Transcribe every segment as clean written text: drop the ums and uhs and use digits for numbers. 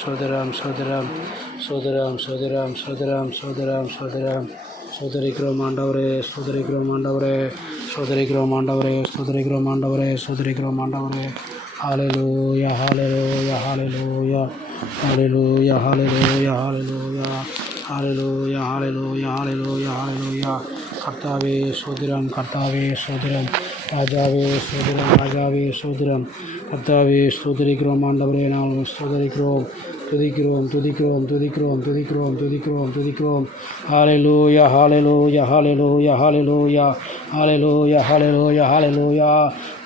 சோதரம் சோதரம் சோதரம் சோதரம் சோதரம் சோதரம் சோதரம் சோதரிக்கிறோம் ஆண்டவரே, சோதரிக்கிறோம் ஆண்டவரே, சோதரிக்கிறோம் ஆண்டவரே, சோதரிக்கிறோம் ஆண்டவரே, சோதரிக்கிறோம் ஆண்டவரே. ஹல்லேலூயா ஹல்லேலூயா ஹல்லேலூயா ஹல்லேலூயா ஹல்லேலூயா ஹல்லேலூயா ஹல்லேலூயா ஹல்லேலூயா ஹல்லேலூயா ஹல்லேலூயா. கர்த்தாவே சோதரம், கர்த்தாவே சோதரம், ராஜாவே சோதரம், ராஜாவே சோதரம். கர்த்தாவே ஸ்தோத்திரிக்கிறோம் ஆண்டவரே, நாங்கள் ஸ்தோத்திரிக்கிறோம், துதிக்கிறோம் துதிக்கிறோம் துதிக்கிறோம் துதிக்கிறோம் துதிக்கிறோம் துதிக்கிறோம். ஹல்லேலூயா ஹல்லேலூயா ஹல்லேலூயா ஹல்லேலூயா ஹல்லேலூயா ஹல்லேலூயா ஹல்லேலூயா.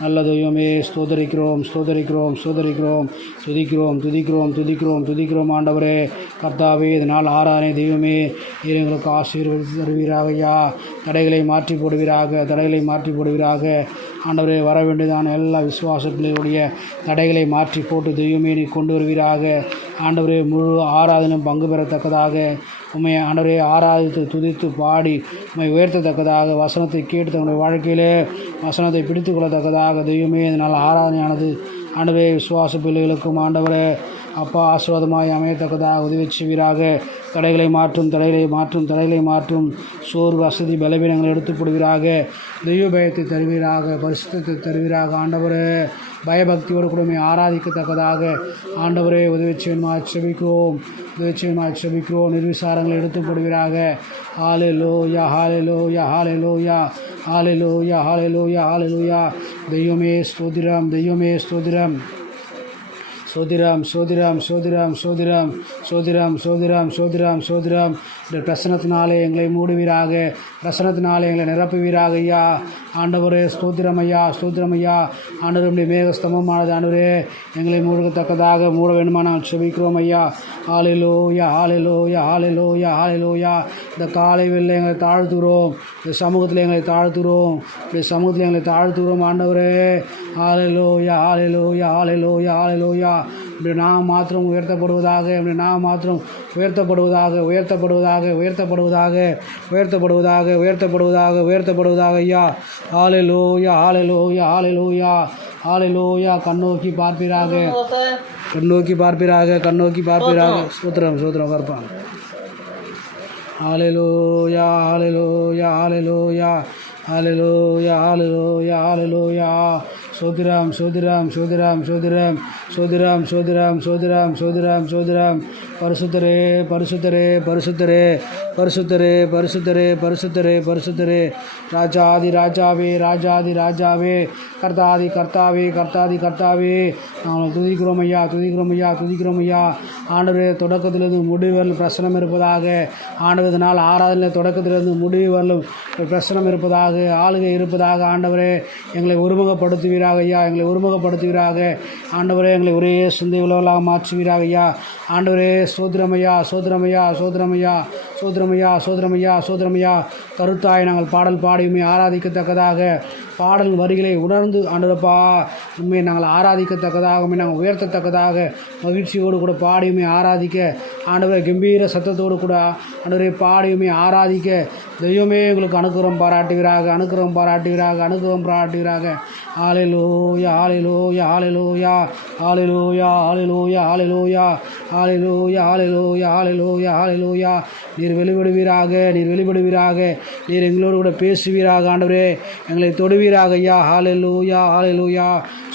நல்ல தெய்வமே ஸ்தோத்திரிக்கிறோம் ஸ்தோத்திரிக்கிறோம் ஸ்தோத்திரிக்கிறோம், துதிக்கிறோம் துதிக்கிறோம் துதிக்கிறோம் துதிக்கிறோம் ஆண்டவரே. கர்த்தாவே இதனால் ஆராதனை தெய்வமே, நீர் எங்களுக்கு ஆசீர்வதித்து தருவீராக ஐயா. தடைகளை மாற்றி போடுவீராக, தடைகளை மாற்றி போடுவீராக ஆண்டவரே. வர வேண்டியதான எல்லா விசுவாச பிள்ளைகளுடைய தடைகளை மாற்றி போட்டு தெய்வமே நீ கொண்டு வருவீராக ஆண்டவரே. முழு ஆராதனும் பங்கு பெறத்தக்கதாக உம்மை ஆண்டவரே ஆராதித்து துதித்து பாடி உம்மை உயர்த்தத்தக்கதாக, வசனத்தை கேட்டு தன்னுடைய வாழ்க்கையிலே வசனத்தை பிடித்து கொள்ளத்தக்கதாக தெய்வமே இதனால் ஆராதனையானது ஆண்டவரே விசுவாச பிள்ளைகளுக்கும் ஆண்டவரே அப்பா ஆசீர்வாதமாய் அமையத்தக்கதாக உதவி செய்வீராக. தடைகளை மாற்றும் தடைகளை மாற்றும் தடைகளை மாற்றும், சோர்வு வசதி பலவீனங்களை எடுத்து போடுவீராக. தெய்வ பயத்தை தருவீராக, பரிசுத்தத்தை தருவீராக ஆண்டவரே. பயபக்தியோடு கூடமே ஆராதிக்கத்தக்கதாக ஆண்டவரே உதவி செய்யணுமாய் செபிக்கிறோம், உதவி செய்யணுமாய் செபிக்கிறோம். நிர்விசாரங்களை எடுத்து போடுவீராக. ஹல்லேலூயா ஹல்லேலூயா ஹல்லேலூயா ஹல்லேலூயா ஹல்லேலூயா ஹல்லேலூயா. தெய்வமே ஸ்தோத்திரம், தெய்வமே ஸ்தோத்திரம். சோதிரம் சோதிரம் சோதிரம் சோதிரம் சோதிரம் சோதிரம் சோதிரம் சோதிரம். இந்த பிரசனத்தினாலே எங்களை மூடுவீராக, பிரசனத்தினாலே எங்களை நிரப்புவீராக ஐயா. ஆண்டவரே ஸ்தோத்திரம் ஐயா, ஸ்தோத்திரம் ஐயா. ஆண்டவருடைய மேகஸ்தம்பமானது ஆண்டவரே எங்களை மூடத்தக்கதாக மூட வேண்டுமா நாங்கள் செபிக்கிறோம் ஐயா. ஹல்லேலூயா ஹல்லேலூயா ஹல்லேலூயா ஹல்லேலூயா. இந்த காலை வேளையிலே எங்களை தாழ்த்துகிறோம், இந்த சமூகத்தில் எங்களை தாழ்த்துகிறோம், இந்த சமூகத்தில் எங்களை தாழ்த்துகிறோம் ஆண்டவரே. ஹல்லேலூயா ஹல்லேலூயா ஹல்லேலூயா ஹல்லேலூயா. இப்படி நாம் மாத்திரம் உயர்த்தப்படுவதாக, இப்படி நாம் மாத்திரம் உயர்த்தப்படுவதாக உயர்த்தப்படுவதாக உயர்த்தப்படுவதாக உயர்த்தப்படுவதாக உயர்த்தப்படுவதாக உயர்த்தப்படுவதாக ஐயா. ஹல்லேலூயா ஹல்லேலூயா ஹல்லேலூயா ஹல்லேலூயா. கண்ணோக்கி பார்ப்பீராக, கண்ணோக்கி பார்ப்பீராக, கண்ணோக்கி பார்ப்பீராக. சூத்திரம் சூத்திரம் கற்பான். ஹல்லேலூயா ஹல்லேலூயா ஹல்லேலூயா ஹல்லேலூயா ஹல்லேலூயா ஹல்லேலூயா. சோதிரம் சோதிரம் சோதிரம் சோதிரம் சோதிரம் சோதிரம் சோதிரம் சோதிரம் சோதிரம். பரிசுத்தரே பரிசுத்தரே பரிசுத்தரே பரிசுத்தரே பரிசுத்தரே பரிசுத்தரே பரிசுத்தரே. ராஜாதி ராஜாவே ராஜாதி ராஜாவே, கர்த்தாதி கர்த்தாவே கர்த்தாதி கர்த்தாவே. நாங்கள் துதிக்கிறோம் ஐயா, துதிக்கிறோம் ஐயா, துதிக்கிறோம் ஐயா. ஆண்டவரே தொடக்கத்திலிருந்து முடிவு வரலும் பிரசனம் இருப்பதாக. ஆண்டவதனால் ஆராதனையில் தொடக்கத்திலிருந்து முடிவு வரலும் பிரசனம் இருப்பதாக, ஆளுகை இருப்பதாக. ஆண்டவரே எங்களை ஒருமுகப்படுத்துவீராக ஐயா, எங்களை ஒருமுகப்படுத்துவீராக ஆண்டவரே. எங்களை ஒரே சிந்தை உலகளாக மாற்றுவீராக ஐயா. ஆண்டவரே சோதரமையா சோதரமையா சோதரமையா சோதரமையா சோதரமையா சோதரமையா. கருத்தாய் நாங்கள் பாடல் பாடியுமே ஆராதிக்கத்தக்கதாக, பாடல் வரிகளை உணர்ந்து ஆண்டவரப்பா உண்மையை நாங்கள் ஆராதிக்கத்தக்கதாக, உண்மை நாங்கள் உயர்த்தத்தக்கதாக மகிழ்ச்சியோடு கூட பாடியுமே ஆராதிக்க ஆண்டவரை கம்பீர சத்தத்தோடு கூட ஆண்டவரை பாடியுமே ஆராதிக்க தெய்வமே எங்களுக்கு அனுக்கிரகம் பாராட்டுகிறாக, அனுக்கிரகம் பாராட்டுகிறாக, அனுக்கிரகம் பாராட்டுகிறாக. ஹல்லேலூயா ஹல்லேலூயா ஹல்லேலூயா ஹல்லேலூயா ஹல்லேலூயா ஹல்லேலூயா ஹல்லேலூயா ஹல்லேலூயா ஹல்லேலூயா ஹல்லேலூயா. நீர் வெளிப்படுவீராக, நீர் வெளிப்படுவீராக, நீர் எங்களோடு கூட பேசுவீராக ஆண்டவரே, எங்களை தொடுவீராக ஐயா. ஹல்லேலூயா ஹல்லேலூயா.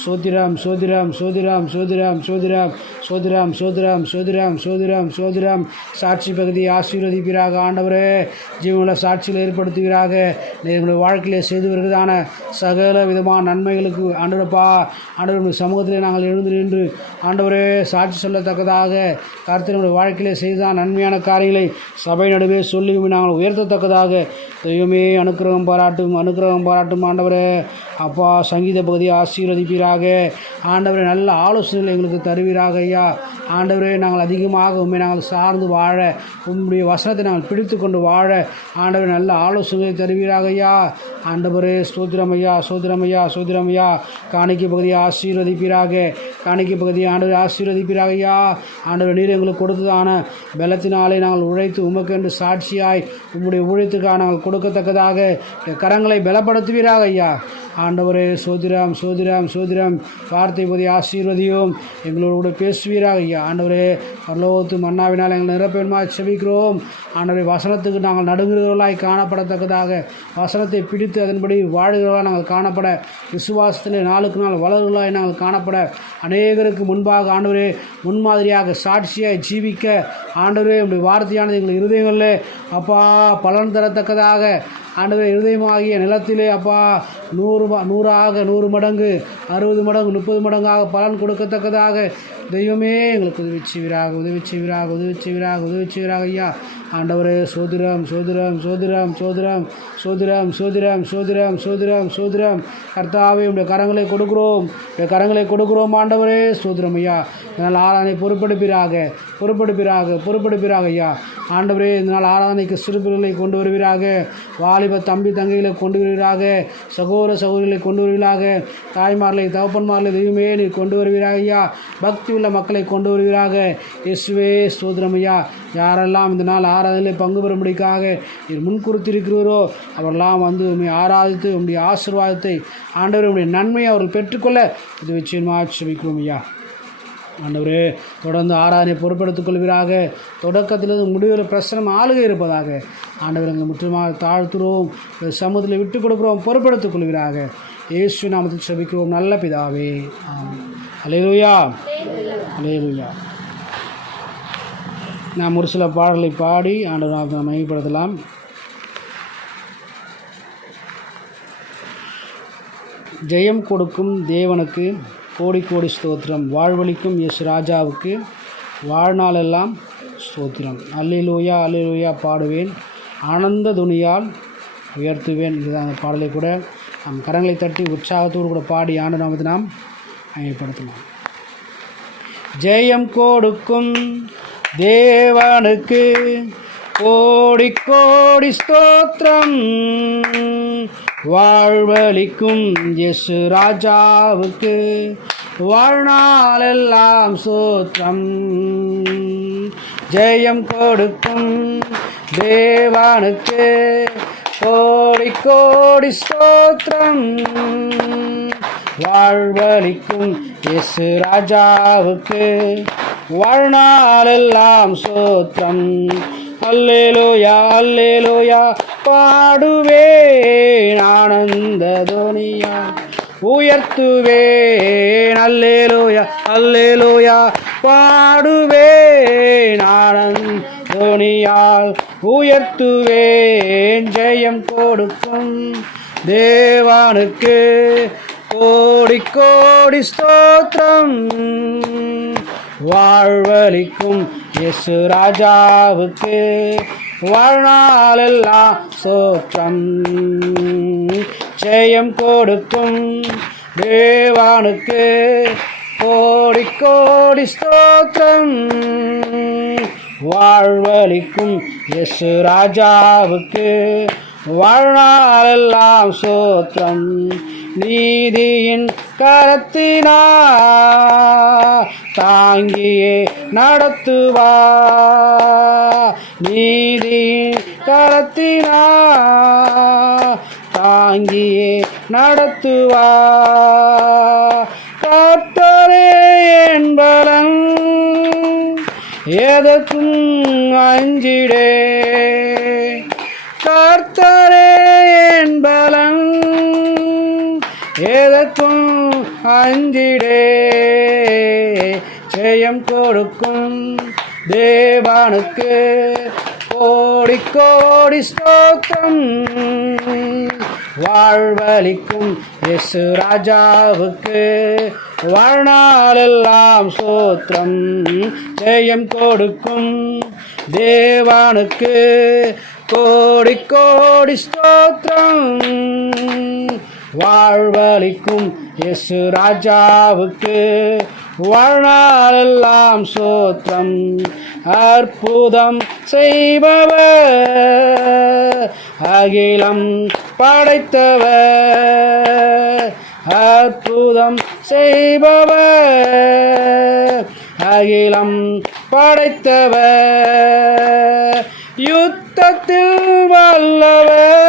சோதிரம் சோதிரம் சோதிரம் சோதிரம் சோதிரம் சோதிரம் சோதிரம் சோதிரம் சோதிரம் சோதிரம். சாட்சி பகுதியை ஆசீர்வதிப்பீராக ஆண்டவரே. ஜீவனுள்ள சாட்சியில் ஏற்படுத்துவீராக. எங்களுடைய வாழ்க்கையிலே செய்து வருகிறதான சகல விதமான நன்மைகளுக்கு ஆண்டவரப்பா ஆண்டவருடைய சமூகத்திலே நாங்கள் எழுந்து நின்று ஆண்டவரே சாட்சி சொல்லத்தக்கதாக, கர்த்தருடைய வாழ்க்கையிலே செய்தான் நன்மையான காரியங்களை சபை நடுவே சொல்லி நாங்கள் உயர்த்தத்தக்கதாக தெய்வமே அனுக்கிரகம் பாராட்டும், அனுக்கிரகம் பாராட்டும் ஆண்டவரே. அப்பா சங்கீத பகுதியை ஆசீர்வதிப்பீராக ஆண்டவரே. நல்ல ஆலோசனைகள் எங்களுக்கு தருவீராக ஐயா. ஆண்டவரே நாங்கள் அதிகமாக உண்மை நாங்கள் சார்ந்து வாழ, உம்முடைய வசனத்தை நாங்கள் பிடித்து கொண்டு வாழ ஆண்டவரே நல்ல ஆலோசனைகளை தருவீராக ஐயா. ஆண்டவரே ஸ்தோத்திரம் ஐயா, ஸ்தோத்திரம் ஐயா, ஸ்தோத்திரம் ஐயா. காணிக்கை பகுதியை ஆசீர்வதிப்பீராக, காணிக்கை பகுதியை ஆண்டவரை ஆசீர்வதிப்பீராக ஐயா. ஆண்டவர் நீர் எங்களுக்கு கொடுத்ததான பலத்தினாலே நாங்கள் உழைத்து உமக்கு என்று சாட்சியாய் உம்முடைய ஊழியத்துக்காக நாங்கள் கொடுக்கத்தக்கதாக கரங்களை பலப்படுத்துவீராக ஐயா. ஆண்டவரே சோதிரம் சோதிரம் சோதிரம். வார்த்தை பதி ஆசீர்வதியும், எங்களோடு கூட பேசுவீராக ஐயா. ஆண்டவரே பரலோகத்து மன்னாவினால் எங்கள் நிரப்பெருமா செபிக்கிறோம். ஆண்டவரே, வசனத்துக்கு நாங்கள் நடுங்குகிறவர்களாய் காணப்படத்தக்கதாக, வசனத்தை பிடித்து அதன்படி வாழ்கிறவர்களாக நாங்கள் காணப்பட, விசுவாசத்திலே நாளுக்கு நாள் வளர்களாய் நாங்கள் காணப்பட, அநேகருக்கு முன்பாக ஆண்டவரே முன்மாதிரியாக சாட்சியாய் ஜீவிக்க, ஆண்டவரே உடைய வார்த்தையானது எங்கள் இருதயங்களிலே அப்பா பலன் தரத்தக்கதாக, ஆண்டவரே இருதயமாகிய நிலத்திலே அப்பா 100 மடங்கு 60 மடங்கு 30 மடங்காக பலன் கொடுக்கத்தக்கதாக தெய்வமே எங்களுக்கு உதவி செய்வீராக ஐயா. ஆண்டவரே, சோதிரம் சோதிரம் சோதிரம் சோதிரம் சோதிரம் சோதிரம் சோதிரம் சோதிரம் சோதிரம் கர்த்தாவே, உடைய கரங்களை கொடுக்கிறோம் ஆண்டவரே, சோதிரம் ஐயா. இதனால் ஆராதனை பொறுப்படுப்பீராக ஐயா. ஆண்டவரே, இதனால் ஆராதனைக்கு சிறுபிள்ளைகளை கொண்டு வருவீராக, வாலிப தம்பி தங்கைகளை கொண்டு வருவீராக, சகோதர சகோதரிகளை கொண்டு வருவீராக, தாய்மார்களை தகப்பன்மார்களை தெய்வமே நீர் கொண்டு வருவீராக ஐயா. பக்தி உள்ள மக்களை கொண்டு வருவீராக இயேசுவே, ஸ்தோத்திரம் ஐயா. யாரெல்லாம் இந்த நாள் ஆராதனையில் பங்கு பெறும்படிக்காக நீர் முன்குறித்திருக்கிறீரோ அவரெல்லாம் வந்து உண்மை ஆராதித்து உங்களுடைய ஆசீர்வாதத்தை ஆண்டவரே உடைய நன்மையை அவர்கள் பெற்றுக்கொள்ள இது நிச்சயமாக செபிக்கிறோம் ஐயா. ஆண்டவரே, தொடர்ந்து ஆராதனை பொறுப்படுத்திக் கொள்வீராக. தொடக்கத்திலிருந்து முடிவில் பிரச்சனை ஆளுகை இருப்பதாக ஆண்டவர் எங்களை முற்றிலுமாக தாழ்த்துறோம், சமூகத்தில் விட்டுக் கொடுக்குறோம், பொறுப்படுத்திக் கொள்வீராக. இயேசு நாமத்தில் செபிக்கிறோம் நல்ல பிதாவே, ஆமென். அல்லேலூயா, அல்லேலூயா. நாம் ஒரு சில பாடல்களை பாடி ஆண்டவர் நாமத்தை மையப்படுத்தலாம். ஜெயம் கொடுக்கும் தேவனுக்கு கோடி கோடி ஸ்தோத்திரம், வாழ்வளிக்கும் இயேசு ராஜாவுக்கு வாழ்நாளெல்லாம் ஸ்தோத்திரம். அல்லேலூயா, அல்லேலூயா பாடுவேன், ஆனந்த துணியால் உயர்த்துவேன். இதுதான் அந்த பாடலை கூட நம் கரங்களை தட்டி உற்சாகத்தோடு கூட பாடி ஆண்டு நாமத்தை நாம் மையப்படுத்தலாம். ஜெயம் கொடுக்கும் தேவனுக்கு கோடி கோடி ஸ்தோத்திரம், வாழ்வளிக்கும் இயேசு ராஜாவுக்கு வாழ்நாளெல்லாம் ஸ்தோத்திரம். ஜெயம் கொடுக்கும் தேவனுக்கு கோடி கோடி ஸ்தோத்திரம், வாழ்வளிக்கும் இயேசு ராஜாவுக்கு வாழ்நாளெல்லாம் ஸ்தோத்திரம். அல்லேலூயா, அல்லேலூயா பாடுவேன், ஆனந்த துணியால் உயர்த்துவேன். அல்லேலூயா, அல்லேலூயா பாடுவேன், ஆனந்த துணியால் உயர்த்துவேன். ஜெயம் கொடுக்கும் தேவனுக்கு கோடி கோடி ஸ்தோத்திரம், வாழ்வளிக்கும் இயேசு ராஜாவுக்கு வாழ்நாளெல்லாம் ஸ்தோத்திரம். ஜெயம் கொடுக்கும் தேவனுக்கு கோடி கோடி ஸ்தோத்திரம், வாழ்வளிக்கும் இயேசு ராஜாவுக்கு வாழ்நாளெல்லாம் ஸ்தோத்திரம். நீதியின் கரத்தினா தாங்கியே நடத்துவா, நீதியின் கரத்தினா தாங்கியே நடத்துவா. கர்த்தரே என் பலன், எதற்கும் அஞ்சிடே. கர்த்தரே என் பலன், எதற்கும் அஞ்சிடே. ஜெயம் கொடுக்கும் தேவனுக்கு கோடி கோடி ஸ்தோத்திரம், வாழ்வளிக்கும் இயேசு ராஜாவுக்கு வாழ்நாளெல்லாம் ஸ்தோத்திரம். ஜெயம் கொடுக்கும் தேவனுக்கு கோடி கோடி ஸ்தோத்திரம், வாழ்வளிக்கும் இயேசு ராஜாவுக்கு வாழ்நாளெல்லாம் ஸ்தோத்திரம். அற்புதம் செய்பவர், அகிலம் படைத்தவர். அற்புதம் செய்பவர், அகிலம் படைத்தவர். யுத்தத்தில் வல்லவர்,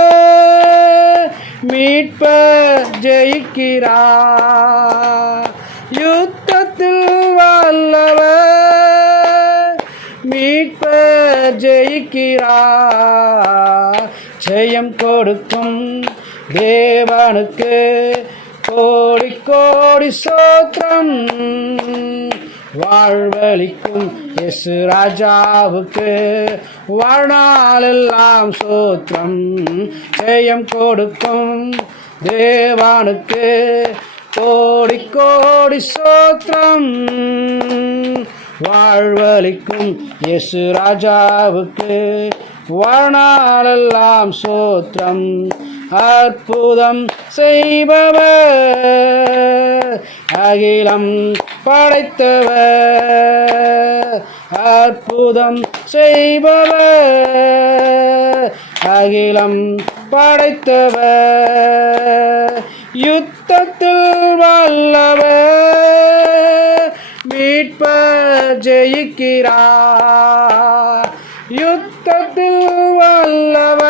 மீட்பர் ஜெயிக்கிறார். யுத்தத்தில் வல்லவர், மீட்பர் ஜெயிக்கிறார். ஜெயம் கொடுக்கும் தேவனுக்கு கோடி கோடி ஸ்தோத்திரம். வாழ்வளிக்கும் இயேசு ராஜாவுக்கு வாழ்நாளெல்லாம் ஸ்தோத்திரம். ஜெயம் கொடுக்கும் தேவனுக்கு கோடி கோடி ஸ்தோத்திரம். வாழ்வளிக்கும் இயேசு ராஜாவுக்கு வாழ்நாளெல்லாம் ஸ்தோத்திரம். அற்புதம் செய்பவர், அகிலம் படைத்தவர். அற்புதம் செய்பவர், அகிலம் படைத்தவர். யுத்தத்தில் வல்லவர், மீட்பர் ஜெயிக்கிறார். யுத்தத்தில் வல்லவர்,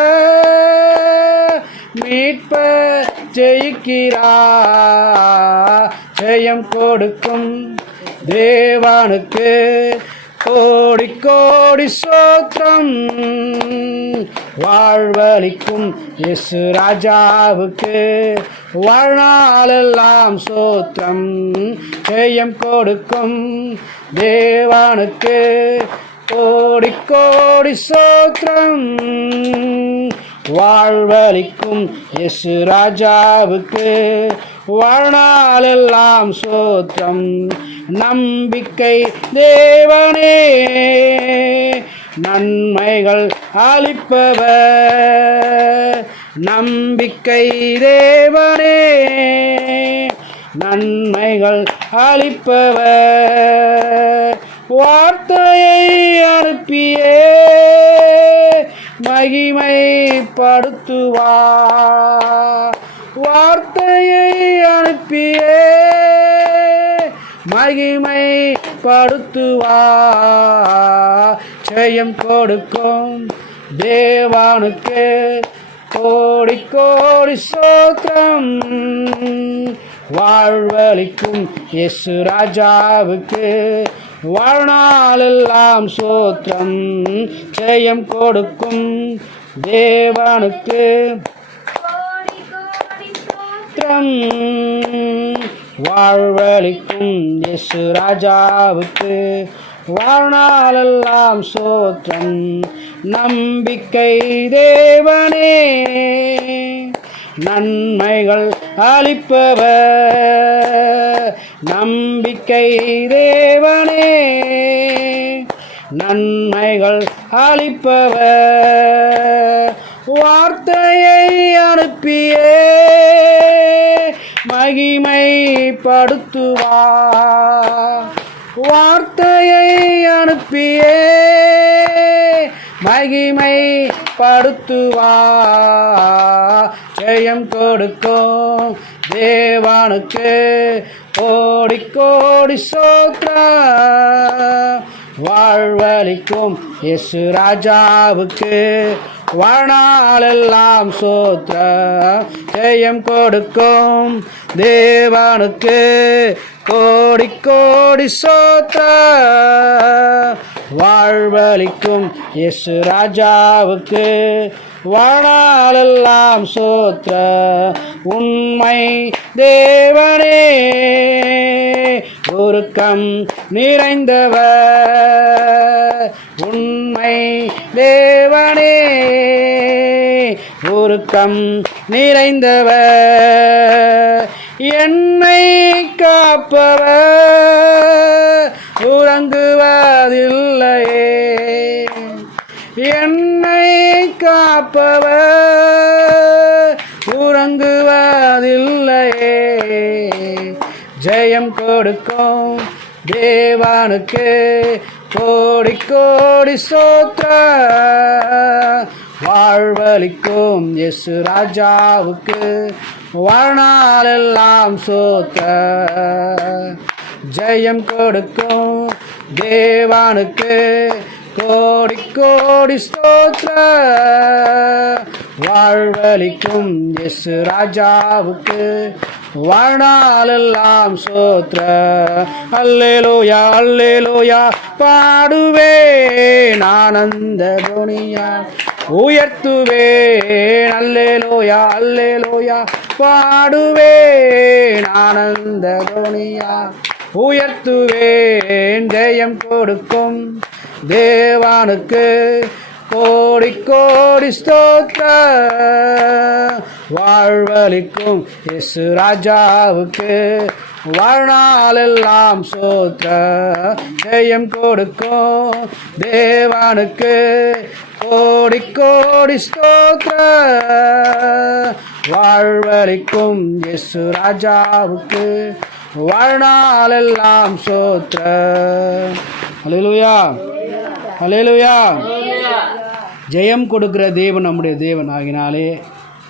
மீட்பர் ஜெயிக்கிறார். ஜெயம் கொடுக்கும் தேவனுக்கு கோடி கோடி ஸ்தோத்திரம். வாழ்வளிக்கும் இயேசு ராஜாவுக்கு வாழ்நாளெல்லாம் ஸ்தோத்திரம். ஜெயம் கொடுக்கும் தேவனுக்கு கோடி கோடி ஸ்தோத்திரம். வாழ்வளிக்கும் இயேசு ராஜாவுக்கு வாழ்நாளெல்லாம் ஸ்தோத்திரம். நம்பிக்கை தேவனே, நன்மைகள் அளிப்பவர். நம்பிக்கை தேவனே, நன்மைகள் அளிப்பவர். வார்த்தையை அனுப்பியே மகிமைப்படுத்துவார். வார்த்தையை அனுப்பியே மகிமைப்படுத்துவார். ஜெயம் கொடுக்கும் தேவனுக்கு கோடி கோடி ஸ்தோத்திரம். வாழ்வளிக்கும் இயேசு ராஜாவுக்கு வாழ்நாளெல்லாம் ஸ்தோத்திரம். ஜெயம் கொடுக்கும் தேவனுக்கு ஸ்தோத்திரம். வாழ்வளிக்கும் இயேசு ராஜாவுக்கு வாழ்நாளெல்லாம் ஸ்தோத்திரம். நம்பிக்கை தேவனே, நன்மைகள் அளிப்பவர். நம்பிக்கை தேவனே, நன்மைகள் அளிப்பவர். வார்த்தையை அனுப்பியே மகிமைப்படுத்துவார். வார்த்தையை அனுப்பியே மகிமைப்படுத்துவார். ஜெயம் கொடுக்கும் தேவனுக்கு கோடி கோடி ஸ்தோத்திரம். வாழ்வளிக்கும் இயேசு ராஜாவுக்கு வாழ்நாளெல்லாம் ஸ்தோத்திரம். ஜெயம் கொடுக்கும் தேவனுக்கு கோடி கோடி ஸ்தோத்திரம். வாழ்வளிக்கும் இயேசு ராஜாவுக்கு வாழ்நாளெல்லாம் ஸ்தோத்திரம். உண்மை தேவனே, உருக்கம் நிறைந்தவர். உண்மை தேவனே, உருக்கம் நிறைந்தவர். என்னை காப்பவர் உறங்குவதில்லையே. என்னை காப்பவர் உறங்குவதில்லையே. ஜெயம் கொடுக்கும் தேவனுக்கு கோடி கோடி ஸ்தோத்திரம். வாழ்வளிக்கும் இயேசு ராஜாவுக்கு வாழ்நாளெல்லாம் ஸ்தோத்திரம். ஜெயம் கொடுக்கும் தேவனுக்கு கோடி கோடி ஸ்தோத்திரம். வாழ்வளிக்கும் இயேசு ராஜாவுக்கு வாழ்நாளெல்லாம் சோத்ர அல்லேலூயா அல்லேலூயா பாடுவேன் ஆனந்த துணியால் உயர்த்துவேன் அல்லேலூயா அல்லேலூயா பாடுவேன் ஆனந்த துணியால் உயர்த்துவேன் ஜெயம் கொடுக்கும் தேவானுக்கு கோடி கோடி ஸ்தோத்திர வாழ்வளிக்கும் இயேசு ராஜாவுக்கு வாழ்நாளெல்லாம் சோத்திர ஜெயம் கொடுக்கும் தேவானுக்கு கோடி கோடி ஸ்தோத்திர வாழ்வளிக்கும் இயேசு ராஜாவுக்கு வாழ்நாளெல்லாம் சோத்திர. அல்லேலூயா அல்லேலூயா. ஜெயம் கொடுக்கிற தேவன் நம்முடைய தேவன் ஆகினாலே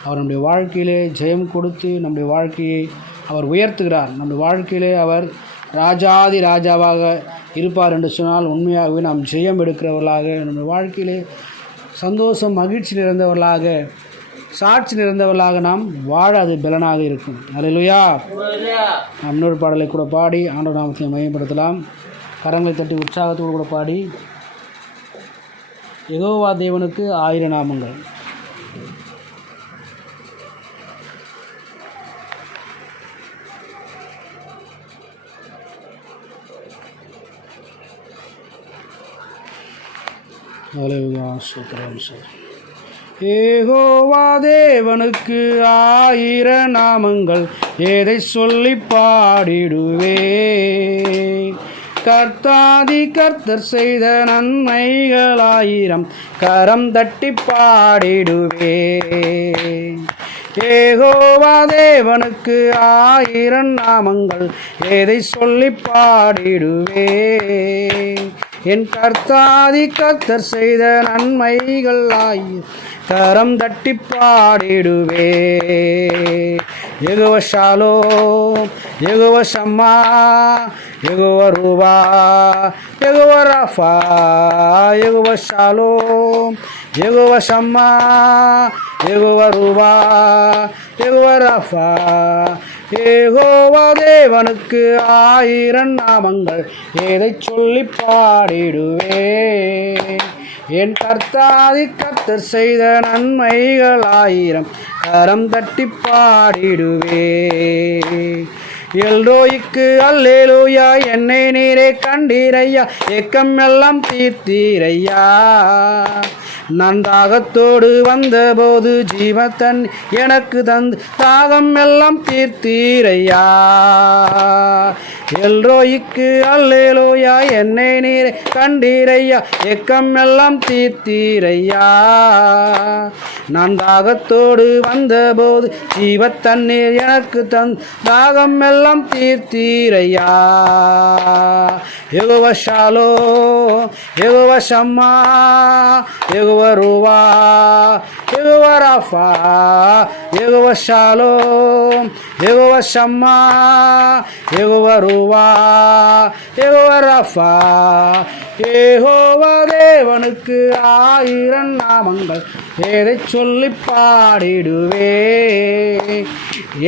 அவர் நம்முடைய வாழ்க்கையிலே ஜெயம் கொடுத்து நம்முடைய வாழ்க்கையை அவர் உயர்த்துகிறார். நம்முடைய வாழ்க்கையிலே அவர் ராஜாதி ராஜாவாக இருப்பார் என்று சொன்னால் உண்மையாகவே நாம் ஜெயம் எடுக்கிறவர்களாக நம்முடைய வாழ்க்கையிலே சந்தோஷம் மகிழ்ச்சி நிறைந்தவர்களாக சாட்சி நிறைந்தவர்களாக நாம் வாழ அது பலனாக இருக்கும். அல்லேலூயா. நாம் இன்னொரு பாடலை கூட பாடி ஆண்டவர் நாமத்தை மையப்படுத்தலாம். கரங்களை தட்டி உற்சாகத்தோடு கூட பாடி யெகோவா தேவனுக்கு 1000 நாமங்கள். யெகோவா தேவனுக்கு 1000 நாமங்கள், எதை சொல்லி பாடிடுவே. கர்த்தாதி கர்த்தர் செய்த நன்மைகள் 1000 கரம் தட்டி பாடிடுவே. யெகோவா தேவனுக்கு 1000 நாமங்கள், எதை சொல்லி பாடிடுவே. என் கர்த்தாதி கர்த்தர் செய்த நன்மைகள் 1000 கரம் தட்டி பாடிடுவே. யெகோவா ஷாலோம், யெகோவா ஷம்மா, யெகோவா ரூபா, யெகோவா ராஃபா, யெகோவா ஷாலோம், யெகோவா ஷம்மா, யெகோவா ரூபா, யெகோவா ராஃபா. யெகோவா தேவனுக்கு 1000 நாமங்கள், எதை சொல்லி பாடிடுவே. என் கர்த்தாதி கர்த்தர் செய்த நன்மைகள் 1000 கரம் தட்டி பாடிடுவே. எல்ரோய்க்கு அல்லேலூயா, என்னை நீரே கண்டீரையா, ஏக்கம் எல்லாம் தீர்த்தீரையா. நான் தாகத்தோடு வந்தபோது ஜீவத்தன் எனக்கு தந்து தாகம் எல்லாம் தீர்த்தீரையா. எல்ரோய்க்கு அல்லேலூயா, என்னை நீரே கண்டீரையா, ஏக்கம் எல்லாம் தீர்த்தீரையா. நான் தாகத்தோடு வந்தபோது ஜீவத்தண்ணீர் எனக்கு தந்து தாகம் எல்லாம் தீர்த்தீரையா. யெகோவா ஷாலோம், யெகோவா ஷம்மா, யெகோவா ரூபா, யெகோவா ராஃபா, யெகோவா ஷாலோம், யெகோவா ஷம்மா, யெகோவா ரூபா, யெகோவா ராஃபா. யெகோவா தேவனுக்கு 1000 நாமங்கள், எதை சொல்லி பாடிடுவே.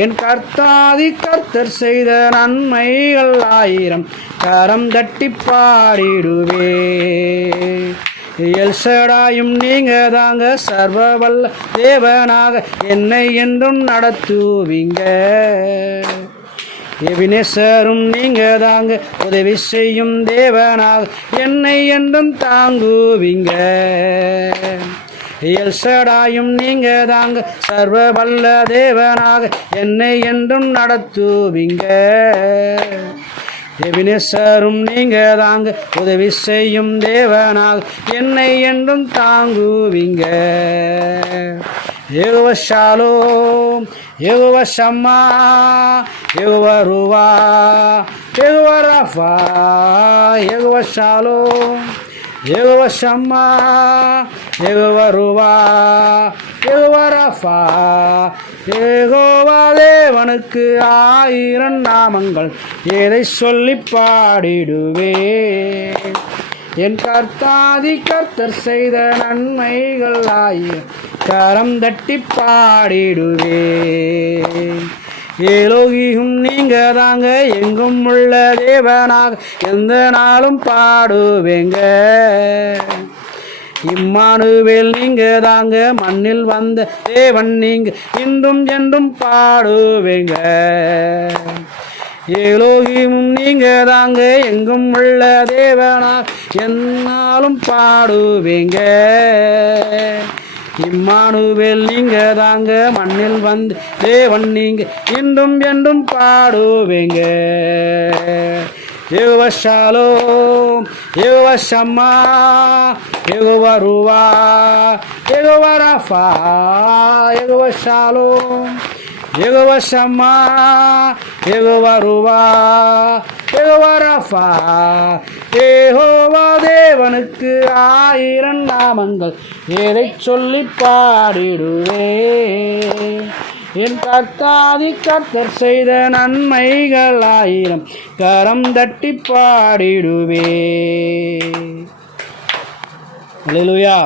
என் கர்த்தாதி கர்த்தர் செய்த நன்மைகள் 1000 கரம் தட்டி பாடிடுவே. எல்சடாயும் நீங்க தாங்க, சர்வ வல்ல தேவனாக என்னை என்றும் நடத்துவீங்க. எபினேசரும் நீங்க தாங்க, உதவி செய்யும் தேவனாக என்னை என்றும் தாங்குவீங்க. எல்சடாயும் நீங்க தாங்க, சர்வ வல்ல தேவனாக என்னை என்றும் நடத்துவீங்க. எபினேசரும் நீங்க தாங்க, உதவி செய்யும் தேவனாக என்னை என்றும் தாங்குவீங்க. யெகோவா ஷாலோம், யெகோவா ஷம்மா, யெகோவா ரூபா, யெகோவா ராஃபா, யெகோவா ஷாலோம், யெகோவா ஷம்மா, யெகோவா ரூபா, யெகோவா ராஃபா. யெகோவா தேவனுக்கு 1000 நாமங்கள், எதை சொல்லி பாடிடுவே. என் கர்த்தாதி கர்த்தர் செய்த நன்மைகள் 1000 கரம் தட்டி பாடிடுவே. ஏலோகியும் நீங்க தாங்க எங்கும் உள்ள தேவனாக எந்த நாளும் பாடுவேங்க. இம்மானுவேல் நீங்க தாங்க மண்ணில் வந்த தேவன் நீங்க இன்றும் என்றும் பாடுவேங்க. ஏலோகியும் நீங்க தாங்க எங்கும் உள்ள தேவனாக என்னாலும் பாடுவேங்க. இம்மானுவேல் நீங்க தாங்க மண்ணில் வந்து தேவன் நீங்க இன்றும் என்றும் பாடுவேங்க. யெகோவா ஷாலோம், யெகோவா ஷம்மா, யெகோவா ரூவா, யெகோவா ராஃபா, யெகோவா ஷாலோம், யெகோவா ஷம்மா, யெகோவா ரூவா, யெகோவா ராஃபா. யெகோவா தேவனுக்கு 1000 நாமங்கள் எதை சொல்லி பாடிடுவே. என் கர்த்தாதி கர்த்தர் செய்த நன்மைகள் 1000 கரம் தட்டி பாடிடுவே. அல்லேலூயா.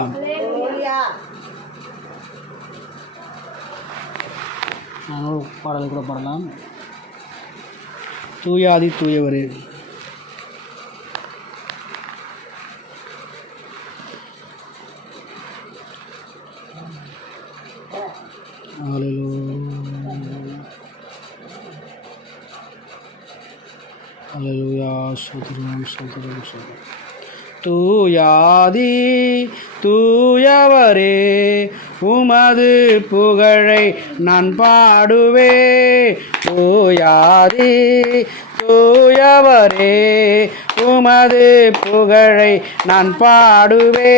நானும் பாடலை கூட பாடலாம். தூயாதி தூயவரே. அல்லேலூயா. ஸ்தோத்திரம் ஸ்தோத்திரம் ஸ்தோத்திரம். தூயாதி தூயவரே உமது புகழை நான் பாடுவே. தூயாதி தூயவரே உமது புகழை நான் பாடுவே.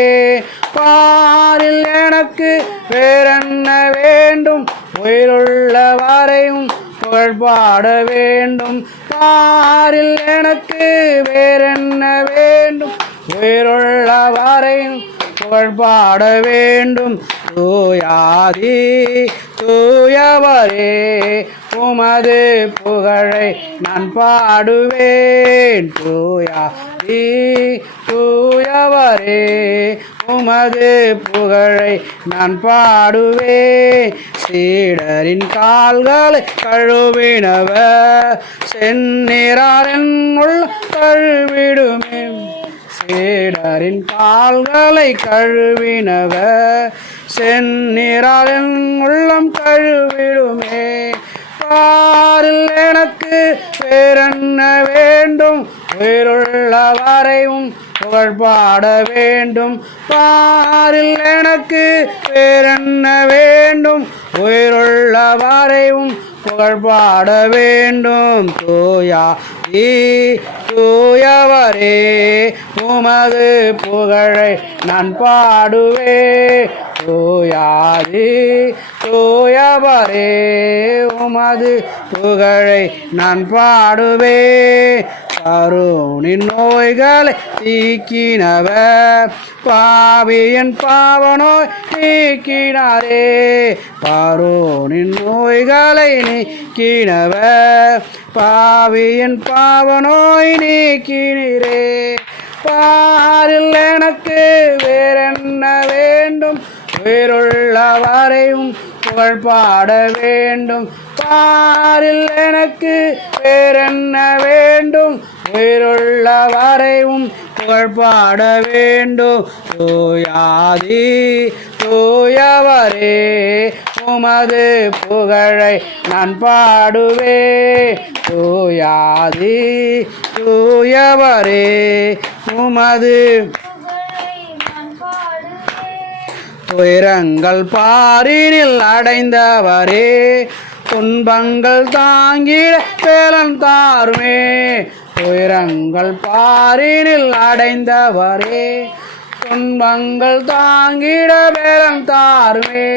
பாரில் எனக்கு வேறென்ன வேண்டும், உயிருள்ள வரையும் புகழ் பாட வேண்டும். பாரில் எனக்கு வேறென்ன வேண்டும், உயிருள்ள வரையும் புகழ் பாட வேண்டும். தூயாதி தூயவரே உமது புகழை நான் பாடுவேன். தூயாதி தூயவரே உமது புகழை நான் பாடுவேன். சீடரின் கால்களை கழுவினவர் செந்நிறாரின் உள்ள கழுவிடுமே. சீடரின் கால்களை கழுவினவர் செந்நிறாரின் உள்ளம் கழுவிடுமே. பாரில் எனக்கு வேறென்ன வேண்டும், உயிருள்ள வரையும் புகழ் பாட வேண்டும். பாரில் எனக்கு வேறென்ன வேண்டும், உயிருள்ள வரையும் புகழ் பாட வேண்டும். தூயாதி தூயவரே உமது புகழை நான் பாடுவே. தூயாதி தூயவரே உமது புகழை நான் பாடுவே. கருணின் நோய்களை தீக்கினவர் பாவியன் பாவநோய் நீக்கினாரே. கருணின் நோய்களை நீக்கினவர் பாவியன் பாவநோய் நீக்கினீரே. பாரில் எனக்கு வேறென்ன வேண்டும், உயிருள்ள வரையும் புகழ் பாட வேண்டும். பாரில் எனக்கு வேறென்ன வேண்டும், உயிருள்ள வரையும் புகழ் பாட வேண்டும். தூயாதி தூயவரே உமது புகழை நான் பாடுவே. தூயாதி தூயவரே உமது துயரங்கள் பாரினில் அடைந்தவரே துன்பங்கள் தாங்கிட வேலன் தாருமே. துயரங்கள் பாரினில் அடைந்தவரே துன்பங்கள் தாங்கிட வேலன் தாருமே.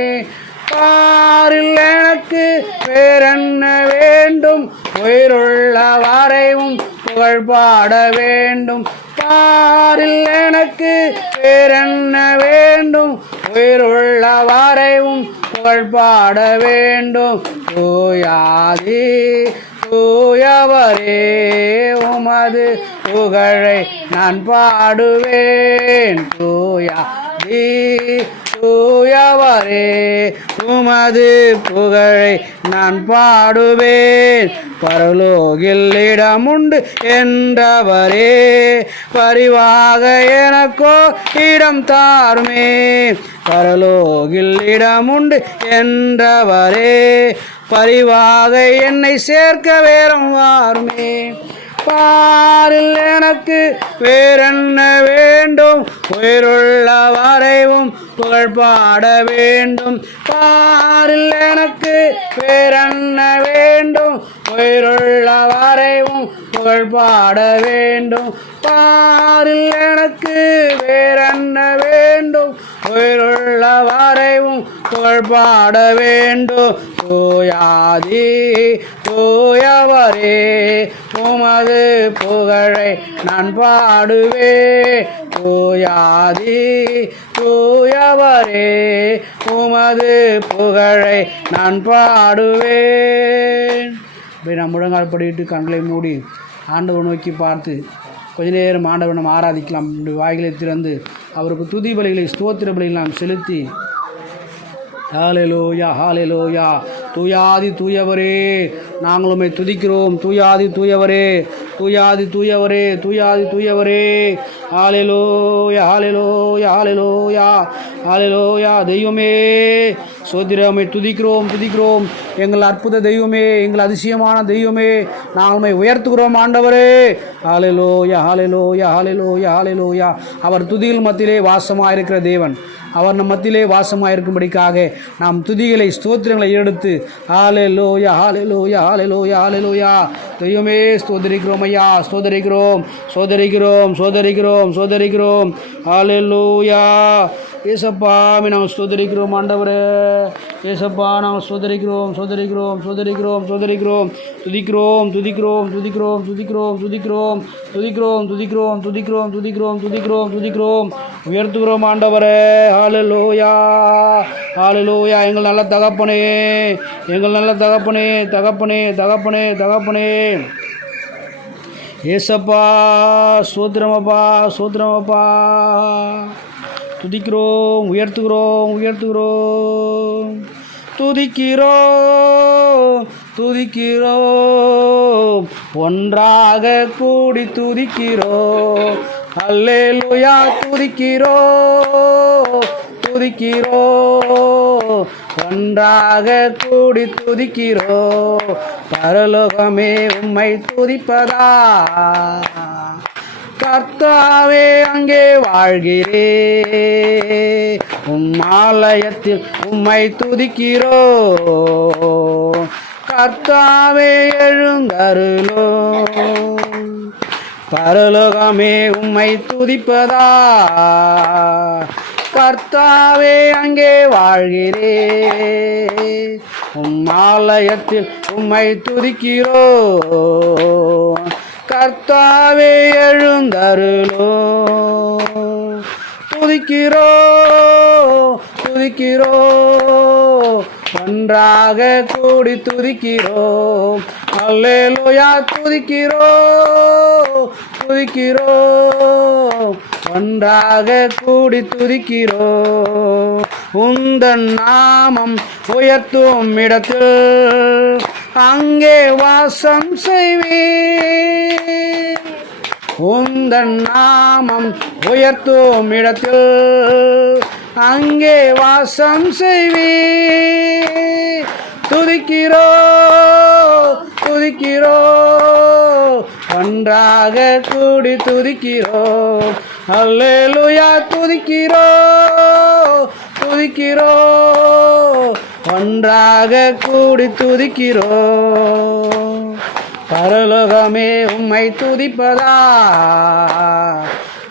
பாரில் எனக்கு வேறென்ன வேண்டும், உயிருள்ள வரையும் புகழ் பாட வேண்டும். பாரில் எனக்கு வேறென்ன வேண்டும், உயிருள்ள வரையும் புகழ் பாட வேண்டும். தூயாதி தூயவரே உமது புகழை நான் பாடுவேன். தூயாதி தூயவரே உமது புகழை நான் பாடுவேன். பரலோகில் இடமுண்டு என்றவரே பரிவாக எனக்கோ இடம் தாருமே. பரலோகில் இடமுண்டு என்றவரே பரிவாக என்னை சேர்க்க வேறும் வாருமே. பாரில் எனக்கு வேறென்ன வேண்டும், உயிருள்ள வரைவும் புகழ் பாட வேண்டும். பாரில் எனக்கு வேறென்ன வேண்டும், உயிருள்ள வரைவும் புகழ் பாட வேண்டும். பாரில் எனக்கு வேறென்ன வேண்டும், உயிருள்ள வரைவும் புகழ் பாட வேண்டும். தூயாதி தூயவரே உமது புகழை நான் பாடுவேன். தூயாதி தூயவரே உமது புகழை நான் பாடுவேன். இப்படி நான் முழங்கால் படிட்டு கண்களை மூடி ஆண்டவரை நோக்கி பார்த்து கொஞ்ச நேரம் ஆண்டவரை நாம் ஆராதிக்கலாம். வாய்களை திறந்து அவருக்கு துதி பலிகளை ஸ்தோத்திர பலிகளை நாம் செலுத்தி ஹல்லேலூயா ஹல்லேலூயா. தூயாதி தூயவரே நாங்கள் உம்மை துதிக்கிறோம். தூயாதி தூயவரே தூயாதி தூயவரே தூயாதி தூயவரே. ஹல்லேலூயா ஹல்லேலூயா ஹல்லேலூயா ஹல்லேலூயா. தெய்வமே சோத்திரமை துதிக்கிறோம் துதிக்கிறோம். எங்கள் அற்புத தெய்வமே, எங்கள் அதிசயமான தெய்வமே, நாங்கள் உம்மை உயர்த்துகிறோம் ஆண்டவரே. ஹல்லேலூயா ஹல்லேலூயா ஹல்லேலூயா ஹல்லேலூயா. அவர் துதிகள் மத்தியிலே வாசமாயிருக்கிற தேவன். அவர் நம் மத்தியிலே வாசமாயிருக்கும்படிக்காக நாம் துதிகளை ஸ்தோத்திரங்களை எடுத்து ஹல்லேலூயா ஹல்லேலூயா ஹல்லேலூயா ஹல்லேலூயா. தெய்வமே ஸ்தோத்திரிக்கிறோம் ஐயா, ஸ்தோத்திரிக்கிறோம் சோதரிக்கிறோம் சோதரிக்கிறோம் சோதரிக்கிறோம். ஹல்லேலூயா. ஏசப்பா நாங்கள் ஸ்தோத்திரிக்கிறோம் ஆண்டவரே. ஏசப்பா நாங்கள் ஸ்தோத்திரிக்கிறோம் சோதரிக்கிறோம் சோதரிக்கிறோம் சோதரிக்கிறோம். துதிக்கிறோம் துதிக்கிறோம் துதிக்கிறோம் துதிக்கிறோம் துதிக்கிறோம் துதிக்கிறோம் துதிக்கிறோம் துதிக்கிறோம் துதிக்கிறோம் துதிக்கிறோம் துதிக்கிறோம். உயர்த்துகிறோம் ஆண்டவரே. ஹல்லேலூயா ஹல்லேலூயா. எங்கள் நல்ல தகப்பனே, எங்கள் நல்ல தகப்பனே தகப்பனே தகப்பனே தகப்பனே. ஏசப்பா சோத்திரமப்பா சோத்திரமப்பா. துதிக்கிறோம் உயர்த்துகிறோம் உயர்த்துகிறோம். துதிக்கிறோம் துதிக்கிறோம் ஒன்றாக கூடி துதிக்கிறோம். ஹல்லேலூயா. துதிக்கிறோம் துதிக்கிறோம் ஒன்றாக கூடி துதிக்கிறோம். பரலோகமே உம்மை துதிப்பதா கர்த்தாவே அங்கே வாழ்கிறே. ஆலயத்தில் உம்மை துதிக்கிறோ. கர்த்தாவே எழுந்தருளோ. பரலோகமே உம்மை துதிப்பதா கர்த்தாவே அங்கே வாழ்கிறே. ஆலயத்தில் உம்மை துதிக்கிறோ. கர்த்தாவே எழுந்தருளோ. துதிக்கிறோ துதிக்கிறோ ஒன்றாக கூடி துதிக்கிறோ. அல்லேலூயா. துதிக்கிறோ துதிக்கிறோ ஒன்றாக கூடி துதிக்கிறோ. உந்தன் நாமம் உயர்த்தும் இடத்தில் அங்கே வாசம் செய்வீர். உந்தன் நாமம் உயர்த்தும் இடத்தில் அங்கே வாசம் செய்வீர். துதிக்கிறோ துதிக்கிறோ ஒன்றாக கூடி துதிக்கிறோ. அல்லேலூயா. துதிக்கிறோ துதிக்கிறோ ஒன்றாக கூடி துதிக்கிறோ. பரலோகமே உம்மை துதிப்பதா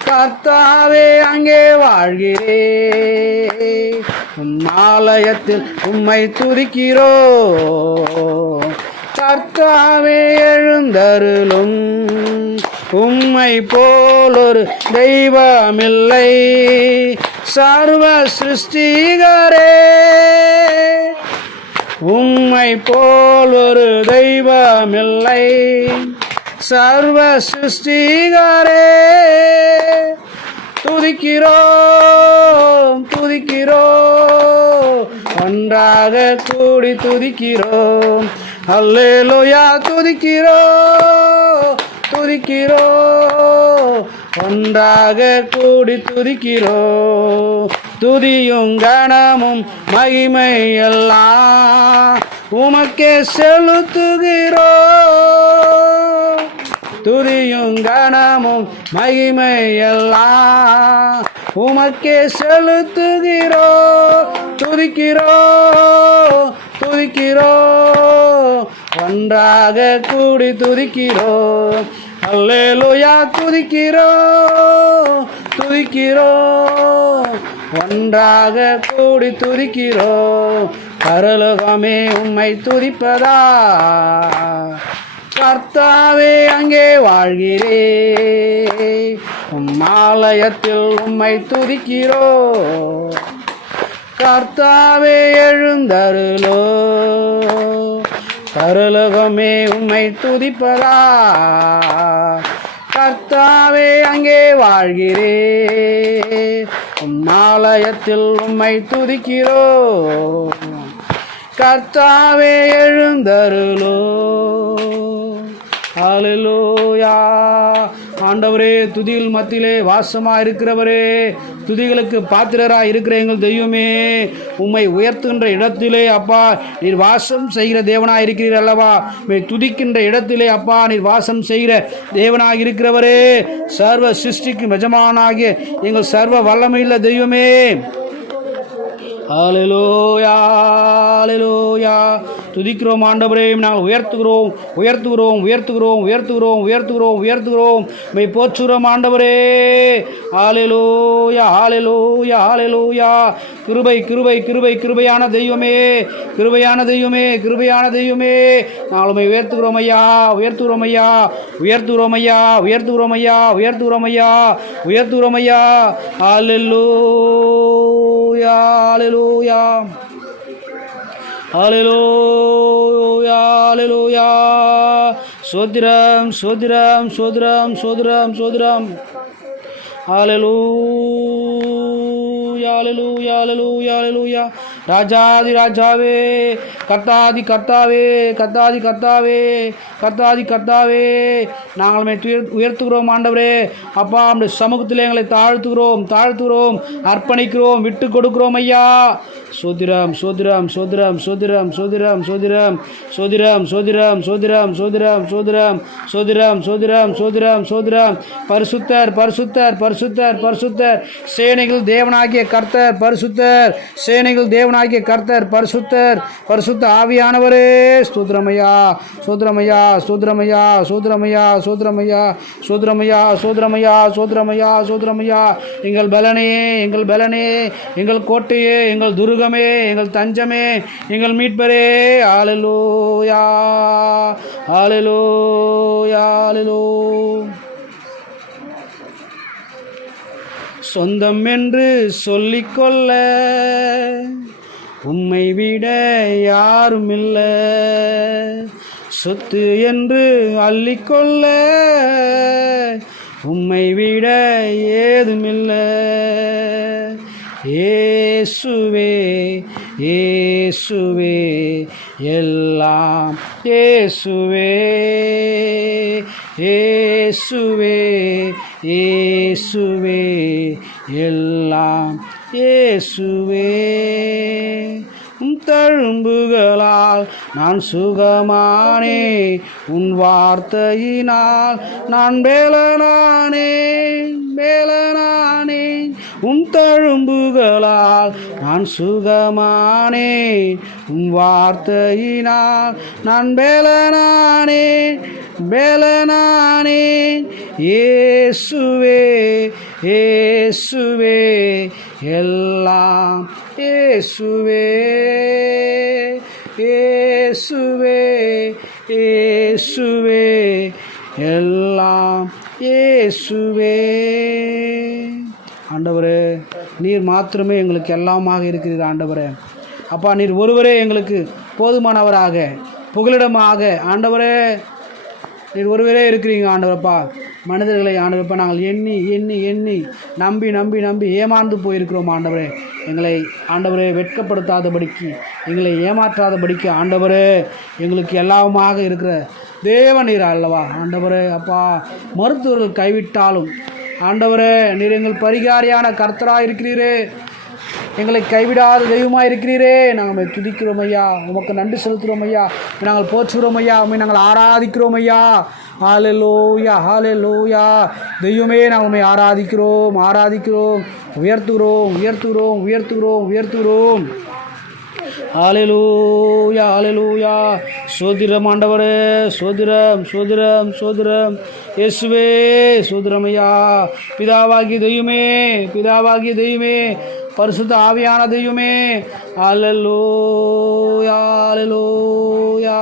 கர்த்தாவே அங்கே வாழ்கிறே. ஆலயத்தில் உம்மை துதிக்கிறோ. கர்த்தாவே எழுந்தருளும். உம்மை போல் ஒரு தெய்வமில்லை சர்வ சிருஷ்டிகரே. உம்மை போல் ஒரு தெய்வமில்லை சர்வ சிருஷ்டிகரே. துதிக்கிறோம் துதிக்கிறோம், ஒன்றாக கூடி துதிக்கிறோம். அல்லேலூயா துதிக்கிறோம் துதிக்கிறோம், ஒன்றாக கூடி துதிக்கிறோம். துதியும் கனமும் மகிமை எல்லாம் உமக்கே செலுத்துகிறோம். துதியும் கனமும் மகிமை எல்லாம் உமக்கே செலுத்துகிறோம். துதிக்கிறோம் துதிக்கிறோம், ஒன்றாக கூடி துதிக்கிறோம். அல்லேலூயா துதிக்கிறோம் துதிக்கிறோம், ஒன்றாக கூடி துதிக்கிறோம். பரலோகமே உம்மை துதிப்பதா, கர்த்தாவே அங்கே வாழ்கிறே. ஆலயத்தில் உம்மை துதிக்கிறோம். கர்த்தாவே எழுந்தருளோ, பரலோகமே உம்மை துதிப்பதா, கர்த்தாவே அங்கே வாழ்கிறே. ஆலயத்தில் உம்மை துதிக்கிறோம். கர்த்தாவே எழுந்தருளோ. ஹல்லேலூயா. ஆண்டவரே, துதிகள் மத்தியிலே வாசமாக இருக்கிறவரே, துதிகளுக்கு பாத்திரராக இருக்கிற எங்கள் தெய்வமே, உம்மை உயர்த்துகின்ற இடத்திலே அப்பா நீர் வாசம் செய்கிற தேவனாக இருக்கிறீர் அல்லவா. துதிக்கின்ற இடத்திலே அப்பா நீர் வாசம் செய்கிற தேவனாக இருக்கிறவரே, சர்வ சிருஷ்டிக்கும் எஜமானாகிய எங்கள் சர்வ வல்லமையுள்ள தெய்வமே. ஹல்லேலூயா ஹல்லேலூயா. துதிக்கிறோம் ஆண்டவரே, நாங்கள் உயர்த்துகிறோம் உயர்த்துகிறோம் உயர்த்துகிறோம் உயர்த்துகிறோம் உயர்த்துகிறோம் உயர்த்துகிறோம் மெய் போற்றுகிறோம் ஆண்டவரே. ஹல்லேலூயா ஹல்லேலூயா ஹல்லேலூயா. கிருபை கிருபை கிருபை கிருபையான தெய்வமே, கிருபையான தெய்வமே, கிருபையான தெய்வமே, நாங்கள் மெய் உயர்த்துகிறோம் ஐயா, உயர்த்துகிறோம் ஐயா, உயர்த்துகிறோம் ஐயா, உயர்த்துகிறோம் ஐயா, உயர்த்துகிறோம் ஐயா, உயர்த்துகிறோம் ஐயா. ஹல்லேலூயா ஹல்லேலூயா ஹல்லேலூயா ஹல்லேலூயா. சோத்திரம் சோத்திரம் சோத்திரம் சோத்திரம் சோத்திரம். ஹல்லேலூயா ஹல்லேலூயா ஹல்லேலூயா ஹல்லேலூயா. ராஜாதி ராஜாவே, கர்த்தாதி கர்த்தாவே, கர்த்தாதி கர்த்தாவே, கர்த்தாதி கர்த்தாவே, நாங்கள் உயர்த்துகிறோம் ஆண்டவரே. அப்பா நம்முடைய சமூகத்தில் எங்களை தாழ்த்துகிறோம் தாழ்த்துகிறோம், அர்ப்பணிக்கிறோம், விட்டு கொடுக்கிறோம் ஐயா. சோதிரம் சோதிரம் சோதிரம் சோதிரம் சோதிரம் சோதிரம் சோதிரம் சோதிரம் சோதிரம் சோதிரம் சோதிரம் சோதிரம் சோதிரம் சோதிரம் சோதிரம். பரிசுத்தர் பரிசுத்தர் பரிசுத்தர் பரிசுத்தர், சேனைகள் தேவனாகிய கர்த்தர் பரிசுத்தர், சேனைகள் தேவனாகிய கர்த்தர் பரிசுத்தர், பரிசுத்த ஆவியானவரே. ஸ்தோத்திரமையா சோத்திரமையா சோத்திரமையா சோத்திரமையா சோத்திரமையா சோத்திரமையா சோத்திரமையா சோத்திரமையா சோத்திரமையா. எங்கள் பலனே எங்கள் பலனே, எங்கள் கோட்டையே, எங்கள் துருகமே, எங்கள் தஞ்சமே, எங்கள் மீட்பரே. ஹல்லேலூயா ஹல்லேலூயா ஹல்லேலூயா. சொந்தம் என்று சொல்லிக்கொள்ள உம்மை விட யாரும் இல்லை, சொத்து என்று அள்ளிக்கொள்ள உம்மை விட ஏதுமில்லை. இயேசுவே இயேசுவே எல்லாம் இயேசுவே, இயேசுவே இயேசுவே எல்லாம் இயேசுவே. உன் தழும்புகளால் நான் சுகமானே, உன் வார்த்தையினால் நான் பேலனானேன் பேலனானேன். உன் தழும்புகளால் நான் சுகமானேன், உன் வார்த்தையினால் நான் பேலனானேன் பேலனானேன். இயேசுவே இயேசுவே எல்லாம் இயேசுவே, இயேசுவே இயேசுவே எல்லாம் இயேசுவே. ஆண்டவரே, நீர் மாத்திரமே எங்களுக்கு எல்லாமாக இருக்கிறீர் ஆண்டவரே. அப்பா, நீர் ஒருவரே எங்களுக்கு போதுமானவராக புகலிடமாக ஆண்டவரே நீர் ஒருவரே இருக்கிறீங்க ஆண்டவரப்பா. மனிதர்களை ஆண்டவரப்பா நாங்கள் எண்ணி எண்ணி எண்ணி நம்பி நம்பி நம்பி ஏமாந்து போயிருக்கிறோம் ஆண்டவரே. எங்களை ஆண்டவரே வெட்கப்படுத்தாதபடிக்கு, எங்களை ஏமாற்றாதபடிக்கு ஆண்டவரே எங்களுக்கு எல்லாமாக இருக்கிற தேவநீர் அல்லவா ஆண்டவரே. அப்பா, மருத்துவர்கள் கைவிட்டாலும் ஆண்டவரே நீர் எங்கள் பரிகாரியான கர்த்தராக இருக்கிறீரே, எங்களை கைவிடாத தெய்வமாக இருக்கிறீரே. நாங்கள் துதிக்கிறோம் ஐயா, உமக்கு நன்றி செலுத்துகிறோம் ஐயா, நாங்கள் போற்றுகிறோம் ஐயா, உண்மை நாங்கள் ஆராதிக்கிறோம் ஐயா. ஹல்லேலூயா ஹல்லேலூயா. தெய்வமே நாங்கள் உண்மை ஆராதிக்கிறோம் ஆராதிக்கிறோம், உயர்த்துகிறோம் உயர்த்துகிறோம் உயர்த்துகிறோம் உயர்த்துகிறோம். ஹல்லேலூயா ஹல்லேலூயா. சோதிரம் ஆண்டவரே, சோதிரம் சோதிரம் சோதிரம். இயேசுவே சோதிரம் ஐயா. பிதாவாகிய தெய்வமே, பிதாவாகிய தெய்வமே, பரிசுத்த ஆவியான தெய்வமே. ஹல்லேலூயா ஹல்லேலூயா.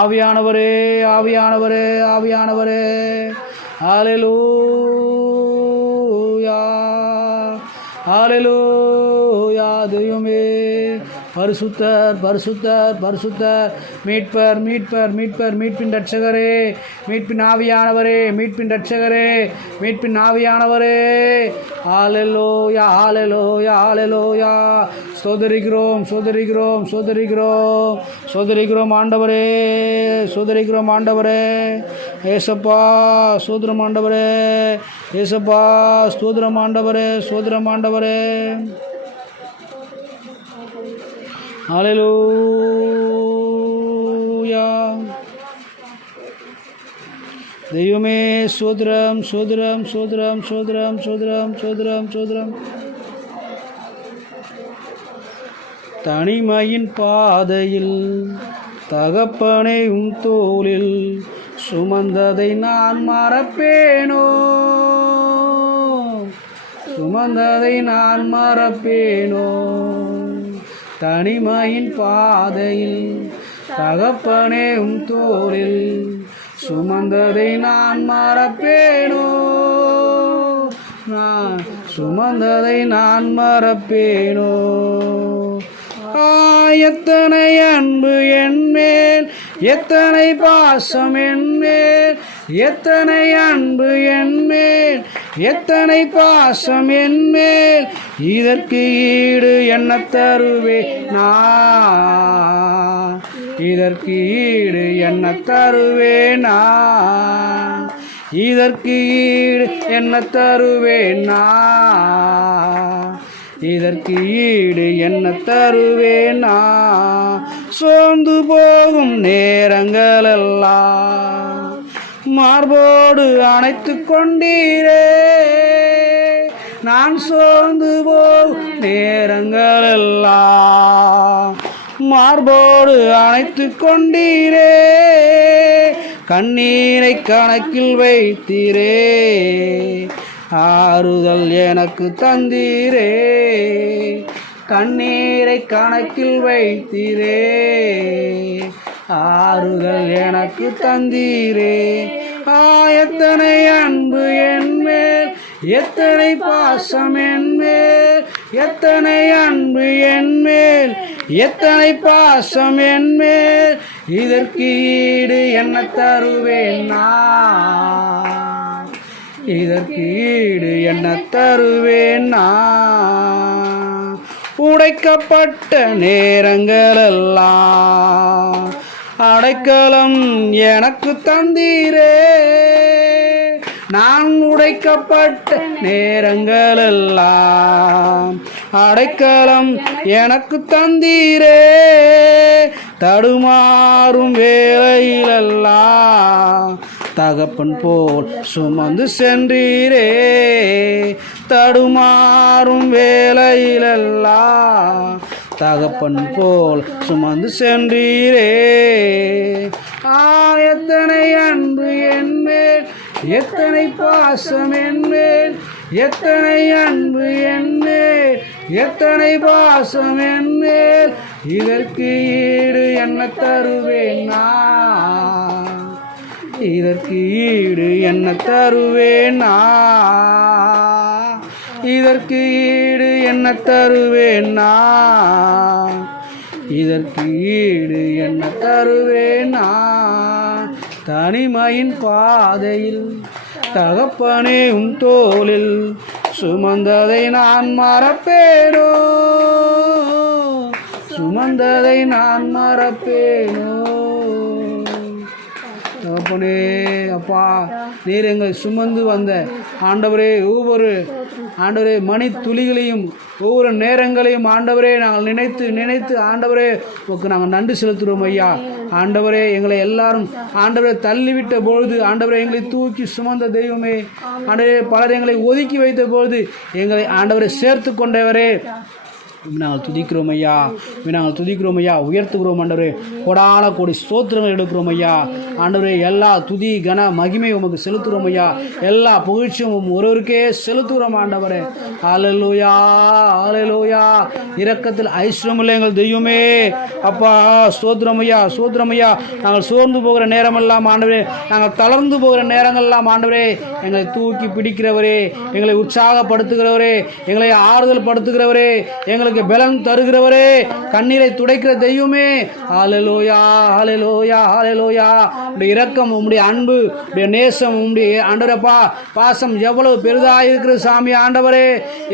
ஆவியானவரே ஆவியானவரே ஆவியானவரே. ஹல்லேலூயா ஹல்லேலூயா. தெய்வமே பரிசுத்தர் பரிசுத்தர் பரிசுத்தர். மீட்பர் மீட்பர் மீட்பர். மீட்பின் ரட்சகரே, மீட்பின் ஆவியானவரே, மீட்பின் ரட்சகரே, மீட்பின் ஆவியானவரே. ஹல்லேலூயா ஹல்லேலூயா ஹல்லேலூயா. சோதரிக்கிறோம் சோதரிக்கிறோம் சோதரிக்கிறோம் சோதரிக்கிறோம் ஆண்டவரே, சோதரிக்கிறோம் ஆண்டவரே. ஏசப்பா சோதரம் ஆண்டவரே, ஏசப்பா ஸ்தோத்திரம் ஆண்டவரே, ஸ்தோத்திரம் ஆண்டவரே. ஹல்லேலூயா. தெய்வமே ஸ்தோத்திரம் ஸ்தோத்திரம் ஸ்தோத்திரம் ஸ்தோத்திரம் ஸ்தோத்திரம் ஸ்தோத்திரம் ஸ்தோத்திரம். தனிமையின் பாதையில் தகப்பனை தோளில் சுமந்ததை நான் மறப்பேனோ, சுமந்ததை நான் மறப்பேனோ. தனிமையின் பாதையில் தகப்பனே தோளில் சுமந்ததை நான் மறப்பேனோ, நான் சுமந்ததை நான் மறப்பேனோ. எத்தனை அன்பு என்மேல், எத்தனை பாசம் என்மேல், எத்தனை அன்பு என்மேல், எத்தனை பாசம் என்மேல். இதற்கு ஈடு என்ன தருவேன் நான், இதற்கு ஈடு என்ன தருவேன் நான், இதற்கு ஈடு என்ன தருவேன் நான், இதற்கு ஈடு என்ன தருவேன் நான். சோர்ந்து போகும் நேரங்களெல்லாம் மார்போடு அணைத்து கொண்டீரே, நான் சோர்ந்து போகும் நேரங்களெல்லாம் மார்போடு அணைத்து கொண்டீரே. கண்ணீரை கணக்கில் வைத்தீரே, ஆறுதல் எனக்கு தந்தீரே. கண்ணீரை கணக்கில் வைத்தீரே, ஆறுதல் எனக்கு தந்தீரே. எத்தனை அன்பு என்மேல், எத்தனை பாசம் என்மேல், எத்தனை அன்பு என்மேல், எத்தனை பாசம் என்மேல். இதற்கு ஈடு என்ன தருவேன் நான், இதற்கு ஈடு என்ன தருவேன் நான். உடைக்கப்பட்ட நேரங்களெல்லாம் அடைக்கலம் எனக்கு தந்தீரே, நான் உடைக்கப்பட்ட நேரங்களெல்லாம் அடைக்கலம் எனக்கு தந்தீரே. தடுமாறும் வேளையிலெல்லாம் தகப்பன் போல் சுமந்து சென்றீரே, தடுமாறும் வேளையிலெல்லாம் தகப்பன் போல் சுமந்து சென்றீரே. எத்தனை அன்பு என்மேல், எத்தனை பாசம் என்மேல், எத்தனை அன்பு என்மேல், எத்தனை பாசம் என்மேல். இதற்கு ஈடு என்ன தருவேன் நான், இதற்கு ஈடு என்ன தருவேன் நான், இதற்கு ஈடு என்ன தருவேன் நான், இதற்கு ஈடு என்ன தருவேன் நான். தனிமையின் பாதையில் தகப்பனே தோளில் சுமந்ததை நான் மறப்பேனோ, சுமந்ததை நான் மறப்பேனோ. தகப்பனே அப்பா, நீர் எங்களை சுமந்து வந்த ஆண்டவரே, ஒவ்வொரு ஆண்டவரே மணி துளிகளையும் ஒவ்வொரு நேரங்களையும் ஆண்டவரே நாங்கள் நினைத்து நினைத்து ஆண்டவரே உனக்கு நாங்கள் நன்றி செலுத்துகிறோம் ஐயா. ஆண்டவரே எங்களை எல்லாரும் ஆண்டவரை தள்ளிவிட்ட பொழுது ஆண்டவரை எங்களை தூக்கி சுமந்த தெய்வமே, ஆண்டவரே பலர் எங்களை ஒதுக்கி வைத்த பொழுது எங்களை ஆண்டவரை சேர்த்து கொண்டவரே நாங்கள் துதிக்கிறோம் ஐயா, நாங்கள் துதிக்கிறோம் ஐயா, உயர்த்துகிறோம் ஆண்டவரே. கொடான கோடி ஸ்தோத்திரங்கள் எடுக்கிறோம் ஐயா. ஆண்டவரே எல்லா துதி கன மகிமை உமக்கு செலுத்துகிறோம் ஐயா. எல்லா புகழ்ச்சியும் ஒருவருக்கே செலுத்துகிறோம் ஆண்டவரே. ஹல்லேலூயா, ஹல்லேலூயா. இரக்கத்தில் ஐஸ்வர்யமுள்ள எங்கள் தெய்வமே அப்பா, ஸ்தோத்திரம் ஐயா, ஸ்தோத்திரம் ஐயா. நாங்கள் சோர்ந்து போகிற நேரமெல்லாம் ஆண்டவரே, நாங்கள் தளர்ந்து போகிற நேரங்கள்லாம் ஆண்டவரே எங்களை தூக்கி பிடிக்கிறவரே, எங்களை உற்சாகப்படுத்துகிறவரே, எங்களை ஆறுதல் படுத்துகிறவரே, எங்களுக்கு பலன் தருகிறவரே, கண்ணீரை துடைக்கிற தெய்வமே. ஹல்லேலூயா, ஹல்லேலூயா, ஹல்லேலூயா. உம்முடைய இரக்கம், உம்முடைய அன்பு, உம்முடைய நேசம், உம்முடைய ஆண்டவரப்பா பாசம் எவ்வளவு பெரிதாக இருக்கிற சாமி ஆண்டவரே.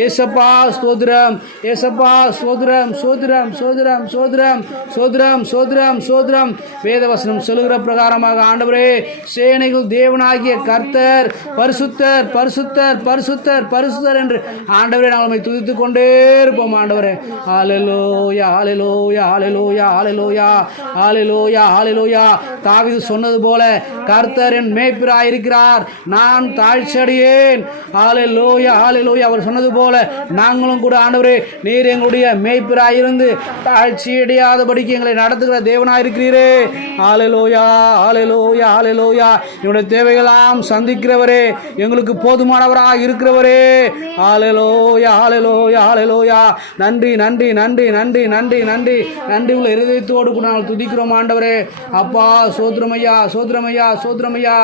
ஏசப்பா ஸ்தோத்திரம், ஏசப்பா ஸ்தோத்திரம், சோத்திரம், சோத்திரம், சோத்திரம், சோத்திரம், சோத்திரம், சோத்திரம். வேதவசனம் சொல்லுகிற பிரகாரமாக ஆண்டவரே, சேனைகள் தேவனாகிய கர்த்தர் பரிசுத்தர், பரிசுத்தர், பரிசுத்தர், பரிசுத்தர் என்று ஆண்டவரே நாங்கள் துதித்துக் கொண்டே இருப்போம் ஆண்டவரே. ஹல்லேலூயா, ஹல்லேலூயா, ஹல்லேலூயா, ஹல்லேலூயா, ஹல்லேலூயா, ஹல்லேலூயா. தாவீது சொன்னது போல கர்த்தர் என் மேய்ப்பராய் இருக்கிறார், நான் தாழ்ச்சியடையேன். ஹல்லேலூயா, ஹல்லேலூயா. அவர் சொன்னது போல நாங்களும் கூட ஆண்டவரே நீர் எங்களுடைய மேய்ப்பராய் இருந்து தாழ்ச்சியடையாதபடிக்கு எங்களை நடத்துகிற தேவனாய் இருக்கிறீரே. ஹல்லேலூயா, ஹல்லேலூயா, ஹல்லேலூயா. என்னுடைய தேவைகளாம் சந்திக்கிறவரே, எங்களுக்கு போதுமானவராக இருக்கிறவரே. ஹல்லேலூயா, ஹல்லேலூயா, ஹல்லேலூயா. நன்றி, நன்றி, நன்றி, நன்றி, நன்றி, நன்றி, நன்றி உள்ள இருதயத்தோடு கூட நாங்கள் துதிக்கிறோம் ஆண்டவரே. அப்பா சோத்திரமையா, சோத்திரமையா, சோத்திரமையா.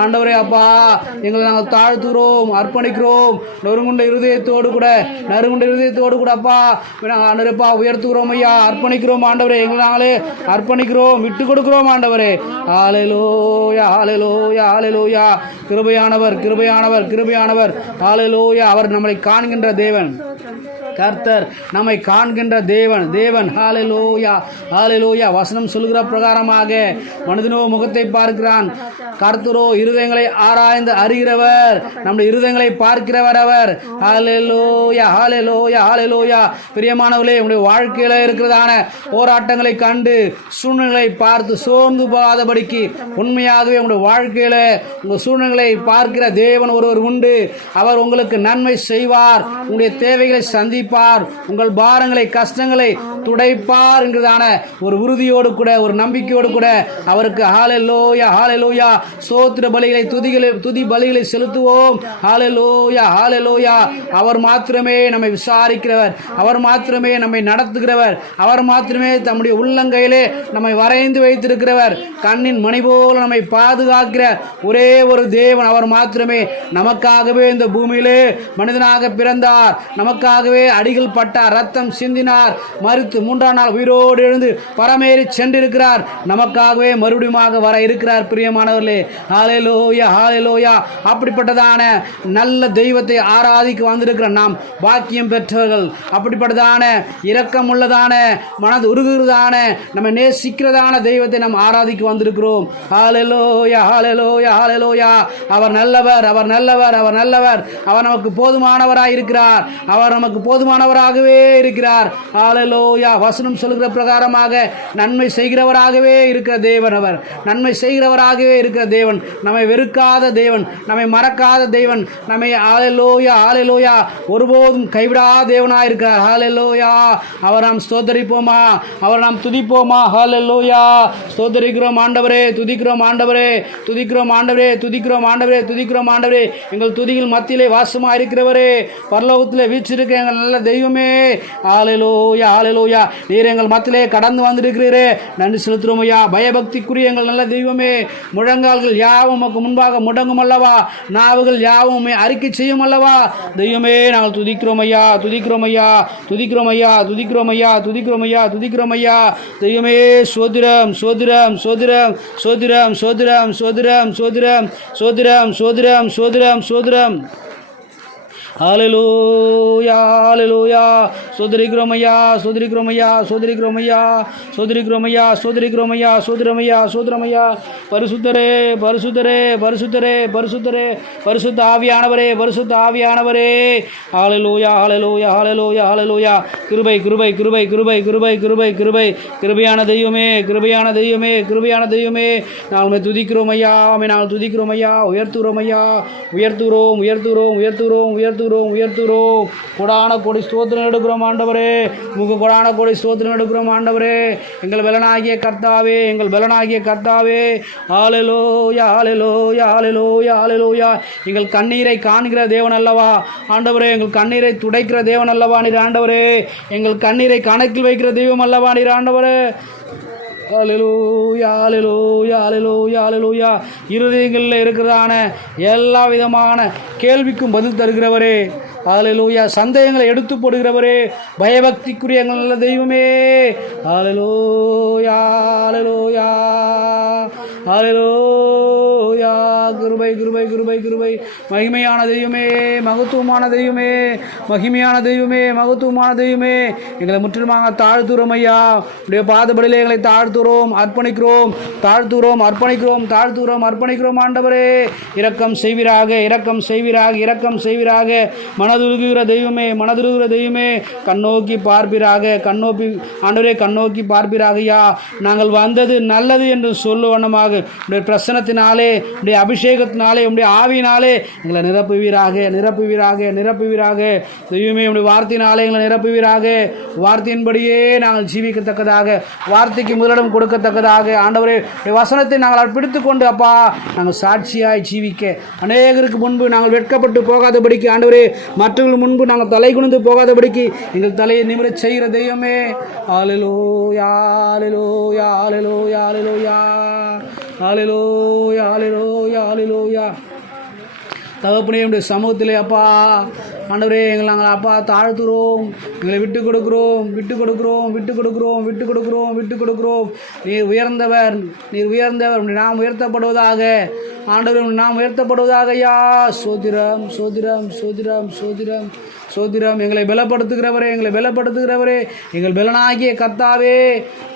ஆண்டவரே அப்பா, எங்களை நாங்கள் தாழ்த்துகிறோம், அர்ப்பணிக்கிறோம். நறுங்குண்ட இருதயத்தோடு கூட, நறுங்குண்ட இருதயத்தோடு கூட அப்பா ஆண்டவரேப்பா உயர்த்துகிறோம் ஐயா, அர்ப்பணிக்கிறோம் ஆண்டவரே. எங்களை நாங்களே அர்ப்பணிக்கிறோம், விட்டு கொடுக்கிறோம் ஆண்டவரே. ஹல்லேலூயா, ஹல்லேலூயா, ஹல்லேலூயா. கிருபையானவர், கிருபையானவர், கிருபையானவர். ஹல்லேலூயா. அவர் நம்மை காண்கின்ற தேவன், கர்த்தர் நம்மை காண்கின்ற தேவன், தேவன். ஹல்லேலூயா, ஹல்லேலூயா. வசனம் சொல்கிற பிரகாரமாக மனிதனோ முகத்தை பார்க்கிறான், கர்த்தரோ இருதயங்களை ஆராய்ந்து அறிகிறவர், நம்முடைய இருதயங்களை பார்க்கிறவர் அவர். ஹல்லேலூயா, ஹல்லேலூயா, ஹல்லேலூயா. பிரியமானவர்களே, உங்களுடைய வாழ்க்கையில இருக்கிறதான போராட்டங்களை கண்டு சூழ்நிலை பார்த்து சோர்ந்து போகாதபடிக்கு உண்மையாகவே உங்களுடைய வாழ்க்கையில உங்கள் சூழ்நிலைகளை பார்க்கிற தேவன் ஒருவர் உண்டு. அவர் உங்களுக்கு நன்மை செய்வார், உங்களுடைய தேவைகளை சந்திப்பார், உங்கள் பாரங்களை கஷ்டங்களை துடைப்பார் என்கிறதான ஒரு உறுதியோடு கூட, ஒரு நம்பிக்கையோடு கூட அவருக்கு ஹல்லேலூயா, ஹல்லேலூயா ஸ்தோத்திர பலிகளை துதி பலிகளை செலுத்துவோம். ஹல்லேலூயா, ஹல்லேலூயா. அவர் மாத்திரமே நம்மை விசாரிக்கிறவர், அவர் மாத்திரமே நம்மை நடத்துகிறவர், அவர் மாத்திரமே தம்முடைய உள்ளங்கையிலே நம்மை வரைந்து வைத்திருக்கிறவர், கண்ணின் மணி போல நம்மை பாதுகாக்கிற ஒரே ஒரு தேவன் அவர் மாத்திரமே. நமக்காகவே இந்த பூமியிலே மனிதனாக பிறந்தார், நமக்காகவே அடிகள் பட்டார், ரத்தம் சிந்தினார், மரித்து மூன்றாம் நாள் உயிரோடு எழுந்து பரமேறி சென்றிருக்கிறார், நமக்காகவே மறுபடியும் வர இருக்கிறார். பிரியமானவர்களே, ஹல்லேலூயா, ஹல்லேலூயா. அப்படிப்பட்டதான நல்ல தெய்வத்தை ஆராதிக்க வந்திருக்கிற நாம் பாக்கியம் பெற்றவர்கள். அப்படிப்பட்டதான இரக்கம் உள்ளதான மனது உருகுகிறதான நம்மை நேசிக்கிறதான தெய்வத்தை நாம் ஆராதிக்க வந்திருக்கிறோம். ஹல்லேலூயா, ஹல்லேலூயா, ஹல்லேலூயா. அவர் நல்லவர், அவர் நல்லவர், அவர் நல்லவர். அவர் நமக்கு போதுமானவராய் இருக்கிறார், அவர் நமக்கு போதுமானவராகவே இருக்கிறார். ஹல்லேலூயா. வசனம் சொல்கிற பிரகாரமாக நன்மை செய்கிறவராகவே இருக்கிற தேவன் அவர், நன்மை செய்கிறவராகவே இருக்கிற தேவன், நம்மை வெறுக்காத தேவன், நம்மை மறக்காத தேவன், நம்மை ஹல்லேலூயா, ஹல்லேலூயா ஒருபோதும் கைவிடாத தேவனாய் இருக்கிறார். ஹல்லேலூயா. அவர் நாம் ஸ்தோத்தரிப்போமா, அவர் நாம் துதிப்போமா. ஹல்லேலூயா. ஸ்தோத்தரிக்கிறோம் ஆண்டவரே, துதிக்கிறோம் ஆண்டவரே, துதிக்கிறோம் ஆண்டவரே, துதிக்கிறோம் ஆண்டவரே, துதிக்கிறோம் ஆண்டவரே. எங்கள் துதிகள் மத்தியிலே வாசமாக இருக்கிறவரே, பரலோகத்திலே வீற்றிருக்க எங்கள் நல்ல தெய்வமே. ஹல்லேலூயா, ஹல்லேலூயா. ஹalleluya. நீர் எங்கள் மத்தியிலே கடந்து வந்திருக்கிறீரே, நன்றி செலுத்துகிறோம் ஐயா. பயபக்திக்குரிய எங்கள் நல்ல தெய்வமே, முழங்கால்கள் யாவும் உமக்கு முன்பாக முடங்கும் அல்லவா, நாவுகள் யாவும் அறிக்கை செய்யும் அல்லவா. தெய்வமே நாங்கள் துதிக்கிறோம் ஐயா, துதிக்கிறோம் ஐயா, துதிக்கிறோம் ஐயா, துதிக்கிறோம் ஐயா, துதிக்கிறோம் ஐயா, துதிக்கிறோம் ஐயா. தெய்வமே சோதிரம் சோதிரம் சோதிரம் சோதிரம் சோதிரம் சோதிரம் சோதிரம் சோதிரம் சோதிரம் சோதிரம் சோதிரம். ஹalleluya ஹalleluya. சோதரிக்கிறோம் ஐயா, சோதரிக்கிறோம் ஐயா, சோதரிக்கிறோம் ஐயா, சோதரிக்கிறோம் ஐயா, சோதரிக்கிறோம் ஐயா, சோதரம் ஐயா, சோதரம் ஐயா. பரிசுத்தரே பரிசுத்தரே பரிசுத்தரே பரிசுத்தரே பரிசுத்த ஆவியானவரே, பரிசுத்த ஆவியானவரே. ஹalleluya ஹalleluya ஹalleluya ஹalleluya. கிருபை கிருபை கிருபை கிருபை கிருபை கிருபை கிருபை கிருபையான தெய்வமே, கிருபையான தெய்வமே, கிருபையான தெய்வமே. நாங்கள் துதிக்கிறோம் ஐயா, நாங்கள் துதிக்கிறோம் ஐயா, உயர்த்துகிறோம் ஐயா, உயர்த்துகிறோம் உயர்த்துகிறோம் உயர்த்துகிறோம் உயர்த்துகிறோம் உயர்த்துகிறோம். கொடான கொடி ஸ்தோத்திரம் எடுக்கிறோம் ஆண்டவரே, உங்க கொடான கொடி ஸ்தோத்திரம் எடுக்கிறோம் ஆண்டவரே. எங்கள் பலனாகிய கர்த்தாவே, எங்கள் பலனாகிய கர்த்தாவே. ஹalleluya ஹalleluya ஹalleluya ஹalleluya. எங்கள் கண்ணீரை காண்கிற தேவன் அல்லவா ஆண்டவரே, எங்கள் கண்ணீரை துடைக்கிற தேவன் அல்லவா நீர் ஆண்டவரே, எங்கள் கண்ணீரை கணக்கில் வைக்கிற தெய்வம் அல்லவா நீர் ஆண்டவரே. ஹalleluya ஹalleluya ஹalleluya ஹalleluya. இருதயங்களில் இருக்கிறதான எல்லா விதமான கேள்விக்கும் பதில் தருகிறவரே, ஹalleluya. சந்தேகங்களை எடுத்து போடுகிறவரே, பயபக்திக்குரிய எங்கள் நல்ல தெய்வமே. ஹalleluya ஹalleluya ஹalleluya. கிருபை கிருபை கிருபை கிருபை. மகிமையான தெய்வமே, மகத்துவமான தெய்வமே, மகிமையான தெய்வமே, மகத்துவமான தெய்வமே. எங்களை முற்றிலுமாக தாழ்த்துறோம் ஐயா, உடைய பாதபடியிலே எங்களை தாழ்த்துறோம், அர்ப்பணிக்கிறோம், தாழ்த்துறோம், அர்ப்பணிக்கிறோம், தாழ்த்துறோம், அர்ப்பணிக்கிறோம் ஆண்டவரே. இரக்கம் செய்வீராக, இரக்கம் செய்வீராக, இரக்கம் செய்வீராக. மனதுருகிற தெய்வமே, மனதுருகிற தெய்வமே, கண்ணோக்கி பார்ப்பீராக, கண்ணோக்கி ஆண்டவரே, கண்ணோக்கி பார்ப்பீராகையா. நாங்கள் வந்தது நல்லது என்று சொல்லுவண்ணமாக உடைய பிரசனத்தினாலே, உடைய அபிஷேகத்தினாலே, உடைய ஆவியினாலே எங்களை நிரப்புவீராக, நிரப்புவீராக, நிரப்புவீராக. தெய்வமே, உடைய வார்த்தையினாலே எங்களை நிரப்புவீராக. வார்த்தையின்படியே நாங்கள் ஜீவிக்கத்தக்கதாக, வார்த்தைக்கு முதலிடம் கொடுக்கத்தக்கதாக ஆண்டவரே, வசனத்தை நாங்கள் அர்ப்பணித்துக் கொண்டு அப்பா நாங்கள் சாட்சியாய் ஜீவிக்க, அநேகருக்கு முன்பு நாங்கள் வெட்கப்பட்டு போகாதபடிக்கு ஆண்டவரே, மற்றவர்கள் முன்பு நாங்கள் தலை குனிந்து போகாதபடிக்கு எங்கள் தலையை நிமிரச் செய்கிற தெய்வமே. ஹalleluya ஹalleluya ஹalleluya ஹalleluya ஹalleluya ஹalleluya ஹalleluya. தகப்பனே, உடைய சமூகத்திலே அப்பா ஆண்டவரே, நாங்கள் அப்பா தாழ்த்துகிறோம், எங்களை விட்டு கொடுக்கிறோம், விட்டு கொடுக்கிறோம், விட்டு கொடுக்கிறோம், விட்டு கொடுக்கிறோம், விட்டு கொடுக்கிறோம். நீர் உயர்ந்தவர், நீர் உயர்ந்தவர், நாம் உயர்த்தப்படுவதாக ஆண்டவரே, நாம் உயர்த்தப்படுவதாக ஐயா. சோதிரம் சோதிரம் சோதிரம் சோதிரம் சோதிரம். எங்களை பலப்படுத்துகிறவரே, எங்களை பலப்படுத்துகிறவரே, எங்கள் பலனாகிய கர்த்தாவே,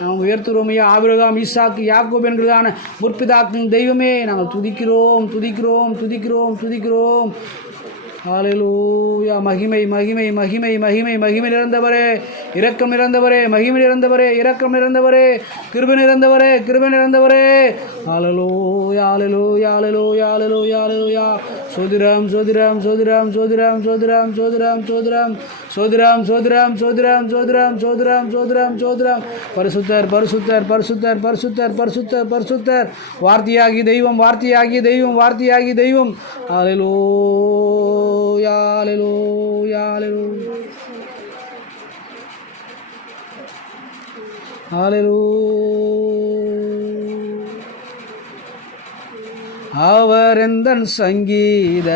நாம் உயர்த்துகிறோம் ஐயா. ஆபிரகாம், ஈசாக்கு, யாக்கோபு என்கிறதான முற்பிதாக்களின் தெய்வமே, நாங்கள் துதிக்கிறோம், துதிக்கிறோம், துதிக்கிறோம், துதிக்கிறோம். ஹalleluya. மகிமை மகிமை மகிமை மகிமை மகிமை நிறைந்தவரே, இரக்கம் நிறைந்தவரே, மகிமை நிறைந்தவரே, இரக்கம் நிறைந்தவரே, கிருபை நிறைந்தவரே, கிருபை நிறைந்தவரே. ஹalleluya ஹalleluya ஹalleluya ஹalleluya ஹalleluya. சோதிரம் சோதிரம் சோதிரம் சோதிரம் சோதிரம் சோதிரம் சோதிரம் சோதிரம் சோதிரம் சோதிரம் சோதிரம் சோதிரம் சோதிரம் சோதிரம். பரிசுத்தர் பரிசுத்தர் பரிசுத்தர் பரிசுத்தர் பரிசுத்தர் பரிசுத்தர். வார்த்தையாகி தெய்வம், வார்த்தையாகி தெய்வம், வார்த்தையாகி தெய்வம். ஹalleluya ஹalleluya ஹalleluya ஹalleluya. அவர் எந்தன் சங்கீதமானவர்,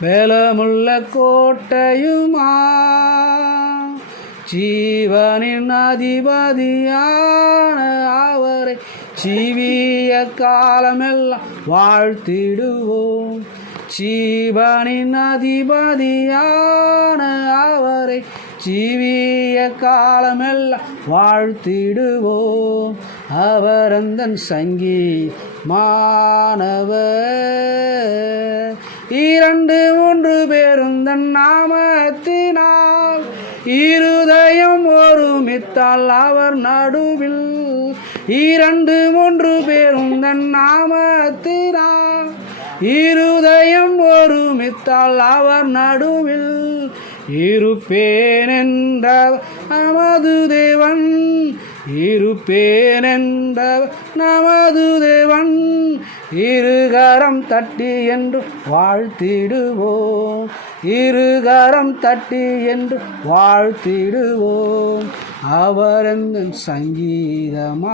பலமுள்ள கோட்டையுமா, ஜீவனின் அதிபதியான அவரை ஜீவிய காலமெல்லாம் வாழ்த்திடுவோம். ஜீவனின் அதிபதியான அவரை ஜீவிய காலமெல்லாம் வாழ்த்திடுவோம். அவர் அந்தன் சங்கீதமானவர். இரண்டு மூன்று பேரும் தன் நாமத்தினால் இருதயம் ஒருமித்தால் அவர் நடுவில். இரண்டு மூன்று பேரும் தன் நாமத்தினால் இருதயம் ஒருமித்தால் அவர் நடுவில். இருப்பேன் என்ற நமது தேவன், இருப்பேன் என்ற நமது தேவன், இருகரம் தட்டி என்று வாழ்த்திடுவோம். இருகரம் தட்டி என்று வாழ்த்திடுவோம். அவர் எந்தன் சங்கீதமானவர்,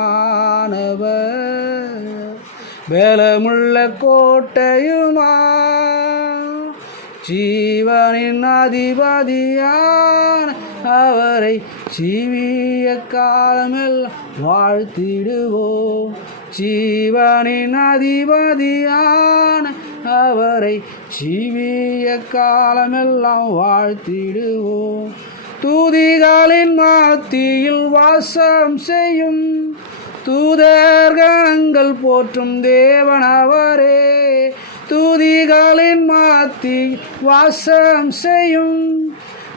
பலமுள்ள கோட்டையுமா, ஜீவனின் அதிபதியான அவரை ஜீவிய காலமெல்லாம் வாழ்த்திடுவோம். ஜீவனின் அதிபதியான அவரை ஜீவிய காலமெல்லாம் வாழ்த்திடுவோம். துதிகளின் மத்தியில் வாசம் செய்யும் தூதர்கணங்கள் போற்றும் தேவன் அவரே. துதிகளின் மத்தியில் வாசம் செய்யும்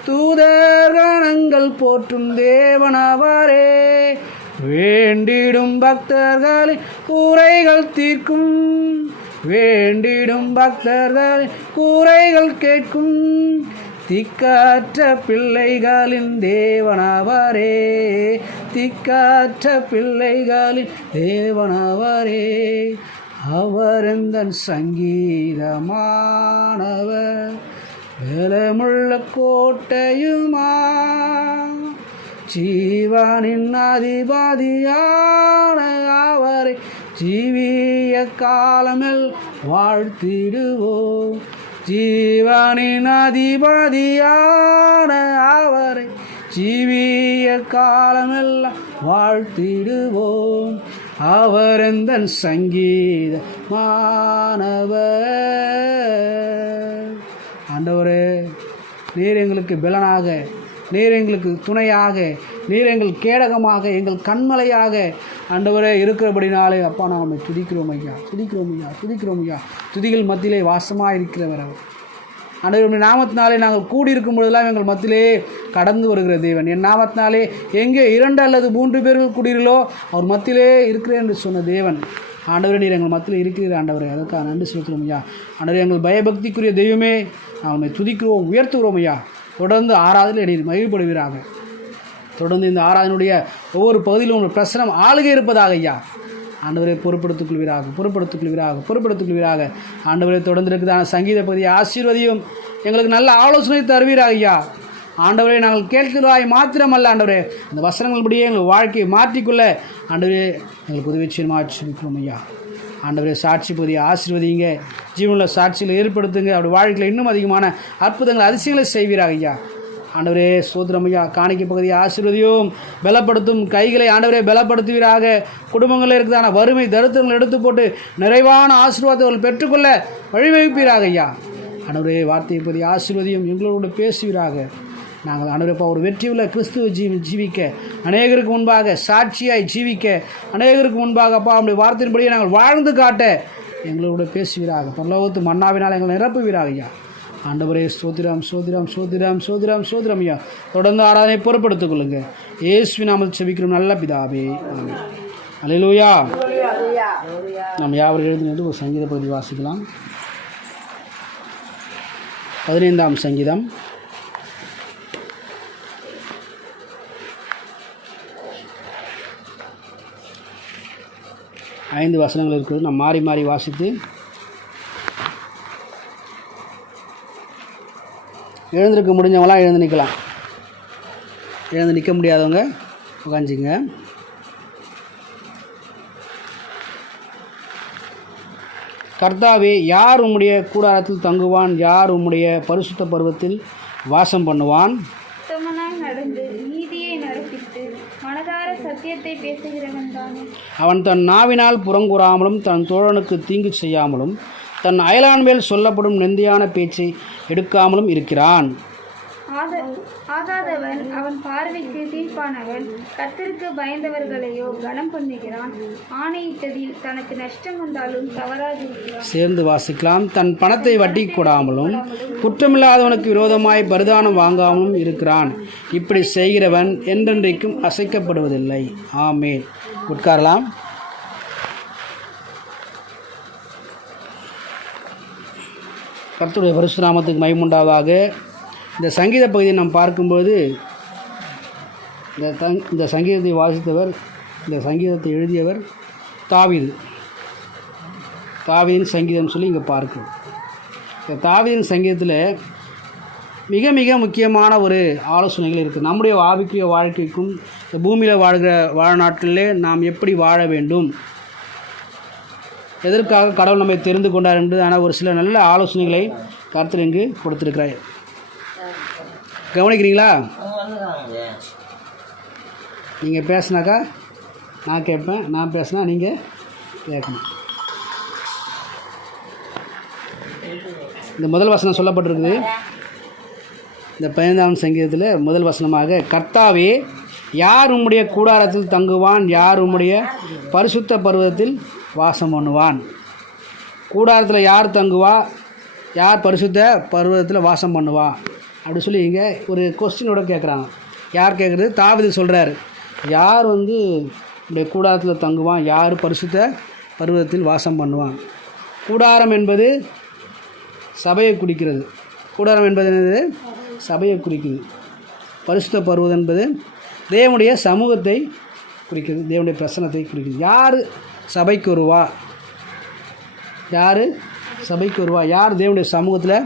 தூதர்கணங்கள் போற்றும் தேவன் அவரே. வேண்டிடும் பக்தர்களின் குறைகள் தீர்க்கும், வேண்டிடும் பக்தர்களின் குறைகள் கேட்கும் திக்கற்ற பிள்ளைகளின் தேவன் அவரே. திக்கற்ற பிள்ளைகளின் தேவன் அவரே. அவர் எந்தன் சங்கீதமானவர், பலமுள்ள கோட்டையுமா, ஜீவனின் அதிபதியான அவரை ஜீவிய காலமெல் வாழ்த்திடுவோம். ஜீவனின் அதிபதியான அவரை ஜீவிய காலமெல்லாம் வாழ்த்திடுவோம். அவர் எந்தன் சங்கீதமானவர். ஆண்டவரே, நீர் எங்களுக்கு பலனாக, நீர் எங்களுக்கு துணையாக, நீர் எங்கள் கேடகமாக, எங்கள் கண்மலையாக ஆண்டவரே இருக்கிறபடினாலே அப்பா நாம் துதிக்கிறோம் ஐயா, துதிக்கிறோம் ஐயா, துதிக்கிறோம் ஐயா. துதிகள் மத்தியிலே வாசமாக இருக்கிறவர் அவர். ஆண்டவருடைய நாமத்தினாலே நாங்கள் கூடியிருக்கும் பொழுதெல்லாம் எங்கள் மத்தியிலே கடந்து வருகிற தேவன். என் நாமத்தினாலே எங்கே 2 அல்லது 3 பேர்கள் கூடியிருந்தோ அவர் மத்தியிலே இருக்கிறேன் என்று சொன்ன தேவன். ஆண்டவரே, நீர் எங்கள் மத்தியில் இருக்கிறீர் ஆண்டவரே, அதற்காக நன்றி செலுத்துகிறோம் ஐயா. ஆண்டவரே, எங்கள் பயபக்திக்குரிய தெய்வமே, அவனை துதிக்கிறோம், உயர்த்துகிறோம் ஐயா. தொடர்ந்து ஆராதனை நீர் மகிழ்ப்படுவீராக. தொடர்ந்து இந்த ஆராதனுடைய ஒவ்வொரு பகுதியிலும் உங்கள் பிரசனம் ஆளுகை இருப்பதாக ஐயா. ஆண்டவரை பொறுப்படுத்திக் கொள்வீராக. ஆண்டவரை தொடர்ந்து இருக்கிறதான சங்கீத பகுதியை ஆசீர்வதியும், எங்களுக்கு நல்ல ஆலோசனை தருவீராக ஐயா. ஆண்டவரை நாங்கள் கேட்கிறவாய் மாத்திரமல்ல ஆண்டவரே, அந்த வசனங்கள்படியே எங்கள் வாழ்க்கையை மாற்றிக்கொள்ள ஆண்டவரே எங்களுக்கு உதவி செய்யணும் ஐயா. ஆண்டவரே, சாட்சி பகுதியை ஆசீர்வதிங்க, ஜீவனுள்ள சாட்சிகளை ஏற்படுத்துங்க. அவருடைய வாழ்க்கையில் இன்னும் அதிகமான அற்புதங்கள் அதிசயங்களை செய்வீராக ஐயா. ஆண்டவரே சோத்திரம் ஐயா. காணிக்கை பகுதியை ஆசீர்வதியும், பலப்படுத்தும் கைகளை ஆண்டவரே பலப்படுத்துவீராக. குடும்பங்களில் இருக்கிறதான வறுமை தரித்திரங்கள் எடுத்து போட்டு நிறைவான ஆசீர்வாதங்கள் பெற்றுக்கொள்ள வழிவகுப்பீராக ஐயா. ஆண்டவரே, வார்த்தையை பகுதியை ஆசீர்வதியும், எங்களோடு பேசுவீராக. நாங்கள் ஆண்டவரேப்பா ஒரு வெற்றியுள்ள கிறிஸ்துவ ஜீவிக்க, அநேகருக்கு முன்பாக சாட்சியாய் ஜீவிக்க, அநேகருக்கு முன்பாக அப்பா அவருடைய வார்த்தையின்படியே நாங்கள் வாழ்ந்து காட்ட எங்களோட பேசுவீராக. பரலோகத்து மன்னாவினால் எங்களை நிரப்புவீராக ஐயா. ஆண்டவரே சோதிரம் ஐயா. தொடர்ந்து ஆராதனை பொறுப்படுத்திக் கொள்ளுங்க. இயேசுவின் நாமத்தில் செபிக்கிறோம் நல்ல பிதாவே, ஆமென். அல்லேலூயா. நாம் யாவரும் எழுதினது ஒரு சங்கீத பகுதி வாசிக்கலாம். 15ஆம் சங்கீதம். ஐந்து வசனங்கள் இருக்கிறது. நாம் மாறி மாறி வாசித்து எழுந்திருக்க முடிஞ்சவங்களாம் எழுந்து நிற்கலாம். எழுந்து நிற்க முடியாதவங்க உட்காந்துங்க. கர்த்தாவே, யார் உம்முடைய கூடாரத்தில் தங்குவான்? யார் உம்முடைய பரிசுத்த பர்வத்தில் வாசம் பண்ணுவான்? அவன் தன் நாவினால் புறங்கூறாமலும் தன் தோழனுக்கு தீங்கு செய்யாமலும் தன் அயலான் மேல் சொல்லப்படும் நிந்தையான பேச்சை எடுக்காமலும் இருக்கிறான். ஆகாதவன் அவன் பார்வைக்கு தீர்ப்பானவன். கர்த்தருக்கு பயந்தவர்களையோ கனம் பண்ணுகிறான். ஆணையிட்டதில் தனக்கு நஷ்டம் வந்தாலும் தவறாதிருக்கிறான். சேர்ந்து வாசிக்கலாம். தன் பணத்தை வட்டி கொடாமலும் குற்றமில்லாதவனுக்கு விரோதமாய் பரிதானம் வாங்காமலும் இருக்கிறான். இப்படி செய்கிறவன் என்றென்றைக்கும் அசைக்கப்படுவதில்லை. ஆமென். உட்காரலாம். கர்த்தருடைய பரிசுத்த நாமத்துக்கு மகிமையுண்டாவதாக. இந்த சங்கீத பகுதியை நாம் பார்க்கும்போது இந்த சங்கீதத்தை வாசித்தவர், இந்த சங்கீதத்தை எழுதியவர் தாவீதின் சங்கீதம் சொல்லி இங்கே பார்க்கிறோம். இந்த தாவீதின் சங்கீதத்தில் மிக மிக முக்கியமான ஒரு ஆலோசனைகள் இருக்குது. நம்முடைய ஆவிக்குரிய வாழ்க்கைக்கும் இந்த பூமியில் வாழ்நாட்களிலே நாம் எப்படி வாழ வேண்டும், எதற்காக கடவுள் நம்மை தெரிந்து கொண்டார் என்பதான ஒரு சில நல்ல ஆலோசனைகளை கர்த்தர் இங்கு கொடுத்திருக்கிறார். கவனிக்கிறீங்களா? நீங்கள் பேசுனாக்கா நான் கேட்பேன், நான் பேசுனா நீங்கள் கேட்கணும். இந்த முதல் வசனம் சொல்லப்பட்டிருக்குது. இந்த 15ஆம் சங்கீதத்தில் முதல் வசனமாக, கர்த்தாவே யார் உம்முடைய கூடாரத்தில் தங்குவான், யார் உம்முடைய பரிசுத்த பர்வதத்தில் வாசம் பண்ணுவான். கூடாரத்தில் யார் தங்குவா, யார் பரிசுத்த பர்வதத்தில் வாசம் பண்ணுவா அப்படி சொல்லி இங்கே ஒரு கொஸ்டினோட கேட்குறாங்க. யார் கேட்குறது? தாவீது சொல்கிறார், யார் உடைய கூடாரத்தில் தங்குவான், யார் பரிசுத்த பர்வதத்தில் வாசம் பண்ணுவான். கூடாரம் என்பது சபையை குறிக்கிறது. கூடாரம் என்பது என்னது? சபையை குறிக்குது. பரிசுத்த பர்வதம் என்பது தேவனுடைய சமூகத்தை குறிக்கிறது, தேவனுடைய பிரசன்னத்தை குறிக்குது. யார் சபைக்கு வருவா, யார் சபைக்கு வருவா, யார் தேவனுடைய சமூகத்தில்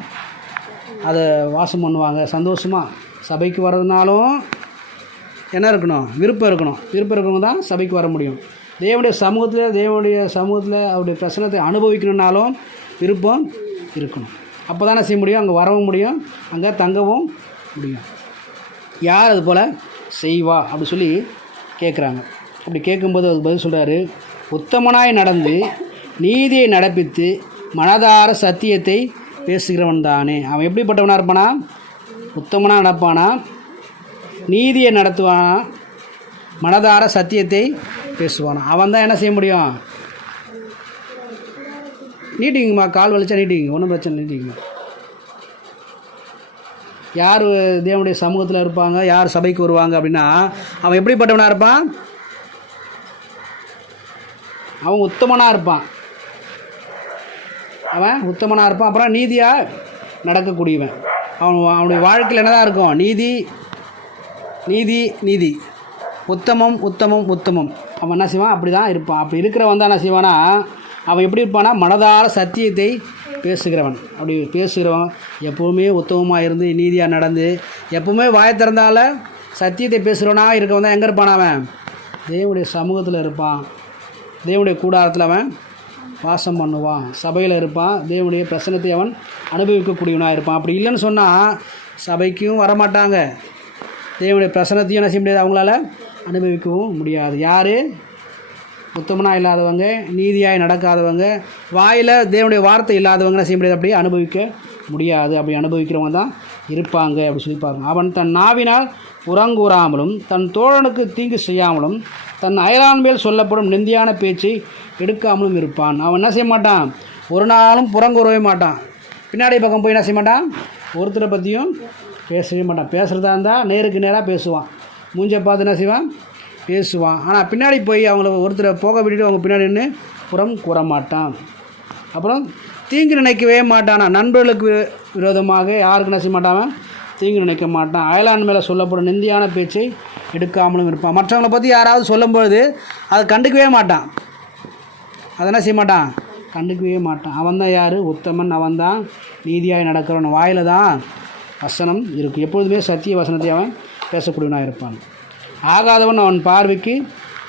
அதை வாசம் பண்ணுவாங்க சந்தோஷமாக. சபைக்கு வர்றதுனாலும் என்ன இருக்கணும்? விருப்பம் இருக்கணும். விருப்பம் இருக்கணும் தான் சபைக்கு வர முடியும். தேவனுடைய சமூகத்தில் அவருடைய பிரசன்னத்தை அனுபவிக்கணுன்னாலும் விருப்பம் இருக்கணும். அப்போ தானே செய்ய முடியும், அங்கே வரவும் முடியும், அங்கே தங்கவும் முடியும். யார் அது போல் செய்வா அப்படி சொல்லி கேட்குறாங்க. அப்படி கேட்கும்போது அது பதில் சொல்கிறாரு, உத்தமனாய் நடந்து நீதியை நடப்பித்து மனதார சத்தியத்தை பேசுகிறவன் தானே. அவன் எப்படிப்பட்டவனாக இருப்பானா? உத்தமனாக நடப்பானா, நீதியை நடத்துவானா, மனதார சத்தியத்தை பேசுவானா. அவன் தான் என்ன செய்ய முடியும்? நீட்டிங்கம்மா, கால் வலிச்சா நீட்டிங்க, ஒன்றும் பிரச்சனை நீட்டிங்க. யார் தேவனுடைய சமூகத்தில் இருப்பாங்க, யார் சபைக்கு வருவாங்க அப்படின்னா, அவன் எப்படிப்பட்டவனாக இருப்பான்? அவன் உத்தமனாக இருப்பான். அப்புறம் நீதியாக நடக்கக்கூடியவன். அவனுடைய வாழ்க்கையில் என்ன தான் இருக்கும்? நீதி நீதி நீதி, உத்தமம் உத்தமம் உத்தமம். அவன் என்ன செய்வான்? அப்படி தான் இருப்பான். அப்படி இருக்கிறவன் தான் என்ன செய்வானா, அவன் எப்படி இருப்பானா, மனதார சத்தியத்தை பேசுகிறவன். அப்படி பேசுகிறவன் எப்போவுமே உத்தமமாக இருந்து நீதியாக நடந்து எப்போவுமே வாய் திறந்தால சத்தியத்தை பேசுகிறவனாக இருக்கவன் தான் எங்கே இருப்பான்? அவன் தேவனுடைய சமூகத்தில் இருப்பான், தேவனுடைய கூடாரத்தில் அவன் வாசம் பண்ணுவான், சபையில் இருப்பான், தேவனுடைய பிரசன்னத்தை அவன் அனுபவிக்கக்கூடியவனாக இருப்பான். அப்படி இல்லைன்னு சொன்னால் சபைக்கும் வரமாட்டாங்க, தேவனுடைய பிரசன்னத்தையும் என்ன செய்ய முடியாது, அவங்களால அனுபவிக்கவும் முடியாது. யார் உத்தமனாக இல்லாதவங்க, நீதியாய் நடக்காதவங்க, வாயில் தேவனுடைய வார்த்தை இல்லாதவங்க என்ன செய்ய முடியாது, அப்படி அனுபவிக்க முடியாது. அப்படி அனுபவிக்கிறவங்க தான் இருப்பாங்க அப்படி சொல்லி பாருங்க. அவன் தன் நாவினால் புறங்கூறாமலும் தன் தோழனுக்கு தீங்கு செய்யாமலும் தன் அயலான் மேல் சொல்லப்படும் நிந்தியான பேச்சை எடுக்காமலும் இருப்பான். அவன் என்ன செய்ய மாட்டான்? ஒரு நாளும் புறங்கூறவே மாட்டான். பின்னாடி பக்கம் போய் என்ன செய்ய மாட்டான்? ஒருத்தரை பற்றியும் பேசவே மாட்டான். பேசுகிறதா இருந்தால் நேருக்கு நேராக பேசுவான், மூஞ்சை பார்த்து என்ன செய்வான்? பேசுவான். ஆனால் பின்னாடி போய் அவங்கள ஒருத்தரை போக விட்டுட்டு அவங்க பின்னாடி நின்று புறம் கூற மாட்டான். அப்புறம் தீங்கு நினைக்கவே மாட்டான். நண்பர்களுக்கு விரோதமாக யாருக்கு என்ன செய்ய மாட்டான்? தீங்கு நினைக்க மாட்டான். அயலான் மேலே சொல்லப்படும் நிந்தியான பேச்சை எடுக்காமலும் இருப்பான். மற்றவங்களை பற்றி யாராவது சொல்லும்பொழுது அதை கண்டுக்கவே மாட்டான். அதை என்ன செய்ய மாட்டான்? கண்டுக்கவே மாட்டான். அவன் தான் யார்? உத்தமன். அவன் தான் நீதியாய் நடக்கிறவன். வாயில் தான் வசனம் இருக்குது. எப்பொழுதுமே சத்திய வசனத்தை அவன் பேசக்கூடியவனாக இருப்பான். ஆகாதவன் அவன் பார்வைக்கு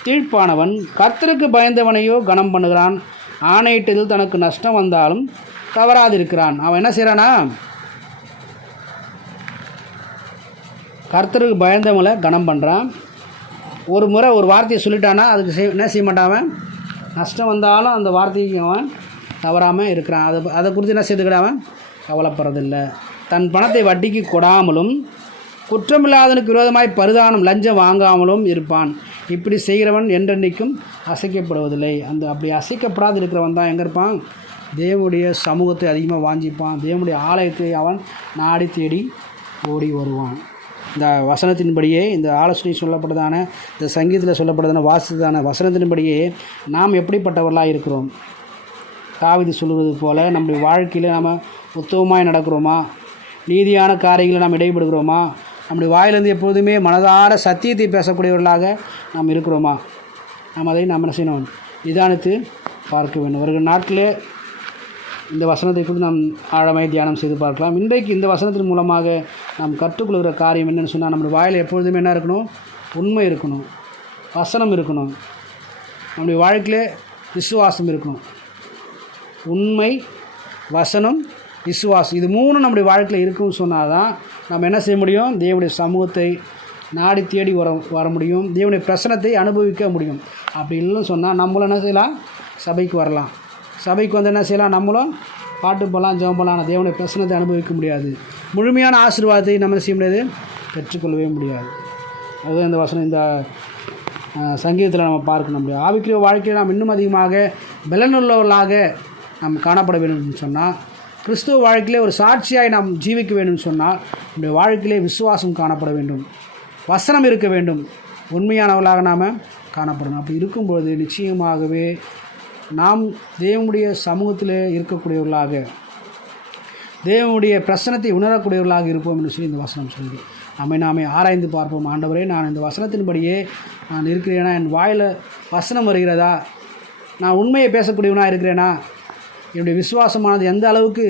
தீழ்ப்பானவன். கர்த்தருக்கு பயந்தவனையோ கனம் பண்ணுகிறான். ஆணையிட்டதில் தனக்கு நஷ்டம் வந்தாலும் தவறாதிருக்கிறான். அவன் என்ன செய்கிறானா? கர்த்தருக்கு பயந்தவங்களை கனம் பண்ணுறான். ஒரு முறை ஒரு வார்த்தையை சொல்லிட்டானா அதுக்கு என்ன செய்ய மாட்டான்? அவன் நஷ்டம் வந்தாலும் அந்த வார்த்தைக்கு அவன் தவறாமல் இருக்கிறான். அதை குறித்து என்ன செய்துக்கிட அவன் கவலைப்படுறதில்லை. தன் பணத்தை வட்டிக்கு கொடாமலும் குற்றமில்லாதனுக்கு விரோதமாய் பரிதானம் லஞ்சம் வாங்காமலும் இருப்பான். இப்படி செய்கிறவன் என்றென்றைக்கும் அசைக்கப்படுவதில்லை. அப்படி அசைக்கப்படாது இருக்கிறவன் தான் எங்கே இருப்பான்? தேவனுடைய சமூகத்தை அதிகமாக வாஞ்சிப்பான். தேவனுடைய ஆலயத்தை அவன் நாடி தேடி ஓடி வருவான். இந்த வசனத்தின்படியே, இந்த ஆலோசனை சொல்லப்பட்டதான, இந்த சங்கீதத்தில் சொல்லப்பட்டதான, வாசித்ததான வசனத்தின்படியே நாம் எப்படிப்பட்டவர்களாக இருக்கிறோம்? தாவீது சொல்லுவது போல் நம்முடைய வாழ்க்கையில் நாம் உத்தமமாய் நடக்கிறோமா? நீதியான காரியங்களை நாம் இடைபடுகிறோமா? நம்முடைய வாயிலிருந்து எப்போதுமே மனதார சத்தியத்தை பேசக்கூடியவர்களாக நாம் இருக்கிறோமா? நாம் அதை நாம் என்ன செய்யணும்? நிதானித்து பார்க்க வேண்டும். வருகிற நாட்களே இந்த வசனத்தை குறித்து நாம் ஆழமாய் தியானம் செய்து பார்க்கலாம். இன்றைக்கு இந்த வசனத்தின் மூலமாக நாம் கற்றுக்கொள்கிற காரியம் என்னென்னு சொன்னால், நம்முடைய வாயில் எப்பொழுதுமே என்ன இருக்கணும்? உண்மை இருக்கணும், வசனம் இருக்கணும், நம்முடைய வாழ்க்கையிலே விசுவாசம் இருக்கணும். உண்மை, வசனம், விசுவாசம், இது 3 நம்முடைய வாழ்க்கையில் இருக்குன்னு சொன்னால் தான் நம்ம என்ன செய்ய முடியும்? தேவனுடைய சமூகத்தை நாடி தேடி வர முடியும், தேவனுடைய பிரசனத்தை அனுபவிக்க முடியும். அப்படி இல்லைன்னு சொன்னால் நம்மளும் என்ன செய்யலாம்? சபைக்கு வரலாம், சபைக்கு வந்து என்ன செய்யலாம்? நம்மளும் பாட்டு போகலாம், ஜெபம் பண்ணலாம், தேவனுடைய பிரசனத்தை அனுபவிக்க முடியாது, முழுமையான ஆசீர்வாதத்தை நம்ம செய்ய முடியாது, பெற்றுக்கொள்ளவே முடியாது. அதுதான் இந்த வசனம், இந்த சங்கீதத்தில் நம்ம பார்க்க முடியும். ஆவிக்குரிய வாழ்க்கையில் நாம் இன்னும் அதிகமாக பலனுள்ளவர்களாக நாம் காணப்பட வேண்டும் சொன்னால், கிறிஸ்துவ வாழ்க்கையிலே ஒரு சாட்சியாய் நாம் ஜீவிக்க வேண்டும் சொன்னால், நம்முடைய வாழ்க்கையிலே விசுவாசம் காணப்பட வேண்டும், வசனம் இருக்க வேண்டும், உண்மையானவர்களாக நாம் காணப்படணும். அப்படி இருக்கும்பொழுது நிச்சயமாகவே நாம் தேவனுடைய சமூகத்தில் இருக்கக்கூடியவர்களாக, தேவனுடைய பிரசனத்தை உணரக்கூடியவர்களாக இருப்போம் என்று சொல்லி இந்த வசனம் சொல்லுது. நாமே ஆராய்ந்து பார்ப்போம். ஆண்டவரே, நான் இந்த வசனத்தின்படியே நான் இருக்கிறேனா? என் வாயில் வசனம் வருகிறதா? நான் உண்மையை பேசக்கூடியவனாக இருக்கிறேனா? என்னுடைய விசுவாசமானது எந்த அளவுக்கு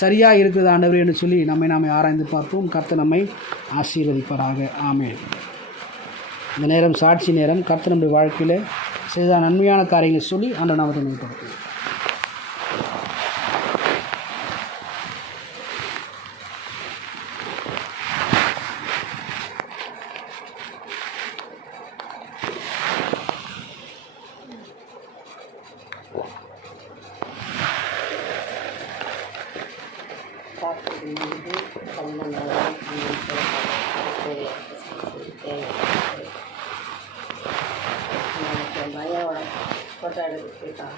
சரியாக இருக்குது ஆண்டவரே என்று சொல்லி நாமே ஆராய்ந்து பார்ப்போம். கர்த்தர் நம்மை ஆசீர்வதிப்பாராக. ஆமென். இந்த நேரம் சாட்சி நேரம். கர்த்தர் நம்முடைய வாழ்க்கையில் செய்த நன்மையான காரியங்களை சொல்லி ஆண்டவர் நாமத்தை மேம்படுத்தும். ஃபோட்டோ எடுக்க போயிட்டான்.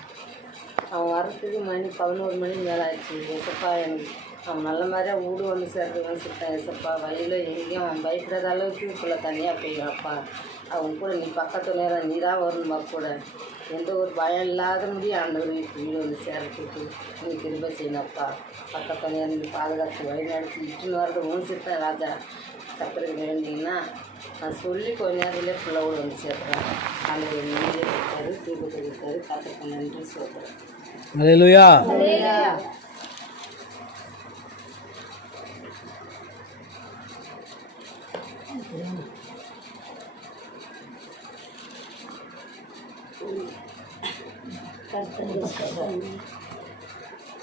அவன் வரத்துக்கு மணி 11 மணி மேலே ஆயிடுச்சு. ஏசப்பா, எனக்கு அவன் நல்ல மாதிரியாக வீடு வந்து சேர்த்துக்கன்னு சொல்லிட்டான். ஏசப்பா, வழியில் எங்கேயும் அவன் பயப்படாத அளவுக்கு இப்போல தனியாக போயிடுவாப்பா. அவன் கூட நீ பக்கத்து நேரம் நீ தான் வரணுமா கூட. எந்த ஒரு பயம் இல்லாத முடியும் ஆண்டவர் வீடு வந்து சேர்த்துக்கு நீ திரும்ப செய்யணப்பா. பக்கத்து நேரம் நீ பாதுகாத்து வழி நடத்தி இட்டுன்னு வரது ஊசிட்டேன் ராஜா. கற்றுக்க வேண்டிங்கன்னா நான் சொல்லி கொஞ்ச நேரத்திலே பிள்ளைவோடு வந்து சேர்க்குறேன். ஆண்டவர் நீரே கொடுத்தாரு, தீர்ப்பு கொடுத்தாரு. கற்றுக்க நன்றி சொல்கிறேன். அல்லேலூயா.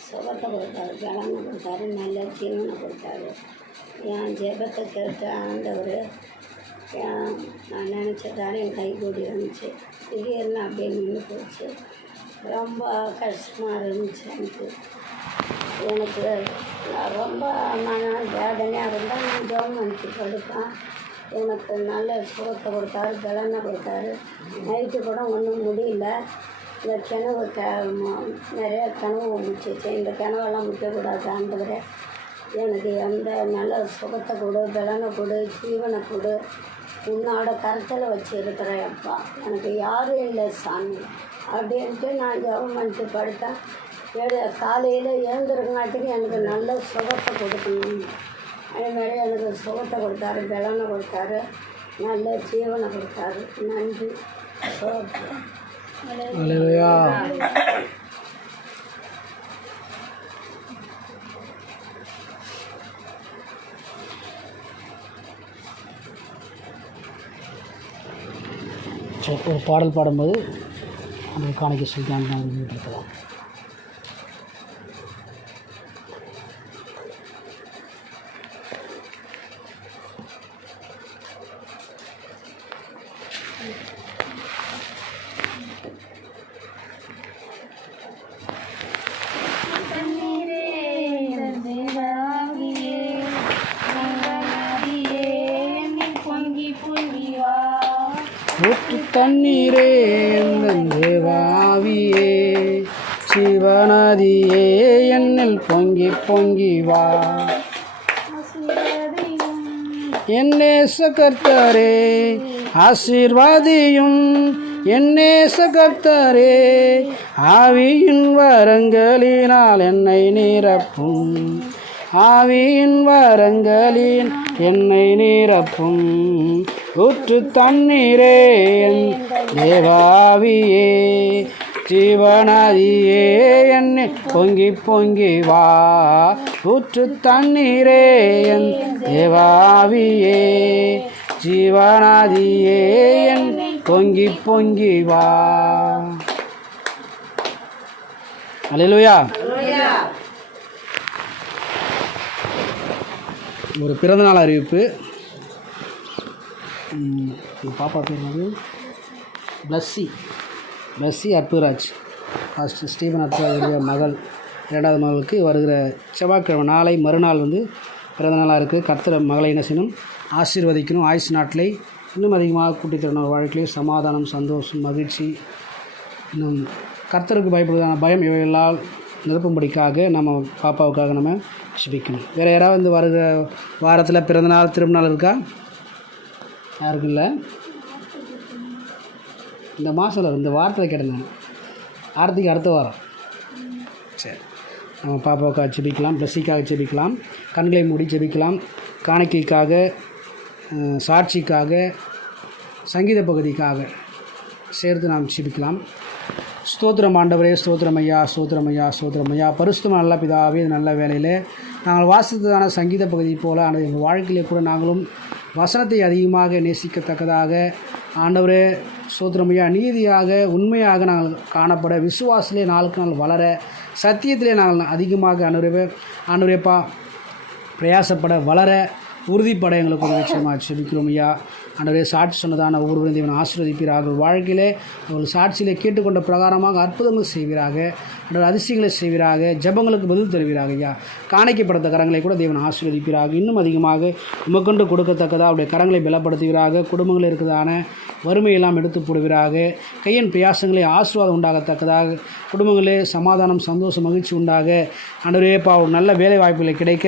சுகத்தை கொடுத்தாரு, பலனை கொடுத்தாரு, நல்ல ஜீவனை கொடுத்தாரு. என் ஜெபத்தை கேட்ட ஆண்டவர் நான் நினச்சதால என் கை கூடி வந்துச்சு. திடீர்னு அப்படியே நின்று போச்சு. ரொம்ப கஷ்டமாக இருந்துச்சு. எனக்கு ரொம்ப மன வேதனையாக இருந்தால் நான் ஜெபம் பண்ணிட்டு படுப்பேன். எனக்கு நல்ல சுகத்தை கொடுத்தாரு, பலனை கொடுத்தாரு. நைட்டு கூட ஒன்றும் முடியல. இந்த கனவு நிறைய கனவு முடிச்சிச்சு. இந்த கனவெல்லாம் முட்டக்கூடாது ஆண்டவரே. எனக்கு எந்த நல்ல சுகத்தை கொடு, பலனை கொடு, ஜீவனை கொடு. உன்னோட கருத்தில் வச்சு இருக்கிறேன் அப்பா. எனக்கு யாரும் இல்லை சாமி அப்படின்ட்டு நான் ஜெபம் பண்ணிட்டு படுத்தேன். காலையில் எழுந்துருங்காட்டிக்கு எனக்கு நல்ல சுகத்தை கொடுக்கணும். அதேமாதிரி எனக்கு சுகத்தை கொடுத்தாரு, பலனை கொடுத்தாரு, நல்ல ஜீவனை கொடுத்தாரு. நன்றி. அல்லேலூயா. ஒரு பாடல் பாடும்போது அந்த காணிக்கை சொல்லி மேம்படுத்தலாம். ஊற்று தண்ணீரே என் தேவாவியே, சிவநதியே என்னில் பொங்கி பொங்கி வா. என் நேச கர்த்தரே ஆசீர்வாதியும், என் நேச கர்த்தரே ஆவியின் வரங்களினால் என்னை நிரப்பும். ஆவியின் வரங்களின் என்னை நிரப்பும். ஊற்று தண்ணீரே என் தேவாவியே, ஜீவநதியே என்னை பொங்கி பொங்கி வா, ஊற்று தண்ணீரே என் தேவாவியே, ஜீவநதியே என்னை பொங்கி பொங்கி வா. அல்லேலூயா. ஒரு பிறந்தநாள் அறிவிப்பு. பாப்பா பேர் என்னது? பிளஸ்ஸி அற்புதராஜ். ஃபஸ்ட்டு ஸ்டீவன் அற்புதராஜுடைய மகள், இரண்டாவது மகளுக்கு வருகிற செவ்வாய்க்கிழமை நாளை மறுநாள் பிறந்தநாளாக இருக்குது. கர்த்தர் மகளை என்ன செய்யணும்? ஆசீர்வதிக்கணும். ஆயுசு நாட்டிலே இன்னும் அதிகமாக கூட்டித் தரணும். வாழ்க்கையிலே சமாதானம், சந்தோஷம், மகிழ்ச்சி, இன்னும் கர்த்தருக்கு பயப்படுவதான பயம் இவையெல்லாம் நிரப்பும்படிக்காக நம்ம பாப்பாவுக்காக நம்ம ஜெபிக்கணும். வேறு யாராவது வருகிற வாரத்தில் பிறந்தநாள் திருமணநாள் இருக்கா? யாருக்கும் இல்லை. இந்த மாதம் இந்த வாரத்தில் கேட்டேன். ஆரத்திக்கு அடுத்த வாரம். சரி, நம்ம பாப்பாவுக்காக ஜெபிக்கலாம், பிளஸிக்காக ஜெபிக்கலாம், கண்களை மூடி ஜெபிக்கலாம். காணிக்கைக்காக, சாட்சிக்காக, சங்கீத பகுதிக்காக சேர்த்து நாம் ஜெபிக்கலாம். ஸ்தோத்திரம் ஆண்டவரே, ஸ்தோத்திரம் ஐயா, ஸ்தோத்திரம் ஐயா, ஸ்தோத்திரம் ஐயா. பரிசுத்தமான நல்ல பிதாவே, நல்ல வேலையில் நாங்கள் வாசித்ததான சங்கீத பகுதி போல் எங்கள் வாழ்க்கையிலே கூட நாங்களும் வசனத்தை அதிகமாக நேசிக்கத்தக்கதாக ஆண்டவரே ஸ்தோத்திரம் ஐயா, நீதியாக உண்மையாக நாங்கள் காணப்பட, விசுவாசத்திலே நாளுக்கு நாள் வளர, சத்தியத்திலே நாங்கள் அதிகமாக ஆண்டவரேப்பா பிரயாசப்பட, வளர, உறுதிப்பட எங்களுக்கு ஒரு விஷயமாக ஜெபிக்கிறோம் ஐயா. ஆண்டவரே சாட்சி சொன்னதான ஒவ்வொருவரும் தேவன் ஆசீர்வதிப்பீராக. வாழ்க்கையிலே அவர்கள் சாட்சியிலே கேட்டுக்கொண்ட பிரகாரமாக அற்புதங்கள் செய்வீராக. ஆண்டவர் அதிசயங்களை செய்வீராக. ஜெபங்களுக்கு பதில் தருவீராக ஐயா. காணிக்கப்பட்ட கரங்களை கூட தேவன் ஆசீர்வதிப்பீராக. இன்னும் அதிகமாக உமக்கொண்டு கொடுக்கத்தக்கதாக அவருடைய கரங்களை பலப்படுத்துவீராக. குடும்பங்களில் இருக்கிறதான வறுமையெல்லாம் எடுத்து போடுவீராக. கையின் பிரயாசங்களை ஆசீர்வாதம் உண்டாகத்தக்கதாக, குடும்பங்களே சமாதானம், சந்தோஷம், மகிழ்ச்சி உண்டாக. ஆண்டவரேப்பா ஒரு நல்ல வேலை வாய்ப்புகளை கிடைக்க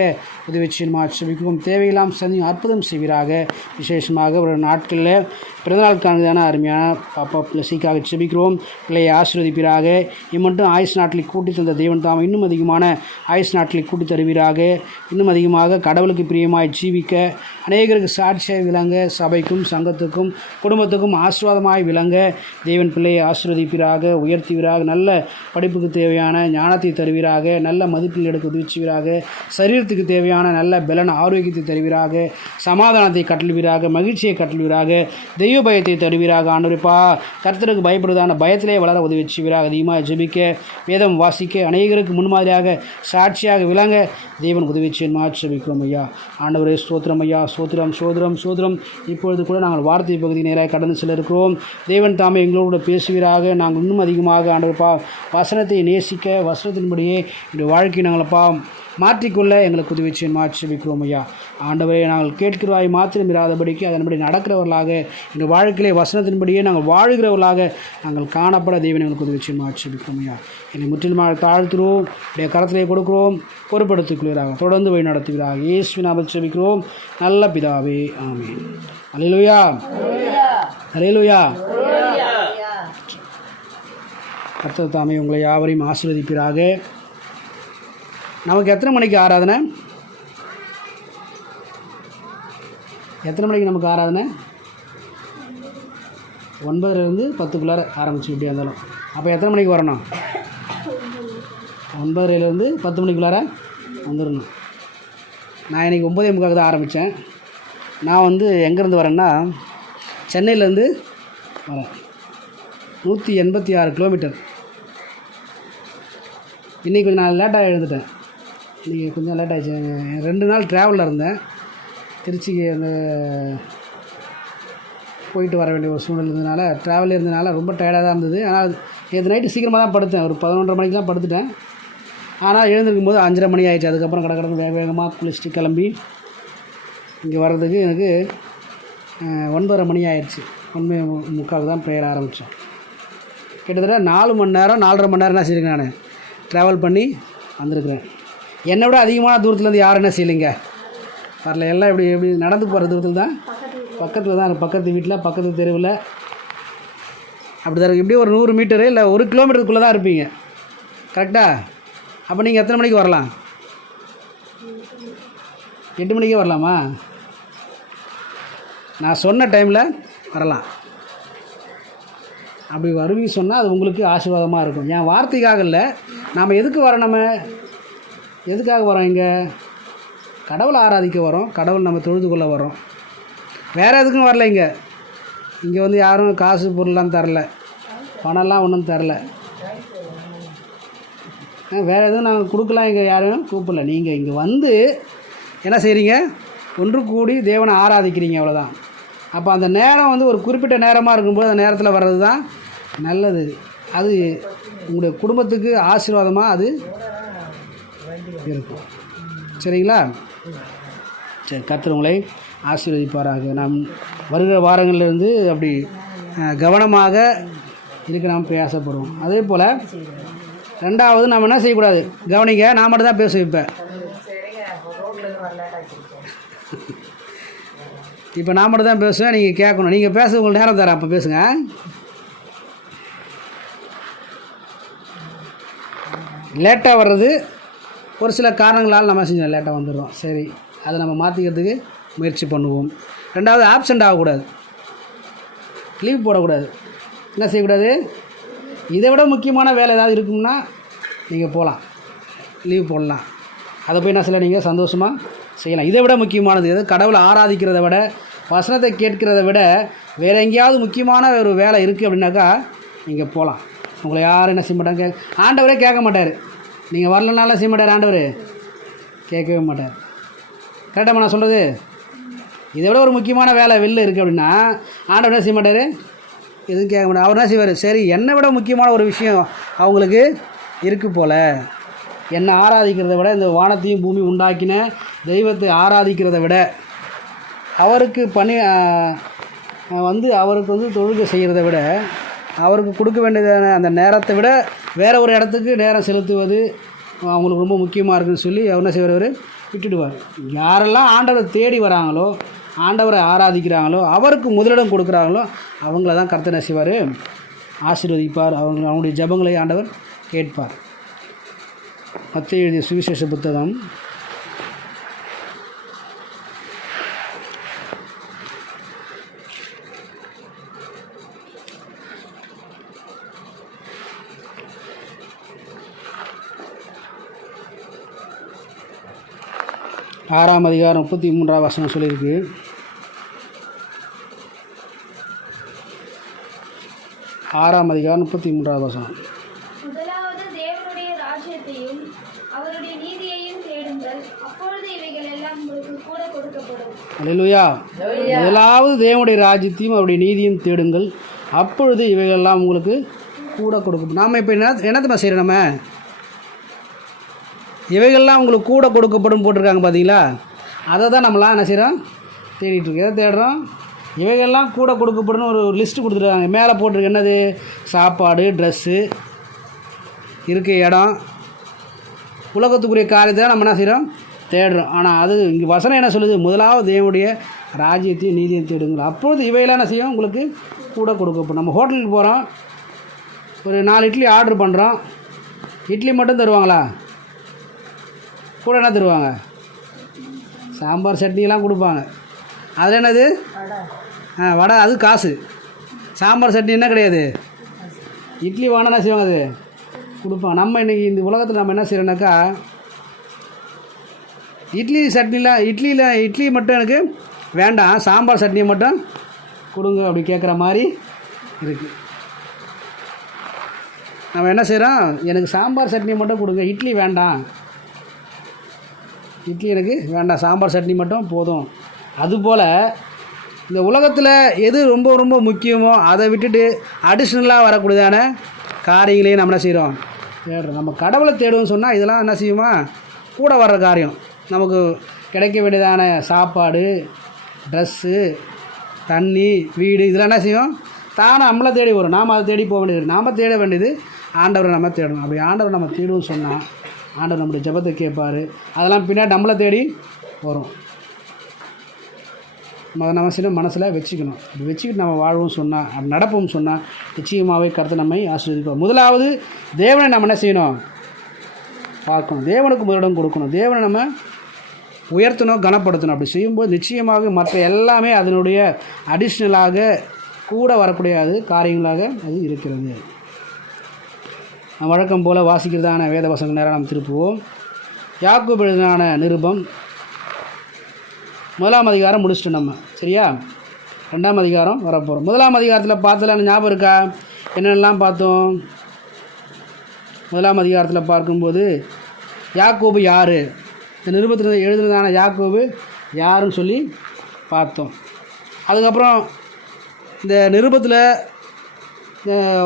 உதவி செய்யணுமா ஜெபிக்கிறோம். தேவையெல்லாம் சந்தி அற்புதம் செய்வீராக. விசேஷமாக ஒரு நாட்களில் பிறந்தநாளுக்கானதான அருமையான பாப்பா பிளஸிக்காக ஜெபிக்கிறோம். பிள்ளையை ஆசீர்வதிப்பீராக. இம்மட்டும் ஆயுஷ் நாட்டில் கூட்டி தந்த தேவன் தாம் இன்னும் அதிகமான ஆயுஷ் நாட்டில் கூட்டி தருவீராக. இன்னும் அதிகமாக கடவுளுக்கு பிரியமாய் ஜீவிக்க, அநேகருக்கு சாட்சியாக விளங்க, சபைக்கும் சங்கத்துக்கும் குடும்பத்துக்கும் ஆசீர்வாதமாய் விளங்க தேவன் பிள்ளையை ஆசீர்வதிப்பீராக, உயர்த்துவீராக. நல்ல படிப்புக்கு தேவையான ஞானத்தை தருவீராக. நல்ல மதிப்பீடு எடுக்க உதவிச்சுவீராக. சரீரத்துக்கு தேவையான நல்ல பலன் ஆரோக்கியத்தை தருவீராக. சமாதானத்தை கட்டளுவீராக. மகிழ்ச்சியை கட்டளுவீராக. தெய்வ பயத்தை தருவீராக. ஆண்டவரேப்பா கர்த்தருக்கு பயப்படுவதான பயத்திலே வளர உதவி செய்வீராக. அதிகமாக ஜெபிக்க, வேதம் வாசிக்க, அநேகருக்கு முன்மாதிரியாக சாட்சியாக விளங்க தேவன் உதவி செய்யணுமா ஜெபிக்கிறோம் ஐயா. ஆண்டவரே ஸ்தோத்திரம் ஐயா, ஸ்தோத்திரம் ஸ்தோத்திரம் ஸ்தோத்திரம். இப்பொழுது கூட நாங்கள் வார்த்தை பகுதி நேராக கடந்து செல்ல இருக்கிறோம். தேவன் தாமே எங்களோடு பேசுவீராக. நாங்கள் இன்னும் அதிகமாக ஆண்டவரப்பா வசனத்தை நேசிக்க, வசனத்தின்படியே இந்த வாழ்க்கையை நாங்களப்பா மாற்றிக்கொள்ள எங்களுக்கு உதவி செய்யணுமா ஜெபிக்கிறோம் ஐயா. ஆண்டவரே நாங்கள் கேட்கிறவாய் மாத்திரம் இராதபடிக்கு அதன்படி நடக்கிறவர்களாக, இந்த வாழ்க்கையிலே வசனத்தின்படியே நாங்கள் வாழ்கிறவர்களாக நாங்கள் காணப்பட தேவன் எங்களுக்கு உதவி செய்யணுமா ஜெபிக்கிறோம் ஐயா. என்னை முற்றிலுமாக தாழ்த்துகிறோம், உடைய கரத்திலே கொடுக்கிறோம், பொறுப்படுத்திக் தொடர்ந்து வழி நடத்துவீராக. இயேசுவின் நாமத்தில் ஜெபிக்கிறோம் நல்ல பிதாவே, ஆமென். அல்லேலூயா, அல்லேலூயா. கர்த்தர் தாமே உங்களை யாவரையும் ஆசீர்வதிப்பீராக. நமக்கு எத்தனை மணிக்கு ஆராதனை? எத்தனை மணிக்கு நமக்கு ஆராதனை? 9லேருந்து 10 ஆரம்பிச்சு இப்படியா இருந்தாலும். அப்போ எத்தனை மணிக்கு வரணும்? 9லேருந்து 10 மணிக்குள்ளார வந்துடணும். நான் இன்றைக்கி 9:45 தான் ஆரம்பித்தேன். நான் எங்கேருந்து வரேன்னா சென்னையிலேருந்து வரேன். 186 கிலோமீட்டர். இன்றைக்கி கொஞ்சம் நான் லேட்டாக எழுந்துட்டேன். இன்றைக்கி கொஞ்சம் லேட் ஆகிடுச்சு. 2 நாள் ட்ராவலில் இருந்தேன். திருச்சிக்கு போயிட்டு வர வேண்டிய ஒரு சூழ்நிலை இருந்ததுனால, ட்ராவல் இருந்ததுனால ரொம்ப டயர்டாக தான் இருந்தது. ஆனால் நேற்று நைட்டு சீக்கிரமாக தான் படுத்தேன். ஒரு 11:30 மணிக்கு தான் படுத்துட்டேன். ஆனால் எழுந்திருக்கும் போது 5:30 மணி ஆகிடுச்சு. அதுக்கப்புறம் கடற்கடந்து வேகமாக குளிச்சுட்டு கிளம்பி இங்கே வர்றதுக்கு எனக்கு 9:30 மணி ஆயிடுச்சு. 9:45 தான் ப்ரேயர் ஆரம்பித்தோம். கிட்டத்தட்ட 4 மணி நேரம் 4:30 மணி நேரம் என்ன செய்யிருக்கேன், நான் ட்ராவல் பண்ணி வந்திருக்கிறேன். என்னை விட அதிகமான தூரத்துலேருந்து யாரும் என்ன செய்யலைங்க வரல. எல்லாம் எப்படி நடந்து போகிற தூரத்தில் தான், பக்கத்தில் தான், பக்கத்து வீட்டில், பக்கத்து தெருவில் அப்படி தான். எப்படியும் ஒரு 100 மீட்டரு இல்லை 1 கிலோமீட்டருக்குள்ளே தான் இருப்பீங்க. கரெக்டாக? அப்போ நீங்கள் எத்தனை மணிக்கு வரலாம்? 8 மணிக்கே வரலாமா? நான் சொன்ன டைமில் வரலாம். அப்படி வருவீங்க சொன்னால் அது உங்களுக்கு ஆசீர்வாதமாக இருக்கும். என் வார்த்தைக்காக இல்லை, நாம் எதுக்கு வரோம், நம்ம எதுக்காக வரோம், இங்கே கடவுளை ஆராதிக்க வரோம், கடவுள் நம்ம தொழுது கொள்ள வரோம், வேறு எதுக்கும் வரல. இங்கே வந்து யாரும் காசு பொருள்லாம் தரல, பணம்லாம் ஒன்றும் தரல, வேறு எதுவும் நாங்கள் கொடுக்கலாம், இங்கே யாரும் கூப்பிடல. நீங்கள் இங்கே வந்து என்ன செய்கிறீங்க, ஒன்று கூடி தேவனை ஆராதிக்கிறீங்க, அவ்வளோதான். அப்போ அந்த நேரம் வந்து ஒரு குறிப்பிட்ட நேரமாக இருக்கும்போது அந்த நேரத்தில் வர்றது தான் நல்லது. அது உங்களுடைய குடும்பத்துக்கு ஆசீர்வாதமாக அது இருக்கும். சரிங்களா? சரி, கர்த்தர் உங்களை ஆசீர்வதிப்பாராக. நாம் வருகிற வாரங்களிலிருந்து அப்படி கவனமாக இருக்க நாம் பிரயாசப்படுவோம். அதே போல் ரெண்டாவது நம்ம என்ன செய்யக்கூடாது, கவனிங்க, நான் மட்டும் தான் பேசுவேன். இப்போ நான் மட்டும் தான் பேசுவேன், நீங்கள் கேட்கணும். நீங்கள் பேச உங்களுக்கு நேரம் தரேன், அப்போ பேசுங்க. லேட்டாக வர்றது ஒரு சில காரணங்களால் நம்ம செஞ்சோம், லேட்டாக வந்துடுறோம். சரி, அதை நம்ம மாற்றிக்கிறதுக்கு முயற்சி பண்ணுவோம். ரெண்டாவது, ஆப்சண்ட் ஆகக்கூடாது, லீவ் போடக்கூடாது. என்ன செய்யக்கூடாது, இதை விட முக்கியமான வேலை ஏதாவது இருக்கும்னா நீங்கள் போகலாம், லீவ் போடலாம். அதை போய் என்ன செய்யலாம், நீங்கள் சந்தோஷமாக செய்யலாம். இதை விட முக்கியமானது எது, கடவுளை ஆராதிக்கிறத விட, வசனத்தை கேட்கிறத விட வேறு எங்கேயாவது முக்கியமான ஒரு வேலை இருக்குது அப்படின்னாக்கா நீங்கள் போகலாம். உங்களை யாரும் என்ன செய்ய மாட்டாங்க, ஆண்டவரே கேட்க மாட்டார். நீங்கள் வரலனால செய்ய மாட்டார், ஆண்டவர் கேட்கவே மாட்டார். கரெக்டாக நான் சொல்கிறது? இதை விட ஒரு முக்கியமான வேலை வெளில இருக்குது அப்படின்னா ஆண்டவர் என்ன செய்ய மாட்டார், எதுவும் கேட்க மாட்டார். அவர் என்ன செய்வார், சரி என்னை விட முக்கியமான ஒரு விஷயம் அவங்களுக்கு இருக்குது போல், என்னை ஆராதிக்கிறத விட, இந்த வானத்தையும் பூமி உண்டாக்கின தெய்வத்தை ஆராதிக்கிறத விட, அவருக்கு அவருக்கு வந்து தொழுகை செய்கிறத விட, அவருக்கு கொடுக்க வேண்டியதான அந்த நேரத்தை விட வேறு ஒரு இடத்துக்கு நேரம் செலுத்துவது அவங்களுக்கு ரொம்ப முக்கியமாக இருக்குதுன்னு சொல்லி அவர் என்ன செய்வார், விட்டுடுவார். யாரெல்லாம் ஆண்டவரை தேடி வராங்களோ, ஆண்டவரை ஆராதிக்கிறாங்களோ, அவருக்கு முதலிடம் கொடுக்குறாங்களோ அவங்கள தான் கர்த்தர் என்ன செய்வார், ஆசீர்வதிப்பார். அவங்களுடைய ஜெபங்களை ஆண்டவர் கேட்பார். மத்தேயு எழுதிய சுவிசேஷ புத்தகம் 6ஆம் அதிகாரம் 33ஆம் வசனம் சொல்லியிருக்கு. 6ஆம் அதிகாரம் 33ஆம் வசனம். முதலாவது தேவனுடைய ராஜ்யத்தையும் அவருடைய நீதியையும் தேடுங்கள், அப்பொழுது இவைகள் எல்லாம் உங்களுக்கு கூட கொடுக்கப்படும். அல்லேலூயா. முதலாவது தேவனுடைய ராஜ்யத்தையும் அவருடைய நீதியும் தேடுங்கள், அப்பொழுது இவைகளெல்லாம் உங்களுக்கு கூட கொடுக்கப்படும். நாம் இப்போ என்னத்தை செய்கிறோம், நம்ம இவைகள்லாம் உங்களுக்கு கூட கொடுக்கப்படும் போட்டிருக்காங்க பார்த்தீங்களா, அதை தான் நம்மளாம் என்ன செய்கிறோம், தேடிட்டுருக்கோம். எதை தேடுறோம், இவைகள்லாம் கூட கொடுக்கப்படும் ஒரு லிஸ்ட்டு கொடுத்துருக்காங்க. மேலே போட்டிருக்கு என்னது, சாப்பாடு, ட்ரெஸ்ஸு, இருக்க இடம், உலகத்துக்குரிய காரியத்தை நம்ம என்ன செய்கிறோம், தேடுறோம். ஆனால் அது இங்கே வசனம் என்ன சொல்லுது, முதலாவது தேவனுடைய ராஜ்யத்தையும் நீதியையும் தேடுங்கள், அப்பொழுது இவையெல்லாம் என்ன செய்யும், உங்களுக்கு கூட கொடுக்கப்படும். நம்ம ஹோட்டலுக்கு போகிறோம், ஒரு 4 இட்லி ஆர்டர் பண்ணுறோம், இட்லி மட்டும் தருவாங்களா, கூட என்ன தருவாங்க, சாம்பார் சட்னிலாம் கொடுப்பாங்க. அதில் என்னது, வடை, அது காசு. சாம்பார் சட்னி என்ன கிடையாது, இட்லி வாங்கினா என்ன செய்வாங்க, அது கொடுப்பாங்க. நம்ம இன்றைக்கி இந்த உலகத்தில் நம்ம என்ன செய்கிறோன்னாக்கா, இட்லி மட்டும் எனக்கு வேண்டாம், சாம்பார் சட்னியை மட்டும் கொடுங்க அப்படி கேட்குற மாதிரி இருக்குது. நம்ம என்ன செய்கிறோம், எனக்கு சாம்பார் சட்னி மட்டும் கொடுங்க, இட்லி வேண்டாம், இட்லி எனக்கு வேண்டாம், சாம்பார் சட்னி மட்டும் போதும். அதுபோல் இந்த உலகத்தில் எது ரொம்ப ரொம்ப முக்கியமோ அதை விட்டுட்டு அடிஷ்னலாக வரக்கூடியதான காரியங்களையும் நம்ம என்ன செய்கிறோம், தேடுறோம். நம்ம கடவுளை தேடுவோம்னு சொன்னால் இதெல்லாம் என்ன செய்யுமா, கூட வர்ற காரியம். நமக்கு கிடைக்க வேண்டியதான சாப்பாடு, ட்ரெஸ்ஸு, தண்ணி, வீடு, இதெல்லாம் என்ன செய்யும், தானே நம்மளை தேடி வரும். நாம் அதை தேடி போக வேண்டியது, நாம் தேட வேண்டியது ஆண்டவரை நம்ம தேடணும். அப்படி ஆண்டவரை நம்ம தேடுவோம்னு சொன்னால் ஆண்டவர் நம்முடைய ஜெபத்தை கேட்பார். அதெல்லாம் பின்னாடி நம்மளை தேடி வரும். நம்ம சில மனசில் வச்சுக்கணும். அப்படி வச்சுக்கிட்டு நம்ம வாழ்வோம் சொன்னால், அப்படி நடப்போம் சொன்னால் நிச்சயமாகவே கர்த்தர் நம்மை ஆசீர்வதிப்பார். முதலாவது தேவனை நம்ம என்ன செய்யணும், பார்க்கணும், தேவனுக்கு முதலிடம் கொடுக்கணும், தேவனை நம்ம உயர்த்தணும், கனப்படுத்தணும். அப்படி செய்யும்போது நிச்சயமாக மற்ற எல்லாமே அதனுடைய அடிஷ்னலாக கூட வரக்கூடிய காரியங்களாக அது இருக்கிறது. வழக்கம் போல் வாசிக்கிறதான வேத வசன நேரம் நாம் திருப்புவோம். யாக்கோபு எழுதினான நிருபம் 1ஆம் அதிகாரம் முடிச்சுட்டு நம்ம சரியா 2ஆம் அதிகாரம் வரப்போகிறோம். 1ஆம் அதிகாரத்தில் பார்த்தலாம் ஞாபகம் இருக்கா? என்னென்னலாம் பார்த்தோம்? 1ஆம் அதிகாரத்தில் பார்க்கும்போது யாக்கோபு யார், இந்த நிருபத்தில் எழுதுனதான யாக்கோபு யாருன்னு சொல்லி பார்த்தோம். அதுக்கப்புறம் இந்த நிருபத்தில்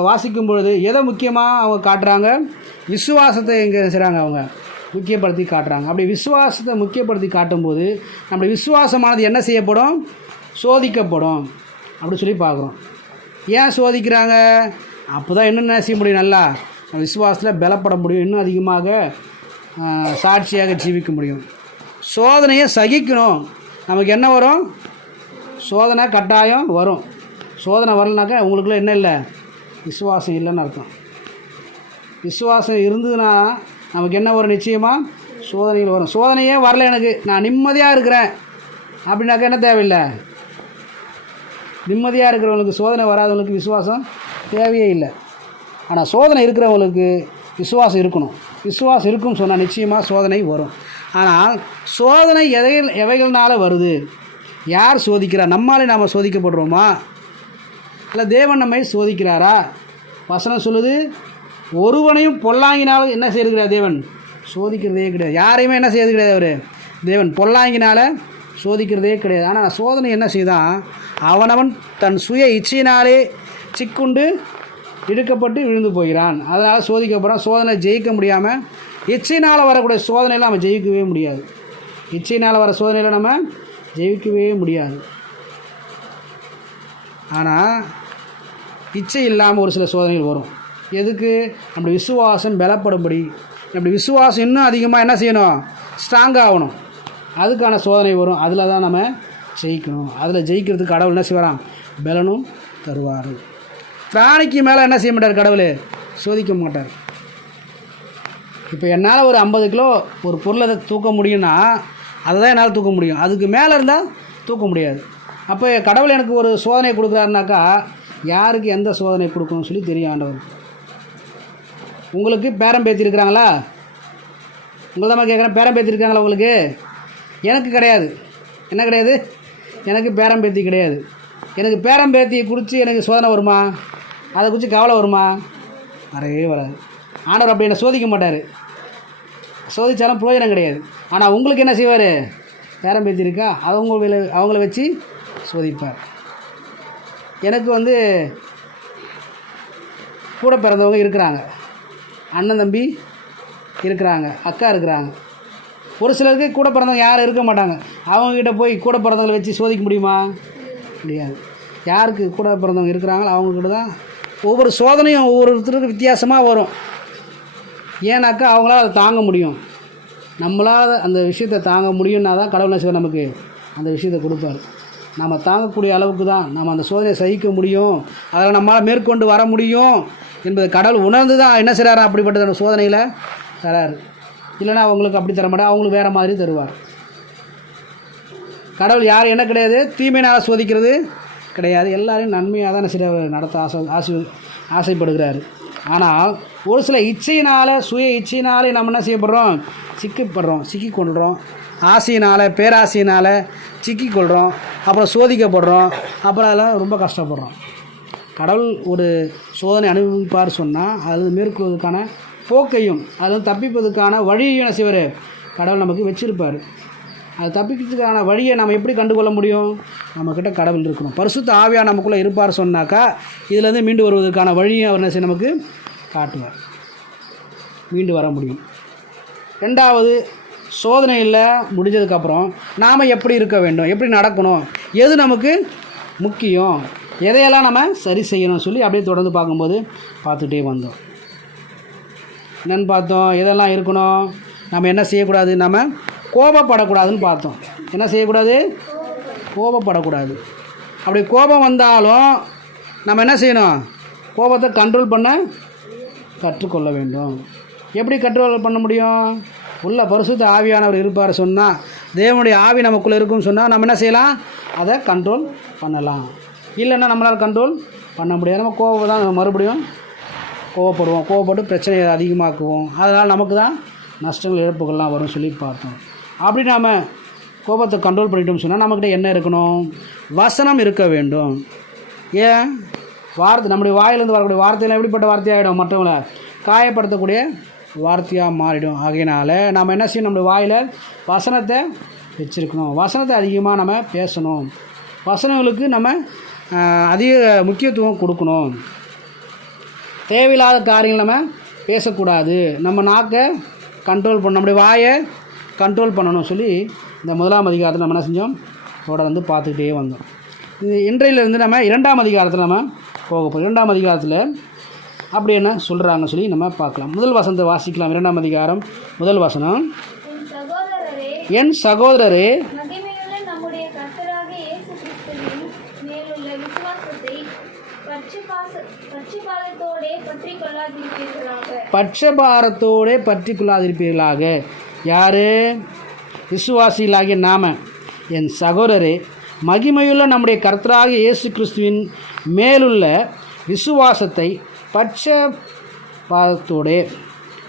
வாசிக்கும் பொழுது எதை முக்கியமாக அவங்க காட்டுறாங்க? விசுவாசத்தை எங்கே செய்கிறாங்க? அவங்க முக்கியப்படுத்தி காட்டுறாங்க. அப்படி விசுவாசத்தை முக்கியப்படுத்தி காட்டும்போது நம்முடைய விசுவாசமானது என்ன செய்யப்படும்? சோதிக்கப்படும் அப்படி சொல்லி பார்க்குறோம். ஏன் சோதிக்கிறாங்க? அப்போ தான் என்னென்ன செய்ய முடியும்? நல்லா விசுவாசத்தில் பலப்பட முடியும், இன்னும் அதிகமாக சாட்சியாக ஜீவிக்க முடியும். சோதனையை சகிக்கணும். நமக்கு என்ன வரும்? சோதனை கட்டாயம் வரும். சோதனை வரலனாக்கா உங்களுக்குள்ள என்ன இல்லை? விசுவாசம் இல்லைன்னு அர்த்தம். விசுவாசம் இருந்ததுன்னா நமக்கு என்ன வரும்? நிச்சயமாக சோதனைகள் வரும். சோதனையே வரல, எனக்கு நான் நிம்மதியாக இருக்கிறேன் அப்படின்னாக்கா என்ன தேவையில்லை? நிம்மதியாக இருக்கிறவங்களுக்கு சோதனை வராதவங்களுக்கு விசுவாசம் தேவையே இல்லை. ஆனால் சோதனை இருக்கிறவங்களுக்கு விசுவாசம் இருக்கணும். விசுவாசம் இருக்குன்னு சொன்னால் நிச்சயமாக சோதனை வரும். ஆனால் சோதனை எவைகள்னால வருது? யார் சோதிக்கிறா? நம்மாலே நாம் சோதிக்கப்படுறோமா இல்லை தேவன் நம்மை சோதிக்கிறாரா? வசனம் சொல்லுது, ஒருவனையும் பொல்லாங்கினாலும் என்ன செய்யறது கிடையாது, தேவன் சோதிக்கிறதே கிடையாது. யாரையுமே என்ன செய்யறது கிடையாது, அவர் தேவன் பொல்லாங்கினால சோதிக்கிறதே கிடையாது. ஆனால் சோதனை என்ன செய்தான்? அவனவன் தன் சுய இச்சையினாலே சிக்குண்டு இழுக்கப்பட்டு விழுந்து போகிறான். அதனால் சோதிக்கப்படுறான். சோதனை ஜெயிக்க முடியாமல் இச்சையினால் வரக்கூடிய சோதனையில் நம்ம ஜெயிக்கவே முடியாது. இச்சையினால் வர சோதனையில் நம்ம ஜெயிக்கவே முடியாது. ஆனால் இச்சை இல்லாமல் ஒரு சில சோதனைகள் வரும். எதுக்கு? நம்ம விசுவாசம் பலப்படும்படி, நம்ம விசுவாசம் இன்னும் அதிகமாக என்ன செய்யணும்? ஸ்ட்ராங் ஆகணும். அதுக்கான சோதனை வரும். அதில் தான் நம்ம ஜெயிக்கணும். அதில் ஜெயிக்கிறதுக்கு கடவுள் என்ன செய்வாராம்? பலனும் தருவார். பிராணிக்கு மேலே என்ன செய்ய மாட்டார் கடவுள்? சோதிக்க மாட்டார். இப்போ என்னால் ஒரு 50 கிலோ ஒரு பொருளை தூக்க முடியும்னா அதை தான் என்னால் தூக்க முடியும். அதுக்கு மேலே இருந்தால் தூக்க முடியாது. அப்போ கடவுள் எனக்கு ஒரு சோதனை கொடுக்குறாருனாக்கா யாருக்கு எந்த சோதனை கொடுக்கணும்னு சொல்லி தெரியும் ஆண்டவர். உங்களுக்கு பேரம் பேத்தி இருக்கிறாங்களா? உங்களை தான் கேட்குறேன், பேரம் பேத்தி இருக்காங்களா உங்களுக்கு? எனக்கு கிடையாது. என்ன கிடையாது? எனக்கு பேரம் பேத்தி கிடையாது. எனக்கு பேரம் பேத்தியை குறித்து எனக்கு சோதனை வருமா? அதை குறித்து கவலை வருமா? வரவே வராது. ஆண்டவர் அப்படி என்னை சோதிக்க மாட்டார். சோதித்தாலும் பிரயோஜனம் கிடையாது. ஆனால் உங்களுக்கு என்ன செய்வார்? பேரம் பேத்தி இருக்கா, அவங்கள வச்சு சோதிப்பார். எனக்கு கூட பிறந்தவங்க இருக்கிறாங்க, அண்ணன் தம்பி இருக்கிறாங்க, அக்கா இருக்கிறாங்க. ஒரு சிலருக்கு கூட பிறந்தவங்க யாரும் இருக்க மாட்டாங்க. அவங்கக்கிட்ட போய் கூட பிறந்தவங்களை வச்சு சோதிக்க முடியுமா? முடியாது. யாருக்கு கூட பிறந்தவங்க இருக்கிறாங்களோ அவங்கக்கிட்ட தான் ஒவ்வொரு சோதனையும் ஒவ்வொருத்தருக்கு வித்தியாசமாக வரும். ஏன்னாக்கா அவங்களால அதை தாங்க முடியும். நம்மளால் அந்த விஷயத்தை தாங்க முடியும்னா தான் கடவுள் சிவன் நமக்கு அந்த விஷயத்தை கொடுப்பார். நம்ம தாங்கக்கூடிய அளவுக்கு தான் நம்ம அந்த சோதனையை சகிக்க முடியும், அதில் நம்மளால் மேற்கொண்டு வர முடியும் என்பதை கடவுள் உணர்ந்து தான் என்ன செய்கிறாரு? அப்படிப்பட்ட சோதனையில் தராரு. இல்லைன்னா அவங்களுக்கு அப்படி தர மாட்டார், அவங்களுக்கு வேறு மாதிரி தருவார். கடவுள் யாரும் என்ன கிடையாது, தீமையினால் சோதிக்கிறது கிடையாது. எல்லாரையும் நன்மையாக தான் சில நடத்த ஆசைப்படுகிறார். ஆனால் ஒரு சில இச்சையினால், சுய இச்சையினாலே நம்ம என்ன செய்யப்படுறோம்? சிக்கிக்கொள்கிறோம். ஆசையினால், பேராசையினால் சிக்கிக்கொள்கிறோம். அப்புறம் சோதிக்கப்படுறோம். அப்புறம் அதெல்லாம் ரொம்ப கஷ்டப்படுறோம். கடவுள் ஒரு சோதனை அனுபவிப்பார் சொன்னால் அது மேற்கொள்வதற்கான போக்கையும் அதில் தப்பிப்பதற்கான வழியையும் என்ன செய்வார்? கடவுள் நமக்கு வச்சுருப்பார். அது தப்பிக்கிறதுக்கான வழியை நம்ம எப்படி கண்டுகொள்ள முடியும்? நம்மக்கிட்ட கடவுள் இருக்கணும். பரிசுத்த ஆவியாக நமக்குள்ளே இருப்பார் சொன்னாக்கா இதிலேருந்து மீண்டு வருவதற்கான வழியும் அவர் என்ன செய்ய நமக்கு காட்டுவார். மீண்டு வர முடியும். ரெண்டாவது, சோதனையில் முடிஞ்சதுக்கப்புறம் நாம் எப்படி இருக்க வேண்டும், எப்படி நடக்கணும், எது நமக்கு முக்கியம், எதையெல்லாம் நம்ம சரி செய்யணும்னு சொல்லி அப்படியே தொடர்ந்து பார்க்கும்போது பார்த்துக்கிட்டே வந்தோம். என்னென்னு பார்த்தோம்? எதெல்லாம் இருக்கணும், நம்ம என்ன செய்யக்கூடாது, நம்ம கோபப்படக்கூடாதுன்னு பார்த்தோம். என்ன செய்யக்கூடாது? கோபப்படக்கூடாது. அப்படி கோபம் வந்தாலும் நம்ம என்ன செய்யணும்? கோபத்தை கண்ட்ரோல் பண்ண கற்றுக்கொள்ள வேண்டும். எப்படி கண்ட்ரோல் பண்ண முடியும்? உள்ள பரிசுத்த ஆவியானவர் இருப்பார் சொன்னால், தேவனுடைய ஆவி நமக்குள்ளே இருக்குன்னு சொன்னால் நம்ம என்ன செய்யலாம்? அதை கண்ட்ரோல் பண்ணலாம். இல்லைன்னா நம்மளால் கண்ட்ரோல் பண்ண முடியாது. நம்ம கோவம் தான் மறுபடியும் கோவப்படுவோம், கோவப்பட்டு பிரச்சனையை அதிகமாக்குவோம். அதனால் நமக்கு தான் நஷ்டங்கள் இழப்புகள்லாம் வரும்னு சொல்லி பார்த்தோம். அப்படி நாம் கோபத்தை கண்ட்ரோல் பண்ணிட்டோம்னு சொன்னால் நம்மக்கிட்ட என்ன இருக்கணும்? வசனம் இருக்க வேண்டும். ஏன் வார்த்தை நம்முடைய வாயிலேருந்து வரக்கூடிய வார்த்தையெல்லாம் எப்படிப்பட்ட வார்த்தையாகிடும்? மற்றவங்களை காயப்படுத்தக்கூடிய வார்த்தையாக மாறிடும். ஆகையினால் நம்ம என்ன செய்யணும்? நம்முடைய வாயில் வசனத்தை வச்சுருக்கணும். வசனத்தை அதிகமாக நம்ம பேசணும். வசனங்களுக்கு நம்ம அதிக முக்கியத்துவம் கொடுக்கணும். தேவையில்லாத காரியங்கள் நம்ம பேசக்கூடாது. நம்ம நாக்கை கண்ட்ரோல் பண்ணணும், நம்முடைய வாயை கண்ட்ரோல் பண்ணணும் சொல்லி இந்த 1ஆம் அதிகாரத்தில் நம்ம என்ன செஞ்சோம்? தொடர்ந்து பார்த்துக்கிட்டே வந்தோம். இது இன்றையிலேருந்து நம்ம 2ஆம் அதிகாரத்தில் நம்ம போக போகிறோம். 2ஆம் அதிகாரத்தில் அப்படி என்ன சொல்கிறாங்கன்னு சொல்லி நம்ம பார்க்கலாம். முதல் வசனத்தை வாசிக்கலாம். 2ஆம் அதிகாரம் முதல் வசனம். என் சகோதரரே, மகிமையுள்ள நம்முடைய கர்த்தராகிய இயேசு கிறிஸ்துவின் மேலுள்ள விசுவாசத்தை பட்சபாதத்தோடே பற்றிக் கொள்ளாதிருப்பீர்களாக. பட்சபாரத்தோடே பற்றி கொள்ளாதிருப்பீர்களாக. யார்? விசுவாசிகளாகிய நாம. என் சகோதரரே, மகிமையுள்ள நம்முடைய கர்த்தராகிய இயேசு கிறிஸ்துவின் மேலுள்ள விசுவாசத்தை பட்சபாதத்தோடே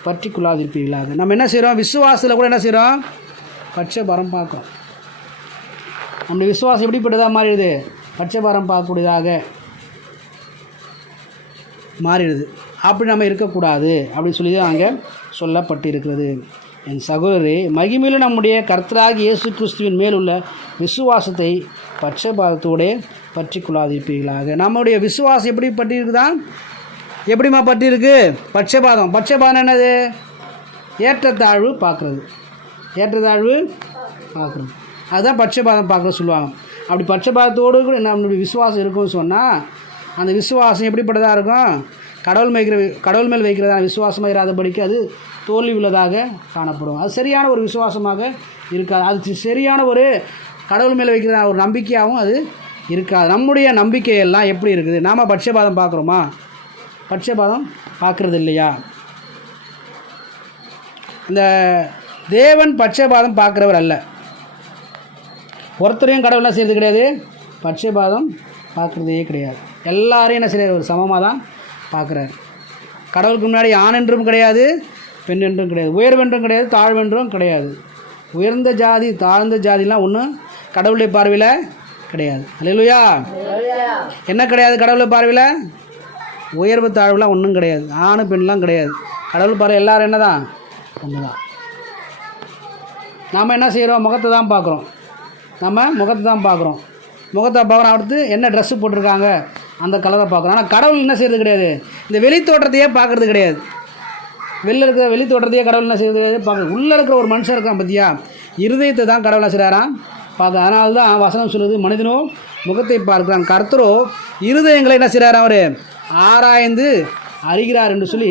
பற்றி கொள்ளாதிருப்பீர்களாக. நம்ம என்ன செய்கிறோம்? விசுவாசத்தில் கூட என்ன செய்கிறோம்? பட்சபாரம் பார்க்குறோம். நம்முடைய விசுவாசம் எப்படிப்பட்டதாக மாறிடுது? பட்சபாரம் பார்க்கக்கூடியதாக மாறிடுது. அப்படி நம்ம இருக்கக்கூடாது அப்படின்னு சொல்லி தான் அங்கே சொல்லப்பட்டு இருக்கிறது. என் சகோதரரே, மகிமையில நம்முடைய கர்த்தராகிய இயேசு கிறிஸ்துவின் மேலுள்ள விசுவாசத்தை பட்சபாதத்தோடே பற்றி கொள்ளாதிருப்பீர்களாக. நம்முடைய விசுவாசம் எப்படி பற்றி இருக்குதா? எப்படிமா பற்றி இருக்கு? பட்சபாதம். பட்சபாதம் என்னது? ஏற்றத்தாழ்வு பார்க்குறது. ஏற்றத்தாழ்வு பார்க்குறது, அதுதான் பட்சபாதம் பார்க்குறது சொல்லுவாங்க. அப்படி பட்சபாதத்தோடு கூட நம்மளுடைய விசுவாசம் இருக்குன்னு சொன்னால் அந்த விசுவாசம் எப்படிப்பட்டதாக இருக்கும்? கடவுள் மேல் வைக்கிறதான விசுவாசமாக இராதபடிக்கு அது தோல்வி உள்ளதாக காணப்படும். அது சரியான ஒரு விசுவாசமாக இருக்காது. அது சரியான ஒரு கடவுள் மேல் வைக்கிறதான ஒரு நம்பிக்கையாகவும் அது இருக்காது. நம்முடைய நம்பிக்கையெல்லாம் எப்படி இருக்குது? நாம் பட்சபாதம் பார்க்குறோமா? பட்சபாதம் பார்க்குறது இல்லையா? இந்த தேவன் பட்சபாதம் பார்க்குறவர் அல்ல. ஒருத்தரையும் கடவுள் என்ன செய்கிறது கிடையாது? பட்சபாதம் பார்க்குறதே கிடையாது. எல்லாரையும் என்ன செய்கிறார்? ஒரு சமமாக தான் பார்க்குறார். கடவுளுக்கு முன்னாடி ஆண் என்றும் கிடையாது, பெண் என்றும் கிடையாது, உயர்வென்றும் கிடையாது, தாழ்வென்றும் கிடையாது. உயர்ந்த ஜாதி தாழ்ந்த ஜாதிலாம் ஒன்றும் கடவுளுடைய பார்வையில் கிடையாது. அல்லேலூயா. என்ன கிடையாது கடவுளுடைய பார்வையில்? உயர்வு தாழ்வுலாம் ஒன்றும் கிடையாது. ஆண் பெண்லாம் கிடையாது. கடவுள் பார்வை எல்லோரும் என்ன தான்? ஒன்று தான். நாம் என்ன செய்கிறோம்? முகத்தை தான் பார்க்குறோம். நம்ம முகத்தை தான் பார்க்குறோம். முகத்தை பார்க்குறோம். அடுத்து என்ன ட்ரெஸ்ஸு போட்டிருக்காங்க அந்த கலரை பார்க்குறோம். ஆனால் கடவுள் என்ன செய்கிறது கிடையாது? இந்த வெளி தோற்றத்தையே பார்க்குறது கிடையாது. வெளில இருக்கிற வெளி தோற்றத்தையே கடவுள் என்ன செய்கிறது கிடையாது? பார்க்குறது. உள்ளே இருக்கிற ஒரு மனுஷன் இருக்கான் பார்த்தியா, இருதயத்தை தான் கடவுள் என்ன செய்கிறாராம்? பார்க்க. அதனால தான் வசனம் சொல்லுது, மனிதனோ முகத்தை பார்க்கிறான், கர்த்தரோ இருதயங்களை என்ன செய்கிறார்? அவர் ஆராய்ந்து அறிகிறார் என்று சொல்லி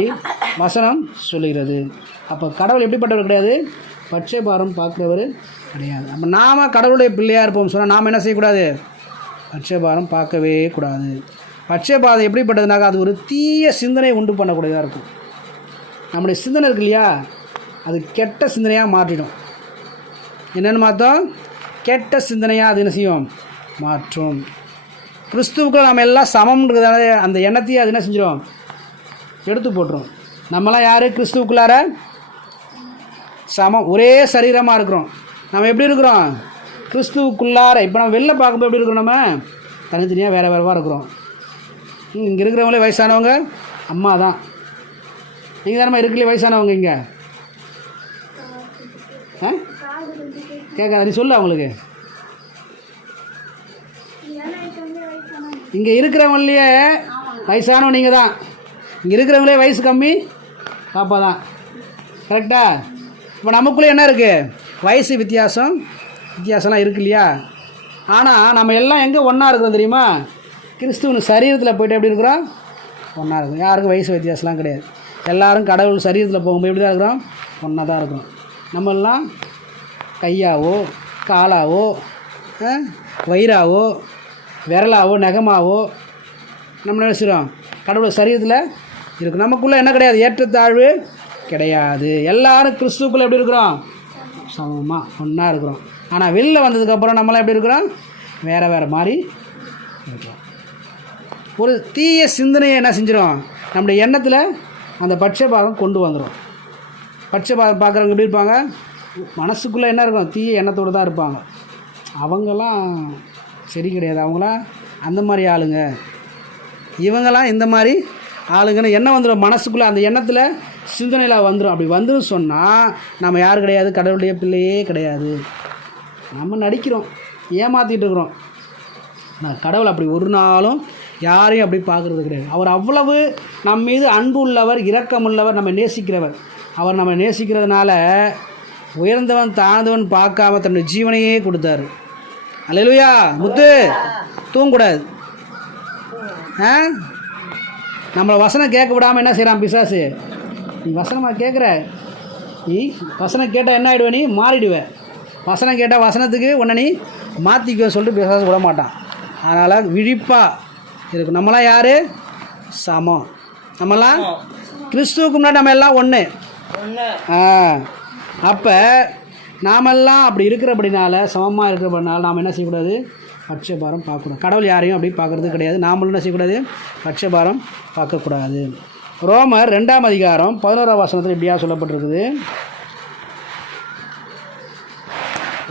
வசனம் சொல்லுகிறது. அப்போ கடவுள் எப்படிப்பட்டவர் கிடையாது? பட்சபாரம் பார்க்குறவர் கிடையாது. அப்போ நாம் கடவுளுடைய பிள்ளையாக இருப்போம் சொன்னால் நாம் என்ன செய்யக்கூடாது? பட்சபாரம் பார்க்கவே கூடாது. பட்சபாதம் எப்படிப்பட்டதுனாக்கா அது ஒரு தீய சிந்தனை உண்டு பண்ணக்கூடியதாக இருக்கும். நம்முடைய சிந்தனை இருக்கு இல்லையா, அது கெட்ட சிந்தனையாக மாற்றிடும். என்னென்னு மாற்றோம்? கெட்ட சிந்தனையாக அது என்ன செய்யும்? மாற்றும். கிறிஸ்துவுக்குள்ள நம்ம எல்லாம் சமம்ன்றதால அந்த எண்ணத்தையே அது என்ன செஞ்சிடும்? எடுத்து போட்டுரும். நம்மளாம் யார்? கிறிஸ்துவுக்குள்ளார சமம், ஒரே சரீரமாக இருக்கிறோம். நம்ம எப்படி இருக்கிறோம்? கிறிஸ்துவுக்குள்ளார. இப்போ நம்ம வெளில பார்க்கும்போது எப்படி இருக்கிறோம்? நம்ம தனித்தனியாக வேறு வேறுவாக இருக்கிறோம். இங்கே இருக்கிறவங்களே வயசானவங்க அம்மா தான். நீங்கள் தானே இருக்கலையே வயசானவங்க இங்கே? கேட்காத, நீ சொல்லு அவங்களுக்கு. இங்கே இருக்கிறவங்களையே வயசானவங்க நீங்கள் தான். இங்கே இருக்கிறவங்களே வயசு கம்மி பாப்பா தான். கரெக்டாக? இப்போ நமக்குள்ளே என்ன இருக்குது? வயசு வித்தியாசம்லாம் இருக்கு இல்லையா? ஆனால் நம்ம எல்லாம் எங்கே ஒன்றா இருக்கிறோம் தெரியுமா? கிறிஸ்துவன் சரீரத்தில் போய்ட்டு எப்படி இருக்கிறோம்? ஒன்றா இருக்கும். யாருக்கும் வயசு வித்தியாசம்லாம் கிடையாது. எல்லோரும் கடவுள் சரீரத்தில் போகும்போது எப்படி தான் இருக்கிறோம்? ஒன்றா தான் இருக்கிறோம். நம்மெல்லாம் கையாவோ காலாவோ வயிறாவோ விரலாவோ நகமாவோ நம்ம நினைச்சிடும் கடவுள் சரீரத்தில் இருக்குது. நமக்குள்ளே என்ன கிடையாது? ஏற்றத்தாழ்வு கிடையாது. எல்லோரும் கிறிஸ்துவுக்குள்ளே எப்படி இருக்கிறோம்? சமமாக ஒன்றா இருக்கிறோம். ஆனால் வெளில வந்ததுக்கப்புறம் நம்மளாம் எப்படி இருக்கிறோம்? வேறு வேறு மாதிரி இருக்கிறோம். ஒரு தீய சிந்தனையை என்ன செஞ்சிடும், நம்முடைய எண்ணத்தில் அந்த பட்சபாதம் கொண்டு வந்துடும். பட்சபாதம் பார்க்குறவங்க எப்படி இருப்பாங்க, மனசுக்குள்ளே என்ன இருக்கும், தீய எண்ணத்தோடு தான் இருப்பாங்க. அவங்களாம் சரி கிடையாது, அவங்களாம் அந்த மாதிரி ஆளுங்க, இவங்களாம் இந்த மாதிரி ஆளுங்கன்னு எண்ணம் வந்துடும் மனசுக்குள்ளே. அந்த எண்ணத்தில் சிந்தனையில் வந்துடும். அப்படி வந்துடும் சொன்னால் நம்ம யார் கிடையாது, கடவுளுடைய பிள்ளையே கிடையாது. நம்ம நடிக்கிறோம், ஏமாற்றிட்டு இருக்கிறோம். ஆனால் கடவுள் அப்படி ஒரு நாளும் யாரையும் அப்படி பார்க்குறது கிடையாது. அவர் அவ்வளவு நம் மீது அன்பு உள்ளவர், இரக்கமுள்ளவர், நம்ம நேசிக்கிறவர். அவர் நம்ம நேசிக்கிறதுனால உயர்ந்தவன் தாழ்ந்தவன் பார்க்காம தன்னுடைய ஜீவனையே கொடுத்தாரு. அல்லேலூயா. முத்து தூங்கக்கூடாது. நம்மளை வசனம் கேட்க விடாமல் என்ன செய்கிறான் பிசாசு, நீ வசனமாக கேட்குற, நீ வசனம் கேட்டால் என்ன ஆகிடுவே, நீ மாறிடுவேன். வசனம் கேட்டால் வசனத்துக்கு உன்னை நீ மாற்றிக்க சொல்லிட்டு பிசாசு விட மாட்டான். அதனால் விழிப்பாக இருக்கும். நம்மளாம் யார், சமம். நம்மளாம் கிறிஸ்துவுக்கு முன்னாடி நம்ம எல்லாம் ஒன்று. அப்போ நாமெல்லாம் அப்படி இருக்கிறபடினால, சமமாக இருக்கிறபடினால நாம் என்ன செய்யக்கூடாது, பட்சபாரம் பார்க்கக்கூடாது. கடவுள் யாரையும் அப்படி பார்க்குறது கிடையாது. நாமளும் என்ன செய்யக்கூடாது, பட்சபாரம் பார்க்கக்கூடாது. ரோமர் 2ஆம் அதிகாரம் 11ஆம் வசனத்தில் இப்படியா சொல்லப்பட்டிருக்குது.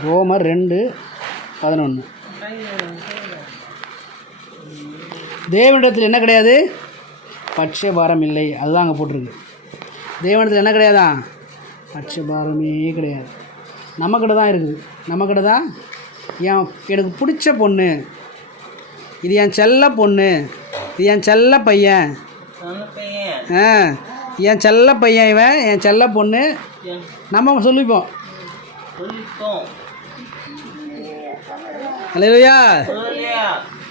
ரோமர் 2:11. தேவனிடத்தில் என்ன கிடையாது, பட்சபாரம் இல்லை. அதுதான் அங்கே போட்டிருக்கு. தேவனிடத்தில் என்ன கிடையாதான், பட்சபாரமே கிடையாது. நம்மக்கிட்ட தான் இருக்குது. நம்மக்கிட்ட தான் எனக்கு பிடிச்ச பொண்ணு, இது என் செல்ல பொண்ணு, இது என் செல்ல பையன், என் செல்ல பையன், இவன் என் செல்ல பொண்ணு, நம்ம சொல்லிப்போம். அல்லேலூயா.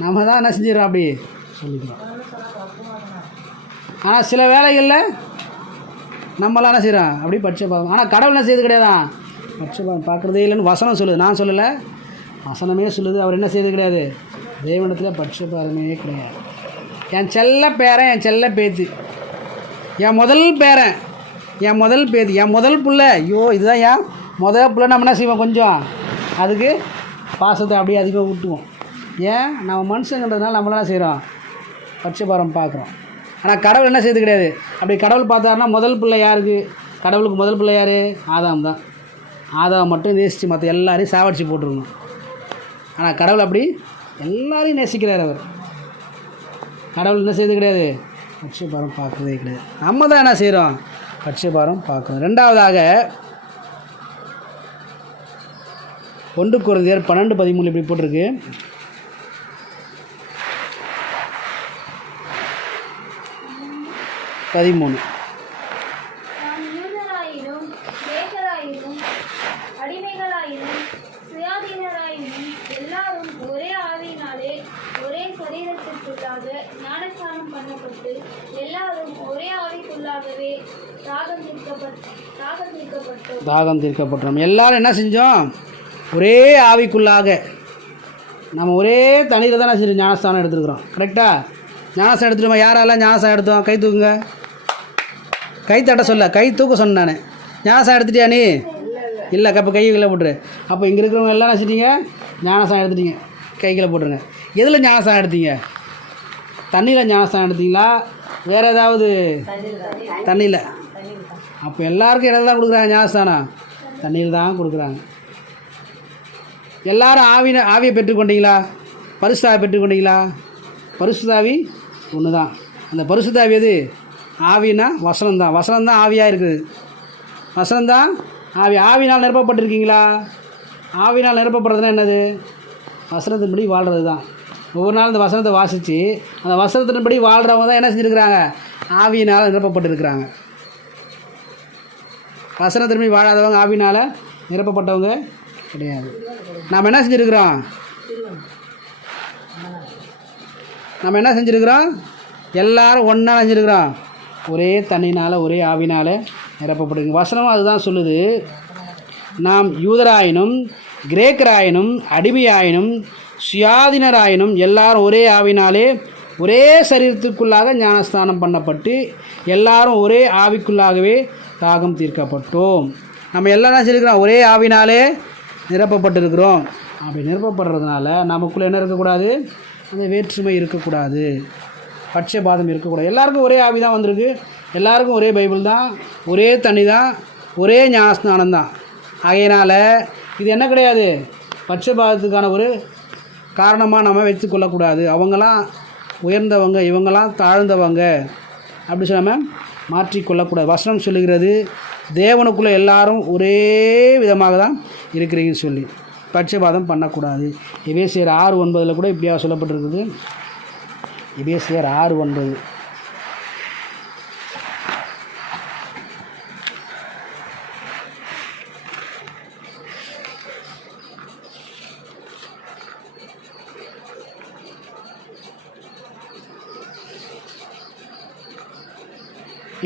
நம்ம தான் என்ன செஞ்சிடறோம், அப்படி சொல்லிக்கிறோம். ஆனால் சில வேலைகளில் நம்மளாம் என்ன செய்கிறோம், அப்படி பட்சபாதம். ஆனால் கடவுள் என்ன செய்யறது கிடையாதான், பட்சபாதம் பார்க்குறதே இல்லைன்னு வசனம் சொல்லுது. நான் சொல்லலை, வசனமே சொல்லுது. அவர் என்ன செய்யறது கிடையாது, தேவனிடத்தில் பட்சபாதமே கிடையாது. என் செல்ல பேரன், என் செல்ல பேத்து, என் முதல் பேரன், என் முதல் பேத்து, என் முதல் பிள்ளை, ஐயோ இதுதான் என் முதல் பிள்ளை, நம்ம என்ன செய்வோம், கொஞ்சம் அதுக்கு பாசத்தை அப்படியே அதிகமாக விட்டுவோம். ஏன், நம்ம மனுஷங்கிறதுனால நம்மளாம் என்ன செய்கிறோம், பட்சபாரம் பார்க்குறோம். ஆனால் கடவுள் என்ன செய்யறது கிடையாது. அப்படி கடவுள் பார்த்தாருன்னா முதல் பிள்ளை யாருக்கு, கடவுளுக்கு முதல் பிள்ளை யார், ஆதாம் தான். ஆதாம் மட்டும் நேசித்து மற்ற எல்லாரையும் சாவடிச்சு போட்டுருக்கணும். ஆனால் கடவுள் அப்படி எல்லாரையும் நேசிக்கிறார். அவர் கடவுள் என்ன செய்யறது கிடையாது, பட்சபாரம் பார்க்கறதே கிடையாது. நம்ம தான் என்ன செய்கிறோம், பட்சபாரம் பார்க்கணும். 2வதாக 1 கொரிந்தியர் 12:13 இப்படி போட்டிருக்கு. நாம் யூதராயினும் கிரேக்கராயினும் அடிமைகளாயினும் சுயாதீனராயினும் எல்லாரும் ஒரே ஆவியினாலே ஒரே சரீரத்திற்குள்ளாக ஞானஸ்நானம் பண்ணப்பட்டு எல்லாரும் ஒரே ஆவிக்குள்ளாகவே தாகம் தீர்க்கப்பட்டோம். எல்லாரும் என்ன செஞ்சோம், ஒரே ஆவிக்குள்ளாக, நம்ம ஒரே தண்ணீரை தான் செஞ்சு ஞானஸ்தானம் எடுத்துருக்குறோம். கரெக்டாக ஞானஸ்தானம் எடுத்துட்டோமா, யாரெல்லாம் ஞானஸ்தானம் எடுத்தோம், கை தூக்குங்க. கை தட்ட சொல்ல, கை தூக்க சொன்னேன் நான். ஞானஸ்தானம் எடுத்துட்டியா நீ, இல்லை அப்போ கை கீழே போட்டுரு. அப்போ இங்கே இருக்கிறவங்க எல்லாம் நினச்சிட்டிங்க, ஞானஸ்தானம் எடுத்துட்டீங்க, கை கீழே போட்டுருங்க. எதில் ஞானஸ்தானம் எடுத்தீங்க, தண்ணியில் ஞானஸ்தானம் எடுத்தீங்களா, வேறு ஏதாவது தண்ணியில்? அப்போ எல்லாருக்கும் என்ன தான் கொடுக்குறாங்க, ஞானஸ்தானம் தண்ணியில் தான் கொடுக்குறாங்க. எல்லாரும் ஆவியை பெற்றுக்கொண்டீங்களா, பரிசுத்தாவை பெற்றுக்கொண்டீங்களா? பரிசுத்தாவி ஒன்று தான். அந்த பரிசுத்தாவி எது, ஆவினா வசனம்தான். வசனம்தான் ஆவியாக இருக்குது. வசனம்தான் ஆவி. ஆவினால் நிரப்பப்பட்டிருக்கீங்களா? ஆவினால் நிரப்பப்படுறதுனா என்னது, வசனத்தின்படி வாழ்கிறது தான். ஒவ்வொரு நாள் இந்த வசனத்தை வாசித்து அந்த வசனத்தின்படி வாழ்கிறவங்க தான் என்ன செஞ்சுருக்கிறாங்க, ஆவியினால் நிரப்பப்பட்டிருக்கிறாங்க. வசனத்தின்படி வாழாதவங்க ஆவினால் நிரப்பப்பட்டவங்க கிடையாது. நாம் என்ன செஞ்சுருக்கிறோம், நம்ம என்ன செஞ்சுருக்கிறோம், எல்லோரும் ஒன்றா செஞ்சுருக்கிறோம், ஒரே தண்ணினால் ஒரே ஆவினால் நிரப்பப்பட்டிருக்கு. வசனமும் அதுதான் சொல்லுது. நாம் யூதராயினும் கிரேக்கராயினும் அடிமையாயினும் சுயாதீனராயினும் எல்லாரும் ஒரே ஆவினாலே ஒரே சரீரத்துக்குள்ளாக ஞானஸ்தானம் பண்ணப்பட்டு எல்லாரும் ஒரே ஆவிக்குள்ளாகவே தாகம் தீர்க்கப்பட்டோம். நம்ம எல்லாம் என்ன செஞ்சுருக்கிறோம், ஒரே ஆவினாலே நிரப்பப்பட்டிருக்கிறோம். அப்படி நிரப்பப்படுறதுனால நமக்குள்ளே என்ன இருக்கக்கூடாது, அந்த வேற்றுமை இருக்கக்கூடாது. பட்சபாதம் இருக்கக்கூடாது. எல்லாருக்கும் ஒரே ஆவி தான் வந்திருக்கு, எல்லாருக்கும் ஒரே பைபிள் தான், ஒரே தண்ணி தான், ஒரே ஞானஸ்நானம் தான். ஆகையினால் இது என்ன கிடையாது, பட்சபாதத்துக்கான ஒரு காரணமாக நம்ம வைத்துக்கொள்ளக்கூடாது. அவங்களாம் உயர்ந்தவங்க, இவங்களாம் தாழ்ந்தவங்க அப்படி சொல்லாமல் மாற்றிக்கொள்ளக்கூடாது. வசனம் சொல்லுகிறது தேவனுக்குள்ளே எல்லாரும் ஒரே விதமாக தான் இருக்கிறீங்கன்னு சொல்லி பட்சபாதம் பண்ணக்கூடாது. எபேசியர் 6:9 கூட இப்படியா சொல்லப்பட்டிருக்குது. எபேசியர் 6:9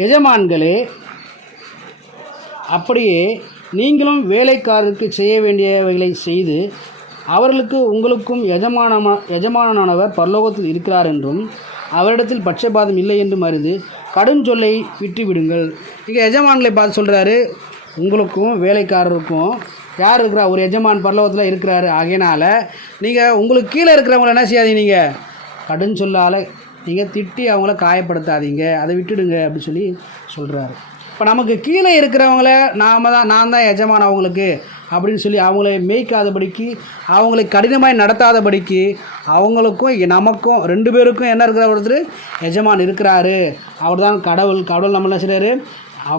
எஜமான்களே, அப்படியே நீங்களும் வேலைக்காரருக்கு செய்ய வேண்டியவைகளை செய்து அவர்களுக்கு உங்களுக்கும் எஜமானனானவர் பரலோகத்தில் இருக்கிறார் என்றும் அவரிடத்தில் பட்சபாதம் இல்லை என்றும் அறிந்து கடுஞ்சொல்லை விட்டுவிடுங்கள். இங்கே எஜமான்களை பார்த்து சொல்கிறாரு, உங்களுக்கும் வேலைக்காரருக்கும் யார் இருக்கிறா, ஒரு எஜமான் பரலோகத்தில் இருக்கிறாரு. ஆகையினால் நீங்கள் உங்களுக்கு கீழே இருக்கிறவங்கள என்ன செய்யாதீங்க, நீங்கள் கடுஞ்சொல்லால் நீங்கள் திட்டி அவங்கள காயப்படுத்தாதீங்க, அதை விட்டுடுங்க அப்படின்னு சொல்லி சொல்கிறாரு. இப்போ நமக்கு கீழே இருக்கிறவங்கள நான் தான் எஜமான் அவங்களுக்கு அப்படின்னு சொல்லி அவங்கள மேய்க்காதபடிக்கு, அவங்களை கடினமாய் நடத்தாதபடிக்கு, அவங்களுக்கும் நமக்கும் 2 பேருக்கும் என்ன இருக்கிற ஒருத்தர் எஜமான் இருக்கிறாரு. அவர் தான் கடவுள் நம்ம என்ன செய்கிறாரு,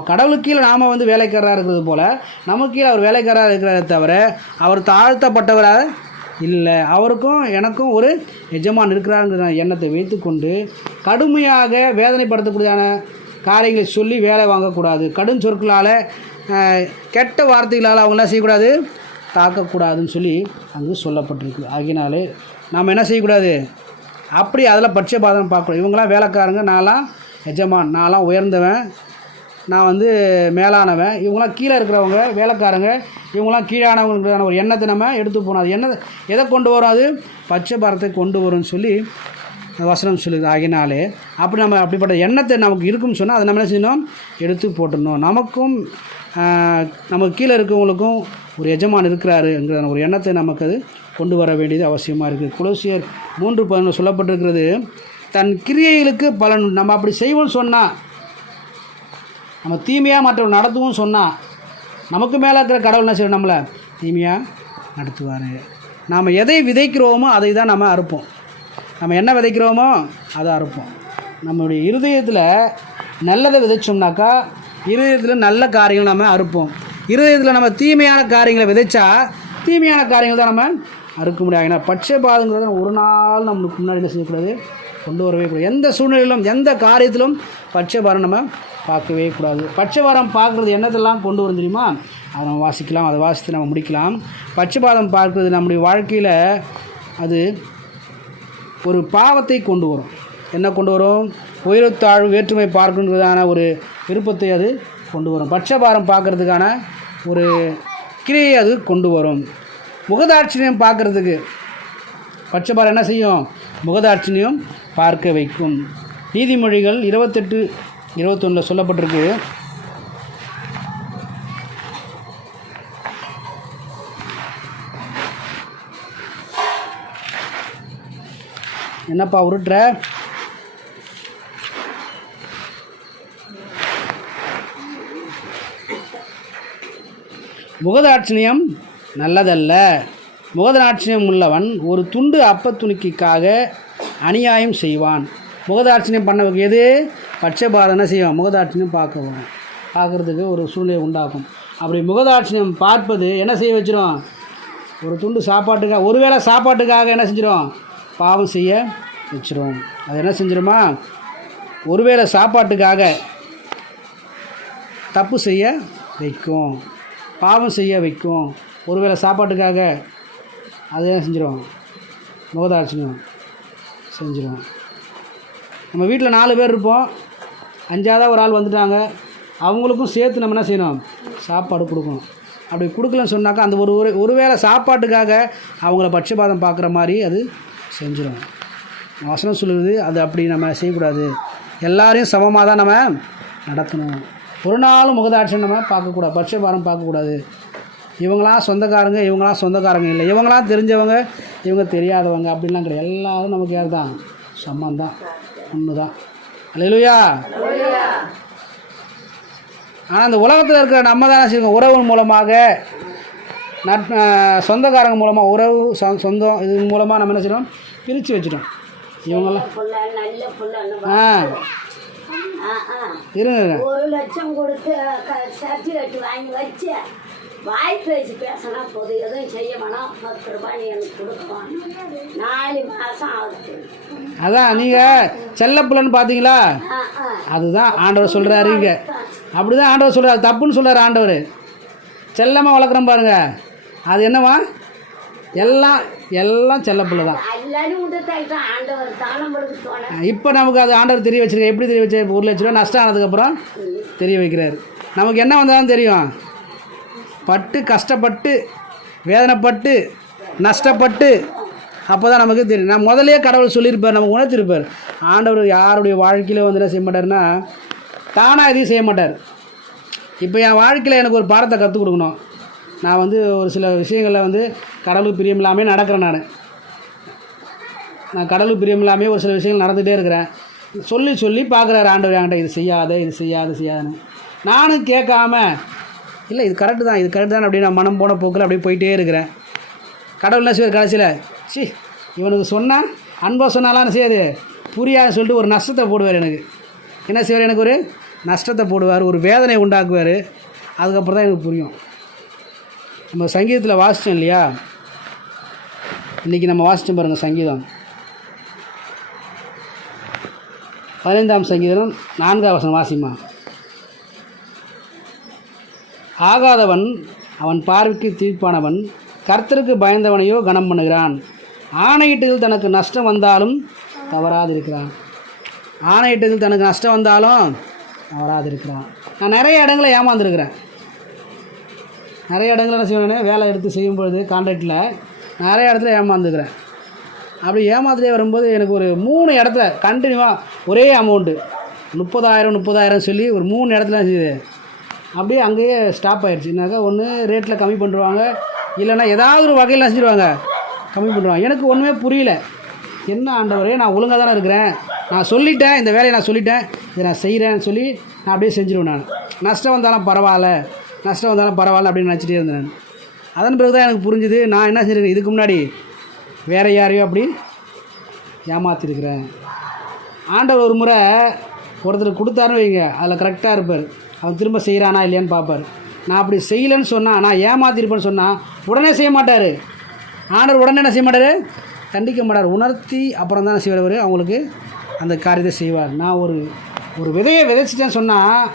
கடவுளுக்கு கீழே நாம் வந்து வேலைக்காரராக இருக்கிறது போல் நமக்கு கீழே அவர் வேலைக்காரராக இருக்கிறத தவிர அவர் தாழ்த்தப்பட்டவராக இல்லை. அவருக்கும் எனக்கும் ஒரு எஜமான் இருக்கிறாருங்கிற எண்ணத்தை வைத்துக்கொண்டு கடுமையாக வேதனைப்படுத்தக்கூடியதான காரியங்களை சொல்லி வேலை வாங்கக்கூடாது. கடும் சொற்களால் கெட்ட வார்த்தைகளால் அவங்க என்ன செய்யக்கூடாது, தாக்கக்கூடாதுன்னு சொல்லி அங்கு சொல்லப்பட்டிருக்கு. ஆகினாலே நாம் என்ன செய்யக்கூடாது, அப்படி அதில் பட்சபாதம் பார்க்கக்கூடாது. இவங்களாம் வேலைக்காரங்க, நான்லாம் எஜமான், நான்லாம் உயர்ந்தவன், நான் வந்து மேலானவன், இவங்களாம் கீழே இருக்கிறவங்க வேலைக்காரங்க, இவங்களாம் கீழானவங்களுக்கான ஒரு எண்ணத்தை நம்ம எடுத்து போகணும். அது எதை கொண்டு வரும், அது பட்சபாதத்தை கொண்டு வரும்னு சொல்லி வசனம் சொல்லுது. ஆகினாலே அப்படி நம்ம அப்படிப்பட்ட எண்ணத்தை நமக்கு இருக்குன்னு சொன்னால் அதை நம்ம என்ன செய்யணும், எடுத்து போட்டுடணும். நமக்கும் நமக்கு கீழே இருக்கவங்களுக்கும் ஒரு எஜமான் இருக்கிறாருங்கிற ஒரு எண்ணத்தை நமக்கு அது கொண்டு வர வேண்டியது அவசியமாக இருக்குது. கொலோசியர் 3:11 சொல்லப்பட்டிருக்கிறது, தன் கிரியைகளுக்கு பலன். நம்ம அப்படி செய்வோம்னு சொன்னால், நம்ம தீமையாக மற்றவர்கள் நடத்துவோம் சொன்னால், நமக்கு மேலே இருக்கிற கடவுள் என்ன செய்யணும், நம்மளை தீமையாக நடத்துவார். நாம் எதை விதைக்கிறோமோ அதை தான் நம்ம அறுப்போம். நம்ம என்ன விதைக்கிறோமோ அதை அறுப்போம். நம்மளுடைய இருதயத்தில் நல்லதை விதைச்சோம்னாக்கா இருதயத்தில் நல்ல காரியங்கள் நம்ம அறுப்போம். இருதயத்தில் நம்ம தீமையான காரியங்களை விதைச்சா தீமையான காரியங்கள் தான் நம்ம அறுக்க முடியாது. ஏன்னா பட்சபாதங்கிறத ஒரு நாள் நம்மளுக்கு முன்னாடி என்ன செய்யக்கூடாது, கொண்டு வரவே கூடாது. எந்த சூழ்நிலையிலும் எந்த காரியத்திலும் பட்சபாதம் நம்ம பார்க்கவே கூடாது. பட்சபாதம் பார்க்குறது என்னத்தெல்லாம் கொண்டு வரும் தெரியுமா, அதை நம்ம வாசிக்கலாம், அதை வாசித்து நம்ம முடிக்கலாம். பட்சபாதம் பார்க்குறது நம்முடைய வாழ்க்கையில் அது ஒரு பாவத்தை கொண்டு வரும். என்ன கொண்டு வரும், உயரத்தாழ்வு வேற்றுமை பார்க்கணுங்கிறதான ஒரு விருப்பத்தை அது கொண்டு வரும். பட்சபாதம் பார்க்குறதுக்கான ஒரு கிரியை அது கொண்டு வரும். முகதாட்சிணியம் பார்க்குறதுக்கு பட்சபாதம் என்ன செய்யும், முகதாட்சிணியம் பார்க்க வைக்கும். நீதிமொழிகள் 28:21 சொல்லப்பட்டிருக்கு, என்னப்பா உருட்டுற, முகதாட்சிணியம் நல்லதல்ல. முகதாட்சிணியம் உள்ளவன் ஒரு துண்டு அப்பத்துணிக்காக அநியாயம் செய்வான். முகதாட்சிணியம் பண்ணவங்க எது, பட்சபாதம் என்ன செய்யும், முகதாட்சிணியம் பார்க்கறதுக்கு ஒரு சூழ்நிலை உண்டாக்கும். அப்படி முகதாட்சிணியம் பார்ப்பது என்ன செய்ய வச்சிரும், ஒரு துண்டு சாப்பாட்டுக்காக, ஒருவேளை சாப்பாட்டுக்காக என்ன செஞ்சிடும், பாவம் செய்ய வச்சிரும். அது என்ன செஞ்சிருமா, ஒருவேளை சாப்பாட்டுக்காக தப்பு செய்ய வைக்கும், பாவம் செய்ய வைக்கும். ஒருவேளை சாப்பாட்டுக்காக அது என்ன செஞ்சிடும், முகதாட்சிணியம் செஞ்சிடும். நம்ம வீட்டில் 4 பேர் இருப்போம், 5ஆவதாக ஒரு ஆள் வந்துட்டாங்க, அவங்களுக்கும் சேர்த்து நம்ம என்ன செய்யணும், சாப்பாடு கொடுக்கணும். அப்படி கொடுக்கலன்னு சொன்னாக்கா அந்த ஒருவேளை சாப்பாட்டுக்காக அவங்கள பட்சபாதம் பார்க்குற மாதிரி அது செஞ்சிடும். வசனம் சொல்லுது, அது அப்படி நம்ம செய்யக்கூடாது. எல்லாரையும் சமமாக தான் நம்ம நடக்கணும். ஒரு நாளும் முகதாட்சியம் நம்ம பார்க்கக்கூடாது, பட்சபாதம் பார்க்கக்கூடாது. இவங்களாம் சொந்தக்காரங்க, இவங்களாம் சொந்தக்காரங்க இல்லை, இவங்களாம் தெரிஞ்சவங்க, இவங்க தெரியாதவங்க அப்படின்லாம் கிடையாது. எல்லோரும் நமக்கு யார் தான், சமம் தான். ஒன்று தான். அல்லேலூயா. ஆனால் இந்த உலகத்தில் இருக்கிற நம்ம தானே செய்வோம், உறவு மூலமாக சொந்தக்காரங்க மூலமாக உறவு சொந்தம் இது மூலமாக நம்ம என்ன செய்யறோம், பிரித்து வச்சுட்டோம் இவங்கெல்லாம். நல்ல புள்ள இருங்க 1 லட்சம் கொடுத்து சர்டிஃபிகேட் வாங்கி வச்சு வாய்ப்பு வச்சு பேசினா போது எதுவும் செய்ய வேணாம், 10 ரூபாய் எனக்கு கொடுக்குவான். 4 மாதம் ஆகுது. அதான் நீங்கள் செல்லப்பிள்ளைன்னு பார்த்தீங்களா, அதுதான் ஆண்டவர் சொல்கிறாரு. இங்கே அப்படி தான் ஆண்டவர் சொல்கிறார், தப்புன்னு சொல்கிறார் ஆண்டவர். செல்லமாக வளர்க்குறோம் பாருங்க, அது என்னவா, எல்லாம் செல்லப்பிள்ளை தான். இப்போ நமக்கு அது ஆண்டவர் தெரிய வச்சிருக்க. எப்படி தெரிய வச்சு, 1 லட்ச ரூபா நஷ்டம் ஆனதுக்கப்புறம் தெரிய வைக்கிறாரு. நமக்கு என்ன வந்தாலும் தெரியும், பட்டு கஷ்டப்பட்டு வேதனைப்பட்டு நஷ்டப்பட்டு அப்போ தான் நமக்கு தெரியும். நான் முதலே கடவுள் சொல்லியிருப்பார், நமக்கு உணர்த்திருப்பார். ஆண்டவர் யாருடைய வாழ்க்கையில் வந்து என்ன செய்ய மாட்டார்னா, தானாக எதையும் செய்ய மாட்டார். இப்போ என் வாழ்க்கையில் எனக்கு ஒரு பாடத்தை கற்றுக் கொடுக்கணும். நான் வந்து ஒரு சில விஷயங்களில் வந்து கடவுளுக்கு பிரியம் இல்லாமல் நடக்கிறேன். நான் கடவுளுக்கு பிரியம் இல்லாமல் ஒரு சில விஷயங்கள் நடந்துகிட்டே இருக்கிறேன். சொல்லி பார்க்குறாரு ஆண்டவர் என்கிட்ட, இது செய்யாதுன்னு. நானும் கேட்காம இல்லை இது கரெக்டு தான் அப்படி நான் மனம் போன போக்கில் அப்படியே போயிட்டே இருக்கிறேன். கடவுள் என்ன செய்வார் கடைசியில், இவனுக்கு சொன்னால் அன்பாக சொன்னாலாம் செய்யாது, புரியாது சொல்லிட்டு ஒரு நஷ்டத்தை போடுவார். எனக்கு என்ன செய்வார், எனக்கு ஒரு நஷ்டத்தை போடுவார், ஒரு வேதனை உண்டாக்குவார். அதுக்கப்புறம் தான் எனக்கு புரியும். நம்ம சங்கீதத்தில் வாசித்தோம் இல்லையா, இன்றைக்கி நம்ம வாசித்தோம் பாருங்கள். சங்கீதம் 15ஆம் சங்கீதம் 4ஆம் வசனம் வாசிமா. ஆகாதவன் அவன் பார்வைக்கு தீர்ப்பானவன், கர்த்தருக்கு பயந்தவனையோ கனம் பண்ணுகிறான். ஆணையிட்டதில் தனக்கு நஷ்டம் வந்தாலும் தவறாதிருக்கிறான். ஆணையிட்டதில் தனக்கு நஷ்டம் வந்தாலும் தவறாதிருக்கிறான். நான் நிறைய இடங்களை ஏமாந்துருக்கிறேன். நிறைய இடங்களில் என்ன செய்வேன், வேலை எடுத்து செய்யும்பொழுது கான்ட்ராக்டில் நிறைய இடத்துல ஏமாந்துக்கிறேன். அப்படி ஏமாத்துலேயே வரும்போது எனக்கு ஒரு 3 இடத்துல கண்டினியூவாக ஒரே அமௌண்ட்டு 30,000 சொல்லி ஒரு 3 இடத்துல செய்யுது. அப்படியே அங்கேயே ஸ்டாப் ஆகிடுச்சுனாக்கா, ஒன்று ரேட்டில் கம்மி பண்ணுவாங்க, இல்லைன்னா ஏதாவது ஒரு வகையில் செஞ்சுருவாங்க, கம்மி பண்ணுவாங்க. எனக்கு ஒன்றுமே புரியல. என்ன ஆண்டவரே, நான் ஒழுங்காக தானே இருக்கிறேன், நான் சொல்லிட்டேன், இந்த வேலையை நான் சொல்லிட்டேன், இதை நான் செய்கிறேன்னு சொல்லி நான் அப்படியே செஞ்சுருவேன். நான் நஷ்டம் வந்தாலும் பரவாயில்ல அப்படின்னு நினச்சிட்டே இருந்தேன் நான். அதன் பிறகு தான் எனக்கு புரிஞ்சுது, நான் என்ன செஞ்சுருக்கேன், இதுக்கு முன்னாடி வேறு யாரையோ அப்படி ஏமாற்றிருக்கிறேன். ஆண்டவர் ஒரு முறை ஒருத்தர் கொடுத்தாருன்னு வைங்க, அதில் கரெக்டாக இருப்பார். அவன் திரும்ப செய்கிறானா இல்லையான்னு பார்ப்பார். நான் அப்படி செய்யலைன்னு சொன்னால், நான் ஏமாற்றிருப்பேன்னு சொன்னால் உடனே செய்ய மாட்டார் ஆண்டவர். உடனே என்ன செய்ய மாட்டார், கண்டிக்க மாட்டார். உணர்த்தி அப்புறம் தான் செய்வார், அவங்களுக்கு அந்த காரியத்தை செய்வார். நான் ஒரு விதையை விதைச்சிட்டேன்னு சொன்னால்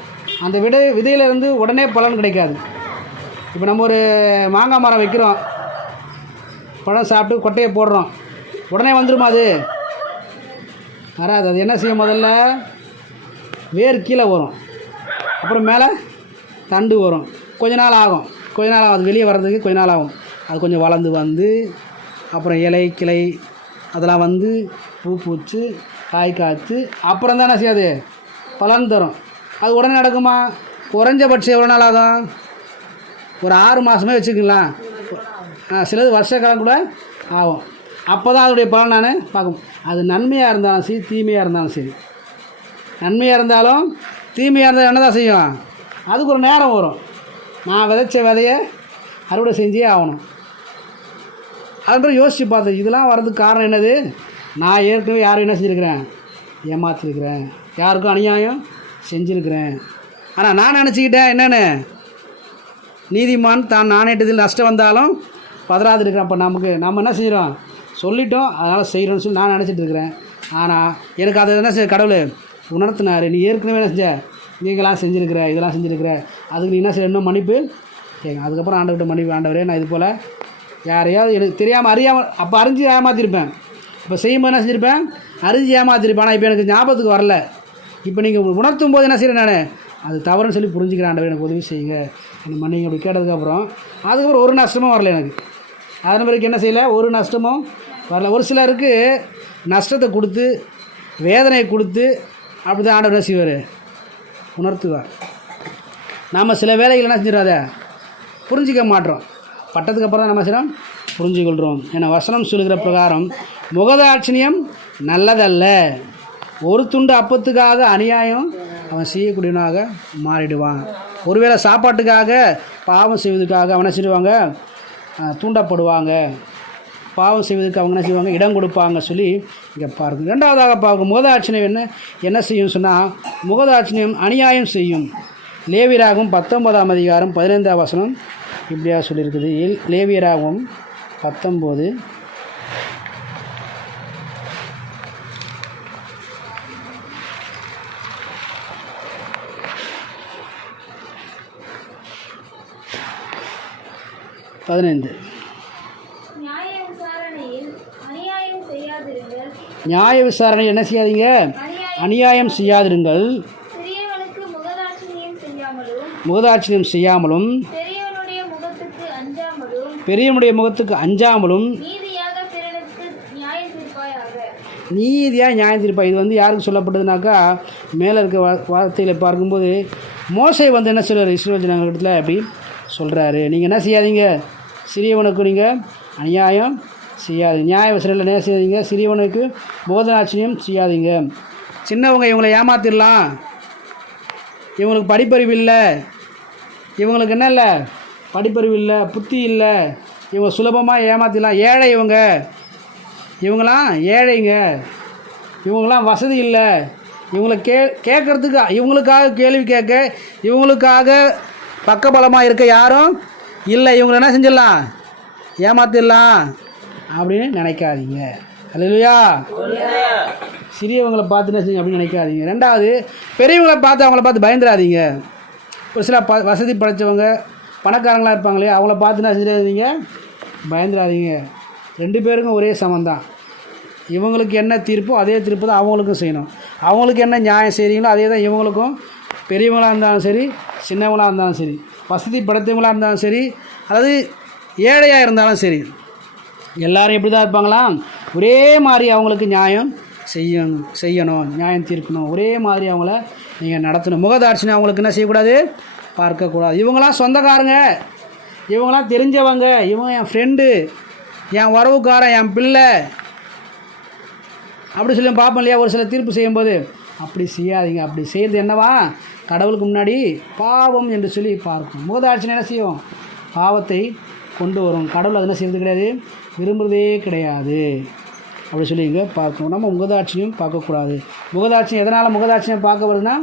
அந்த விதையிலேருந்து உடனே பலன் கிடைக்காது. இப்போ நம்ம ஒரு மாங்காய் மரம் வைக்கிறோம், பழம் சாப்பிட்டு கொட்டையை போடுறோம், உடனே வந்துடுமா அது? வராது. அது என்ன செய்யும், முதல்ல வேர் கீழே வரும், அப்புறம் மேலே தண்டு வரும், கொஞ்ச நாள் ஆகும். அது வெளியே வர்றதுக்கு கொஞ்ச நாள் ஆகும். அது கொஞ்சம் வளர்ந்து வந்து அப்புறம் இலை கிளை அதெல்லாம் வந்து பூ பூச்சு காய் காய்ச்சி அப்புறம் தான் என்ன செய்யாது, பலன் தரும். அது உடனே நடக்குமா? குறைஞ்சபட்சம் எவ்வளோ நாள் ஆகும்? ஒரு 6 மாதமே வச்சுக்கலாம். சிலது வருஷ காலம் கூட ஆகும். அப்போ தான் அதோடைய பலன் நான் பார்க்கும். அது நன்மையாக இருந்தாலும் சரி, தீமையாக இருந்தாலும் சரி. நன்மையாக இருந்தாலும் தீமையாக இருந்தால் என்ன தான் செய்யும், அதுக்கு ஒரு நேரம் வரும். நான் விதைச்ச விதையை அறுவடை செஞ்சே ஆகணும். அது பிறகு யோசித்து பார்த்தேன், இதெல்லாம் வர்றதுக்கு காரணம் என்னது? நான் ஏற்கனவே யாரும் என்ன செஞ்சுருக்கிறேன், ஏமாற்றிருக்கிறேன், யாருக்கும் அநியாயம் செஞ்சுருக்கிறேன். ஆனால் நான் நினச்சிக்கிட்டேன் என்னென்னு, நீதிமான் தான் நாணயத்தில் நஷ்டம் வந்தாலும் பதறாதிருக்கிறேன். அப்போ நம்ம என்ன செய்கிறோம், சொல்லிட்டோம், அதனால் செய்கிறோன்னு சொல்லி நான் நினச்சிட்டு இருக்கிறேன். ஆனால் எனக்கு அதை என்ன செய்ய கடவுள் உணர்த்தினார். நீ ஏற்கனவே என்ன செஞ்ச, நீங்களாம் செஞ்சுருக்கிற, இதெல்லாம் செஞ்சுருக்கிற, அதுக்கு நீ என்ன செய்ய, இன்னும் மன்னிப்பு கேட்க. அதுக்கப்புறம் ஆண்டவர்கிட்ட மன்னிப்பு, ஆண்டவரே நான் இது போல் யாரையாவது எனக்கு தெரியாமல் அறியாமல், அப்போ அறிஞ்சு ஏமாற்றிருப்பேன். இப்போ செய்யும்போது என்ன செஞ்சுருப்பேன், அறிஞ்சு ஏமாற்றிருப்பேன். ஆனால் இப்போ எனக்கு ஞாபகத்துக்கு வரல. இப்போ நீங்கள் உணர்த்தும் போது என்ன செய்கிறேன், நான் அது தவறுன்னு சொல்லி புரிஞ்சுக்கிறேன். ஆண்டவர் எனக்கு உதவி செய்யுங்க, எனக்கு மன்னிங்க அப்படி கேட்டதுக்கப்புறம் அதுக்கப்புறம் ஒரு நஷ்டமும் வரல எனக்கு. அதன் பிறகு என்ன செய்யலை, ஒரு நஷ்டமும் வரல. ஒரு சிலருக்கு நஷ்டத்தை கொடுத்து வேதனையை கொடுத்து அப்படி தான் ஆண்டவர் செய்வார், உணர்த்துவார். நாம் சில வேலைகள் என்ன செஞ்சிடும், அதை புரிஞ்சிக்க மாட்டோம். பட்டத்துக்கு அப்புறம் தான் நம்ம செய்கிறோம், புரிஞ்சுக்கொள்கிறோம். ஏன்னா வசனம் சொல்லுகிற பிரகாரம் முகதாட்சிணியம் நல்லதல்ல. ஒரு துண்டு அப்பத்துக்காக அநியாயம் அவன் செய்யக்கூடியவனாக மாறிடுவான். ஒருவேளை சாப்பாட்டுக்காக பாவம் செய்வதற்காக அவனை செய்வாங்க, தூண்டப்படுவாங்க. பாவம் செய்வதற்கு அவங்க என்ன செய்வாங்க, இடம் கொடுப்பாங்க சொல்லி இங்கே பாருங்க. ரெண்டாவதாக பார்க்கும் முகதாட்சிணியம் என்ன செய்யும் சொன்னால், முகதாட்சிணியம் அநியாயம் செய்யும். லேவியராகவும் 19ஆம் அதிகாரம் 15ஆம் வசனம் இப்படியா சொல்லியிருக்குது. லேவியராகவும் 19 15. நியாய விசாரணை என்ன செய்யாதீங்க, அநியாயம் செய்யாதிருங்கள். முகதாட்சிணியம் செய்யாமலும் பெரியவனுடைய முகத்துக்கு அஞ்சாமலும் நீதியாக நியாயம் தீர்ப்பா. இது யாருக்கு சொல்லப்பட்டதுனாக்கா, மேலே இருக்க வார்த்தையில் பார்க்கும்போது மோசே என்ன சொல்கிறார், இஸ்ரவேல் ஜனங்களிடத்தில் அப்படி சொல்கிறாரு, நீங்கள் என்ன செய்யாதீங்க, சிறியவனுக்கு நீங்கள் அநியாயம் செய்யாதீங்க, நியாய விசாரணையில் என்ன செய்யாதீங்க, சிறியவனுக்கு முகதாட்சிணியம் செய்யாதீங்க. சின்னவங்க இவங்களை ஏமாத்திடலாம், இவங்களுக்கு படிப்பறிவு இல்லை, இவங்களுக்கு என்ன இல்லை, படிப்பறிவு இல்லை, புத்தி இல்லை, இவங்க சுலபமாக ஏமாத்திடலாம், ஏழை இவங்களாம் ஏழைங்க, இவங்களாம் வசதி இல்லை, இவங்களை கேட்குறதுக்கு இவங்களுக்காக கேள்வி கேட்க இவங்களுக்காக பக்கபலமாக இருக்க யாரும் இல்லை, இவங்களை என்ன செஞ்சிடலாம், ஏமாத்திடலாம் அப்படின்னு நினைக்காதீங்க. அல்லேலூயா. சிறியவங்களை பார்த்து என்ன செய்யுங்க அப்படின்னு நினைக்காதீங்க. ரெண்டாவது, பெரியவங்களை பார்த்து அவங்கள பார்த்து பயந்துடாதீங்க. ஒரு சில வசதி படைத்தவங்க பணக்காரங்களாக இருப்பாங்களே, அவங்கள பார்த்து என்ன செஞ்சிடாதீங்க, பயந்துடாதீங்க. 2 பேருக்கும் ஒரே சமந்தான். இவங்களுக்கு என்ன தீர்ப்போ அதே தீர்ப்பு தான் அவங்களுக்கும் செய்யணும். அவங்களுக்கு என்ன நியாயம் செய்கிறீங்களோ அதே தான் இவங்களுக்கும். பெரியவங்களாக இருந்தாலும் சரி, சின்னவங்களாக இருந்தாலும் சரி, வசதி படைத்தவங்களாக இருந்தாலும் சரி, அதாவது ஏழையாக இருந்தாலும் சரி, எல்லோரும் எப்படி தான் இருப்பாங்களாம், ஒரே மாதிரி அவங்களுக்கு நியாயம் செய்யணும், நியாயம் தீர்க்கணும், ஒரே மாதிரி அவங்கள நீங்கள் நடத்தணும். முகதாட்சிணை அவங்களுக்கு என்ன செய்யக்கூடாது, பார்க்கக்கூடாது. இவங்களாம் சொந்தக்காரங்க, இவங்களாம் தெரிஞ்சவங்க, இவங்க என் ஃப்ரெண்டு, என் உறவுக்காரன், என் பிள்ளை அப்படி சொல்லி பார்ப்போம் இல்லையா, ஒரு சில தீர்ப்பு செய்யும்போது. அப்படி செய்யாதீங்க. அப்படி செய்கிறது என்னவா, கடவுளுக்கு முன்னாடி பாவம் என்று சொல்லி பார்க்கணும். முகதாட்சிணை என்ன செய்யும், பாவத்தை கொண்டு வரும். கடவுள் அதை என்ன செய்கிறது கிடையாது, விரும்புகிறதே கிடையாது. அப்படி சொல்லி இங்கே பார்க்கணும். நம்ம முகதாட்சியம் பார்க்கக்கூடாது. முகதாட்சியம் எதனால் முகதாட்சியம் பார்க்க வருதுன்னா,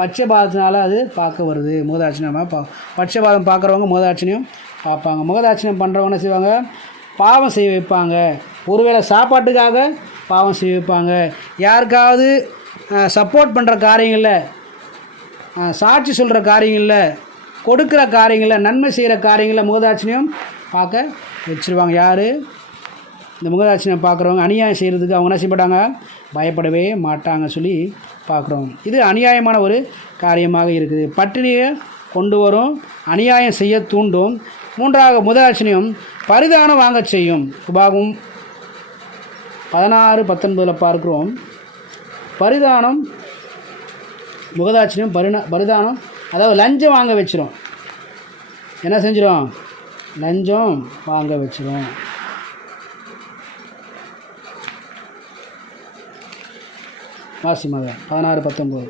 பட்சபாதத்தினால அது பார்க்க வருது. முகதாட்சியமாக பட்சபாதம் பார்க்குறவங்க முகதாட்சியம் பார்ப்பாங்க. முகதாட்சியம் பண்ணுறவங்க என்ன செய்வாங்க, பாவம் செய்ய வைப்பாங்க. ஒருவேளை சாப்பாட்டுக்காக பாவம் செய்ய வைப்பாங்க. யாருக்காவது சப்போர்ட் பண்ணுற காரியங்களில், சாட்சி சொல்கிற காரியங்களில், கொடுக்குற காரியங்களில், நன்மை செய்கிற காரியங்களில் முகதாட்சியம் பார்க்க வச்சுருவாங்க. யார் இந்த முகதாட்சியம் பார்க்குறவங்க, அநியாயம் செய்கிறதுக்கு அவங்க என்ன செய்யப்பட்டாங்க, பயப்படவே மாட்டாங்க சொல்லி பார்க்குறோம். இது அநியாயமான ஒரு காரியமாக இருக்குது. பட்டினியை கொண்டு வரும், அநியாயம் செய்ய தூண்டும். மூன்றாவது, முகதாட்சியம் பரிதானம் வாங்க செய்யும். உபாகம் 16:19 பார்க்குறோம். பரிதானம், முகதாட்சியம் பரிதானம், அதாவது லஞ்சம் வாங்க வச்சிரும். என்ன செஞ்சிடும், லஞ்சம் வாங்க வச்சிரும். வாசி மத 16:19.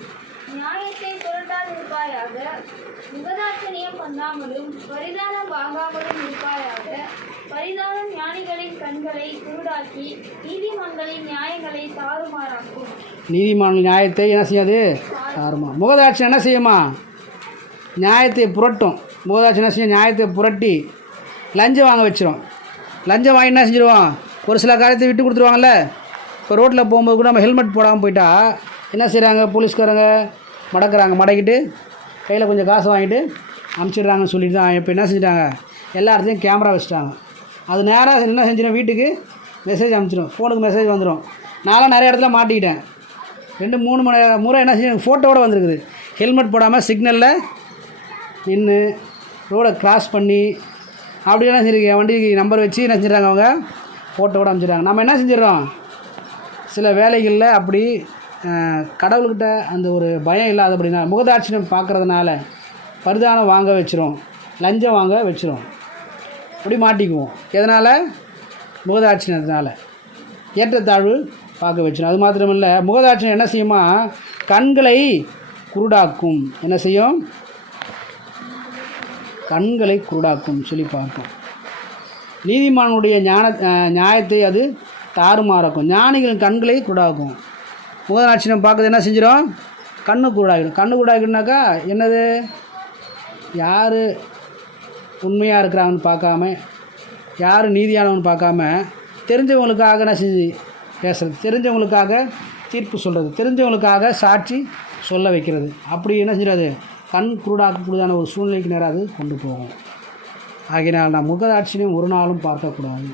நியாயத்தை புரட்டாதிருப்பாயாக, முகதாட்சணியம் பண்ணாமலும் பரிதானம் வாங்காமலும் இருப்பாயாக. பரிதானம் ஞானிகளின் கண்களை குருடாக்கி நீதிமான்களின் நியாயங்களை தாறுமாறாக்கும். நீதிமான நியாயத்தை என்ன செய்யாது, தாறுமா. முகதாட்சியம் என்ன செய்யுமா, நியாயத்தை புரட்டும். முகதாட்சியம் என்ன செய்யும், நியாயத்தை புரட்டி லஞ்சம் வாங்க வச்சிரும். லஞ்சம் வாங்கி என்ன செஞ்சிருவோம், ஒரு சில காரியத்தை விட்டு கொடுத்துருவாங்கல்ல. இப்போ ரோட்டில் போகும்போது கூட நம்ம ஹெல்மெட் போடாமல் போயிட்டா என்ன செய்கிறாங்க, போலீஸ்காரங்க மடக்கிட்டு கையில் கொஞ்சம் காசு வாங்கிட்டு அனுப்பிச்சிடுறாங்கன்னு சொல்லிட்டு தான் இப்போ என்ன செஞ்சிட்டாங்க, எல்லா இடத்துலையும் கேமரா வச்சுட்டாங்க. அது நேராக என்ன செஞ்சிடும், வீட்டுக்கு மெசேஜ் அனுப்பிச்சிடும், ஃபோனுக்கு மெசேஜ் வந்துடும். நான்லாம் நிறைய இடத்துல மாட்டிக்கிட்டேன். 2-3 முறை என்ன செஞ்சு ஃபோட்டோவோடு வந்துருக்குது. ஹெல்மெட் போடாமல் சிக்னலில் நின்று ரோடை கிராஸ் பண்ணி அப்படியெல்லாம் செஞ்சுருக்கேன். வண்டிக்கு நம்பர் வச்சு என்ன செஞ்சிடறாங்க, அவங்க ஃபோட்டோவோடு அனுப்பிச்சிடுறாங்க. நம்ம என்ன செஞ்சிடறோம், சில வேலைகளில் அப்படி கடவுள்கிட்ட அந்த ஒரு பயம் இல்லாதபடினா முகதாட்சியம் பார்க்குறதுனால பரிதானம் வாங்க வச்சிரும், லஞ்சம் வாங்க வச்சிரும், அப்படி மாட்டிக்குவோம். எதனால், முகதாட்சியத்தினால. ஏற்றத்தாழ்வு பார்க்க வச்சிடும். அது மாத்திரமில்லை, முகதாட்சியம் என்ன செய்யுமா, கண்களை குருடாக்கும். என்ன செய்யும்? கண்களை குருடாக்கும் சொல்லி பார்க்கும். நீதிமானுடைய நியாயத்தை அது தாறுமாறாக்கும். ஞானிகளின் கண்களை குருடாக்கும். முகதாட்சியம் பார்க்குறது என்ன செஞ்சிடும்? கண்ணு குருடாகிடும். கண்ணு குருடாகிடுனாக்கா என்னது, யார் உண்மையாக இருக்கிறாங்கன்னு பார்க்காம, யார் நீதியானவன்னு பார்க்காம, தெரிஞ்சவங்களுக்காக என்ன செஞ்சு பேசுகிறது, தெரிஞ்சவங்களுக்காக தீர்ப்பு சொல்கிறது, தெரிஞ்சவங்களுக்காக சாட்சி சொல்ல வைக்கிறது. அப்படி என்ன செய்கிறது, கண் குருடாக்கக்கூடியதான ஒரு சூழ்நிலைக்கு நேரம் அது கொண்டு போகும். ஆகையினால் நான் முகதாட்சியம் ஒரு நாளும் பார்க்கக்கூடாது.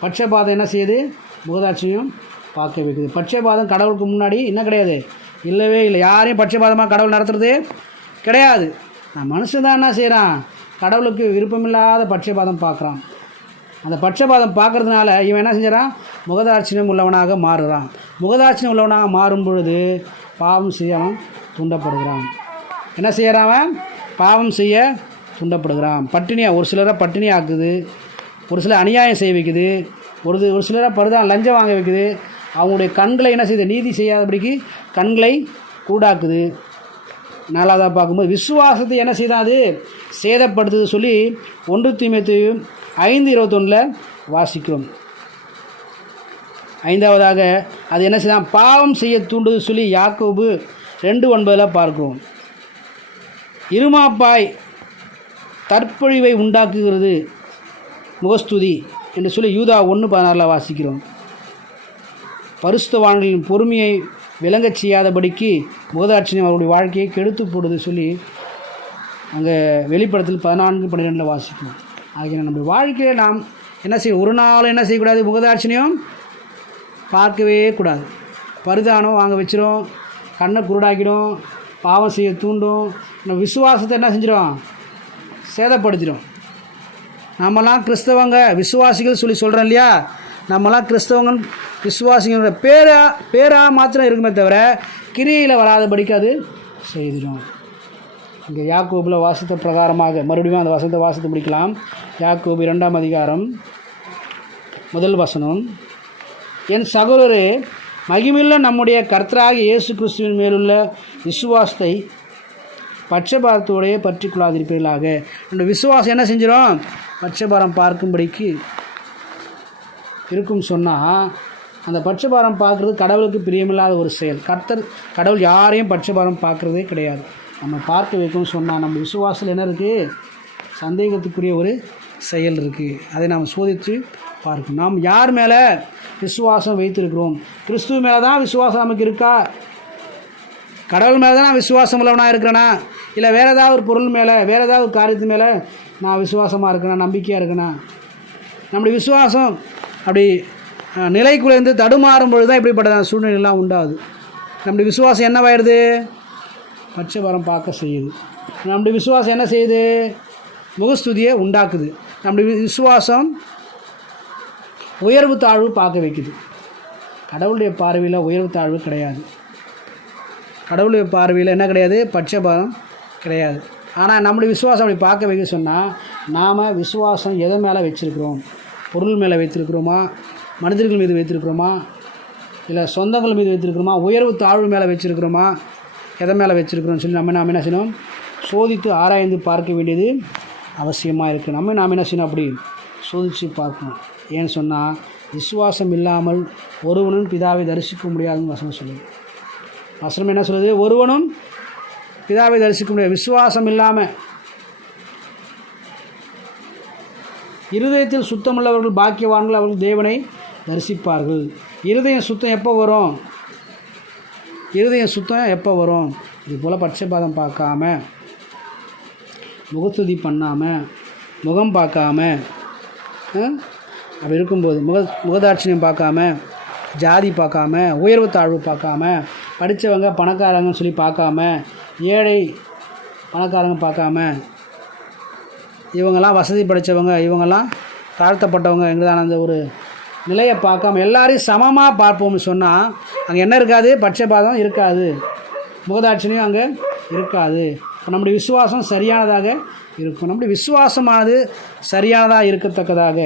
பட்சபாதம் என்ன செய்யுது? முகதாட்சியம் பார்க்க வைக்குது. பட்சபாதம் கடவுளுக்கு முன்னாடி என்ன கிடையாது, இல்லவே இல்லை. யாரையும் பட்சபாதமாக கடவுள் நடத்துறது கிடையாது. நான் மனுஷன் தான் என்ன செய்கிறான், கடவுளுக்கு விருப்பமில்லாத பட்சபாதம் பார்க்குறான். அந்த பட்சபாதம் பார்க்குறதுனால இவன் என்ன செஞ்சான், முகதாட்சியம் உள்ளவனாக மாறுறான். முகதாட்சியம் உள்ளவனாக மாறும் பொழுது பாவம் செய்ய அவன் தூண்டப்படுகிறான். என்ன செய்கிறான்? அவன் பாவம் செய்ய தூண்டப்படுகிறான். பட்டினியாக ஒரு சிலரை பட்டினி ஆக்குது, ஒரு சிலர் அநியாயம் செய்ய வைக்குது, ஒரு சிலரை பருதான் லஞ்சம் வாங்க வைக்குது. அவங்களுடைய கண்களை என்ன செய்யுது, நீதி செய்யாதபடிக்கு கண்களை கூடாக்குது. நாலாவதாக பார்க்கும்போது விசுவாசத்தை என்ன செய்தாது, சேதப்படுத்துது சொல்லி 1 தீமோத்தேயு 5:21 வாசிக்கிறோம். 5ஆவதாக அது என்ன செய்தான், பாவம் செய்ய தூண்டுது சொல்லி யாக்கோபு 2:9 பார்க்கிறோம். இருமாப்பாய் தற்பொழிவை உண்டாக்குகிறது முகஸ்துதி என்று சொல்லி யூதா 1:16 வாசிக்கிறோம். பரிசுத்தவான்களின் பொறுமையை விளங்கச் செய்யாதபடிக்கு முகதாட்சியம் அவருடைய வாழ்க்கையை கெடுத்து போடுது சொல்லி அங்கே வெளிப்படத்தில் 14:12 வாசிக்கிறோம். ஆகிய நம்முடைய வாழ்க்கையில் நாம் என்ன செய்ய, ஒரு நாள் என்ன செய்யக்கூடாது, முகதாட்சியம் பார்க்கவே கூடாது. பரிதானம் வாங்க வச்சிடும், கண்ணை குருடாக்கிடும், பாவம் செய்ய தூண்டும், நம்ம விசுவாசத்தை என்ன செஞ்சிடும், சேதப்படுத்திடும். நம்மலாம் கிறிஸ்தவங்க விசுவாசிகள் சொல்லி சொல்கிறோம் இல்லையா, நம்மலாம் கிறிஸ்தவங்க விசுவாசிகளோட பேராக மாத்திரம் இருக்குமே தவிர கிரியில் வராதபடிக்கு அது செய்திடும். இங்கே யாக்கோபில் வாசித்த பிரகாரமாக மறுபடியும் அந்த வசனத்தை வாசித்து முடிக்கலாம். யாக்கோபு 2ஆம் அதிகாரம் 1 வசனம். என் சகோதரரே, மகிமையுள்ள நம்முடைய கர்த்தராகிய இயேசு கிறிஸ்துவின் மேலுள்ள விசுவாசத்தை பட்சபாரத்தோடையே பற்றி கொள்ளாதிருப்பீர்களாக. நம்முடைய விசுவாசம் என்ன செஞ்சிடும், பட்சபாரம் பார்க்கும்படிக்கு இருக்கும் சொன்னால், அந்த பட்சபாரம் பார்க்குறது கடவுளுக்கு பிரியமில்லாத ஒரு செயல். கடவுள் யாரையும் பட்சபாரம் பார்க்குறதே கிடையாது. நம்ம பார்க்க வைக்கணும்னு சொன்னால் நம்ம விசுவாசத்தில் என்ன இருக்குது, சந்தேகத்துக்குரிய ஒரு செயல் இருக்குது. அதை நாம் சோதித்து பார்க்கணும். நாம் யார் மேலே விசுவாசம் வைத்திருக்கிறோம்? கிறிஸ்துவ மேலே தான் விசுவாசம் நமக்கு இருக்கா? கடவுள் மேலே தான் நான் விசுவாசம் உள்ளவனாக இருக்கிறேனா? இல்லை வேறு ஏதாவது ஒரு பொருள் மேலே, வேறு ஏதாவது ஒரு காரியத்து மேலே நான் விசுவாசமாக இருக்கிறேனா, நம்பிக்கையாக இருக்கிறேனா? நம்முடைய விசுவாசம் அப்படி நிலை குலைந்து தடுமாறும் பொழுது தான் இப்படிப்பட்ட சூழ்நிலைலாம் உண்டாகுது. நம்முடைய விசுவாசம் என்னவாயிடுது, பட்சபாரம் பார்க்க செய்யுது. நம்முடைய விசுவாசம் என்ன செய்யுது, முகஸ்துதியை உண்டாக்குது. நம்முடைய விசுவாசம் உயர்வு தாழ்வு பார்க்க வைக்குது. கடவுளுடைய பார்வையில் உயர்வு தாழ்வு கிடையாது. கடவுளுடைய பார்வையில் என்ன கிடையாது, பட்சபாதம் கிடையாது. ஆனால் நம்முடைய விசுவாசம் அப்படி பார்க்க வைக்க சொன்னால், நாம் விசுவாசம் எதை மேலே வச்சுருக்கிறோம்? பொருள் மேலே வைத்திருக்கிறோமா, மனிதர்கள் மீது வைத்திருக்கிறோமா, இல்லை சொந்தங்கள் மீது வைத்திருக்கிறோமா, உயர்வு தாழ்வு மேலே வச்சுருக்கிறோமா, எதை மேலே வச்சுருக்கிறோம்னு சொல்லி நாம் என்ன செய்யணும், சோதித்து ஆராய்ந்து பார்க்க வேண்டியது அவசியமாக இருக்குது. நாம் என்ன செய்யணும், அப்படி சோதித்து பார்க்கணும். ஏன்னு சொன்னால், விசுவாசம் இல்லாமல் ஒருவனும் பிதாவை தரிசிக்க முடியாதுன்னு வசனம் சொல்லுது. வசனம் என்ன சொல்லுது, ஒருவனும் பிதாவை தரிசிக்க முடியாது. விசுவாசம் இல்லாமல் இருதயத்தில் சுத்தமுள்ளவர்கள் பாக்கியவான்கள், அவர்கள் தேவனை தரிசிப்பார்கள். இருதயம் சுத்தம் எப்போ வரும், இருதயம் சுத்தம் எப்போ வரும்? இது போல் பட்சபாதம் பார்க்காம, முகத்துதி பண்ணாமல், முகம் பார்க்காம, அப்படி இருக்கும்போது முகதாட்சியம் பார்க்காம, ஜாதி பார்க்காம, உயர்வு தாழ்வு பார்க்காம, படித்தவங்க பணக்காரங்கன்னு சொல்லி பார்க்காம, ஏழை பணக்காரங்க பார்க்காம, இவங்கெல்லாம் வசதி படைத்தவங்க, இவங்கெல்லாம் தாழ்த்தப்பட்டவங்க என்கிறதான அந்த ஒரு நிலையை பார்க்காம எல்லாரையும் சமமாக பார்ப்போம்னு சொன்னால் அங்கே என்ன இருக்காது, பட்சபாதம் இருக்காது, முகதாட்சியம் அங்கே இருக்காது. இப்போ நம்முடைய விசுவாசம் சரியானதாக இருக்கும். நம்முடைய விசுவாசமானது சரியானதாக இருக்கத்தக்கதாக,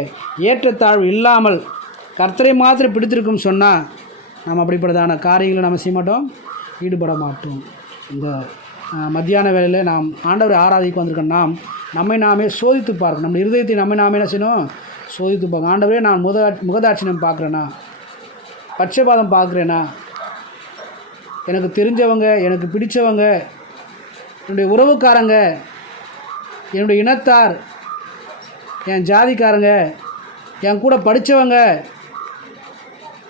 ஏற்றத்தாழ்வு இல்லாமல் கர்த்தரை மாத்திரம் பிடித்திருக்கும்னு சொன்னால் நம்ம அப்படிப்பட்டதான காரியங்களை நம்ம செய்ய மாட்டோம், ஈடுபட மாட்டோம். இந்த மத்தியான வேளையில் நாம் ஆண்டவரை ஆராதிக்க வந்திருக்கோம். நாம் நம்மை நாமே சோதித்து பார்க்கணும். நம்ம இருதயத்தை நம்மை நாமே என்ன செய்யணும், சோதித்து பார்க்கணும். ஆண்டவரே, நான் முகதாட்சியம் பார்க்குறேன்னா, பட்சபாதம் பார்க்குறேன்னா, எனக்கு தெரிஞ்சவங்க, எனக்கு பிடிச்சவங்க, என்னுடைய உறவுக்காரங்க, என்னுடைய இனத்தார், என் ஜாதிக்காரங்க, என் கூட படித்தவங்க,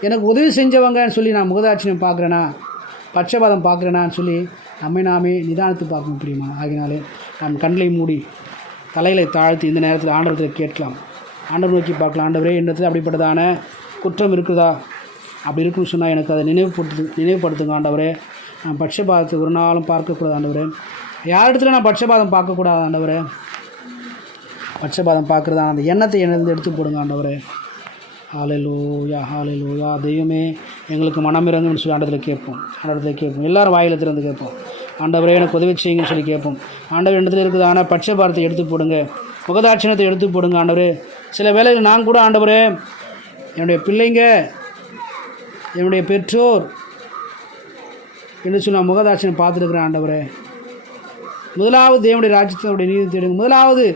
எனக்கு உதவி செஞ்சவங்கன்னு சொல்லி நான் முகதாட்சியம் பார்க்குறேன்னா, பட்சபாதம் பார்க்குறேனான்னு சொல்லி நம்மை நாமே நிதானித்து பார்க்கணும் பிரியமா. ஆகினாலே நாம் கண்களை மூடி தலைகளை தாழ்த்தி இந்த நேரத்தில் ஆண்டவரத்தில் கேட்கலாம். ஆண்டவர் நோக்கி பார்க்கலாம். ஆண்டவரே, என்னத்தில் அப்படிப்பட்டதான குற்றம் இருக்குதா? அப்படி இருக்குன்னு சொன்னால் எனக்கு அதை நினைவுபடுத்துங்க ஆண்டவரே. நான் பட்சபாதத்தை ஒரு நாளும் பார்க்கக்கூடாது ஆண்டவரே. யாரிடத்துல நான் பட்சபாதம் பார்க்கக்கூடாது ஆண்டவரே. பட்சபாதம் பார்க்குறதா அந்த எண்ணத்தை என்னது எடுத்து போடுங்க ஆண்டவரே. ஹல்லேலூயா, ஹல்லேலூயா. தெய்வமே, எங்களுக்கு மனமிறங்குன்னு சொல்லி ஆண்டவரத்தில் கேட்போம். எல்லாரும் வாயில் திறந்து கேட்போம். ஆண்டவரே, எனக்கு உதவி செய்யுங்கன்னு சொல்லி கேட்போம். ஆண்டவர் இடத்துல இருக்குது. ஆனால் பட்சபாதத்தை எடுத்து போடுங்க, முகதாட்சிணத்தை எடுத்து போடுங்க ஆண்டவரே. சில வேளையில் நான் கூட ஆண்டவரே, என்னுடைய பிள்ளைங்க, என்னுடைய பெற்றோர் என்று சொல்லி நான் முகதாட்சிணம் பார்த்துருக்குறேன் ஆண்டவரே. முதலாவது தேவனுடைய ராஜ்யத்தினுடைய நீதி தேடுங்க, முதலாவது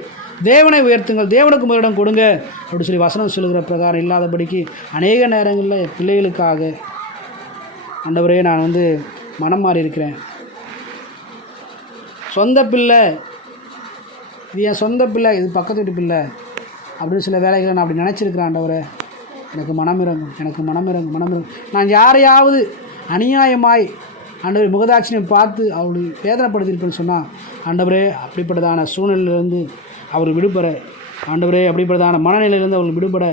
தேவனை உயர்த்துங்கள், தேவனுக்கு முதலிடம் கொடுங்க அப்படி சொல்லி வசனம் சொல்லுகிற பிரகாரம் இல்லாதபடிக்கு அநேக நேரங்களில் பிள்ளைகளுக்காக ஆண்டவரே நான் மனம் மாறி இருக்கிறேன். சொந்த பிள்ளை, இது என் சொந்த பிள்ளை, இது பக்கத்து வீட்டு பிள்ளை அப்படின்னு சில வேலைகளை நான் அப்படி நினச்சிருக்கிறேன் ஆண்டவரே. எனக்கு மனமிறங்கும். நான் யாரையாவது அநியாயமாய் ஆண்டவர் முகதாட்சியம் பார்த்து அவளை வேதனைப்படுத்தியிருப்பேன்னு சொன்னால் ஆண்டவரே, அப்படிப்பட்டதான சூழ்நிலையிலிருந்து அவர் விடுபட, ஆண்டவரே, அப்படிப்பட்டதான மனநிலையிலிருந்து அவர்கள் விடுபட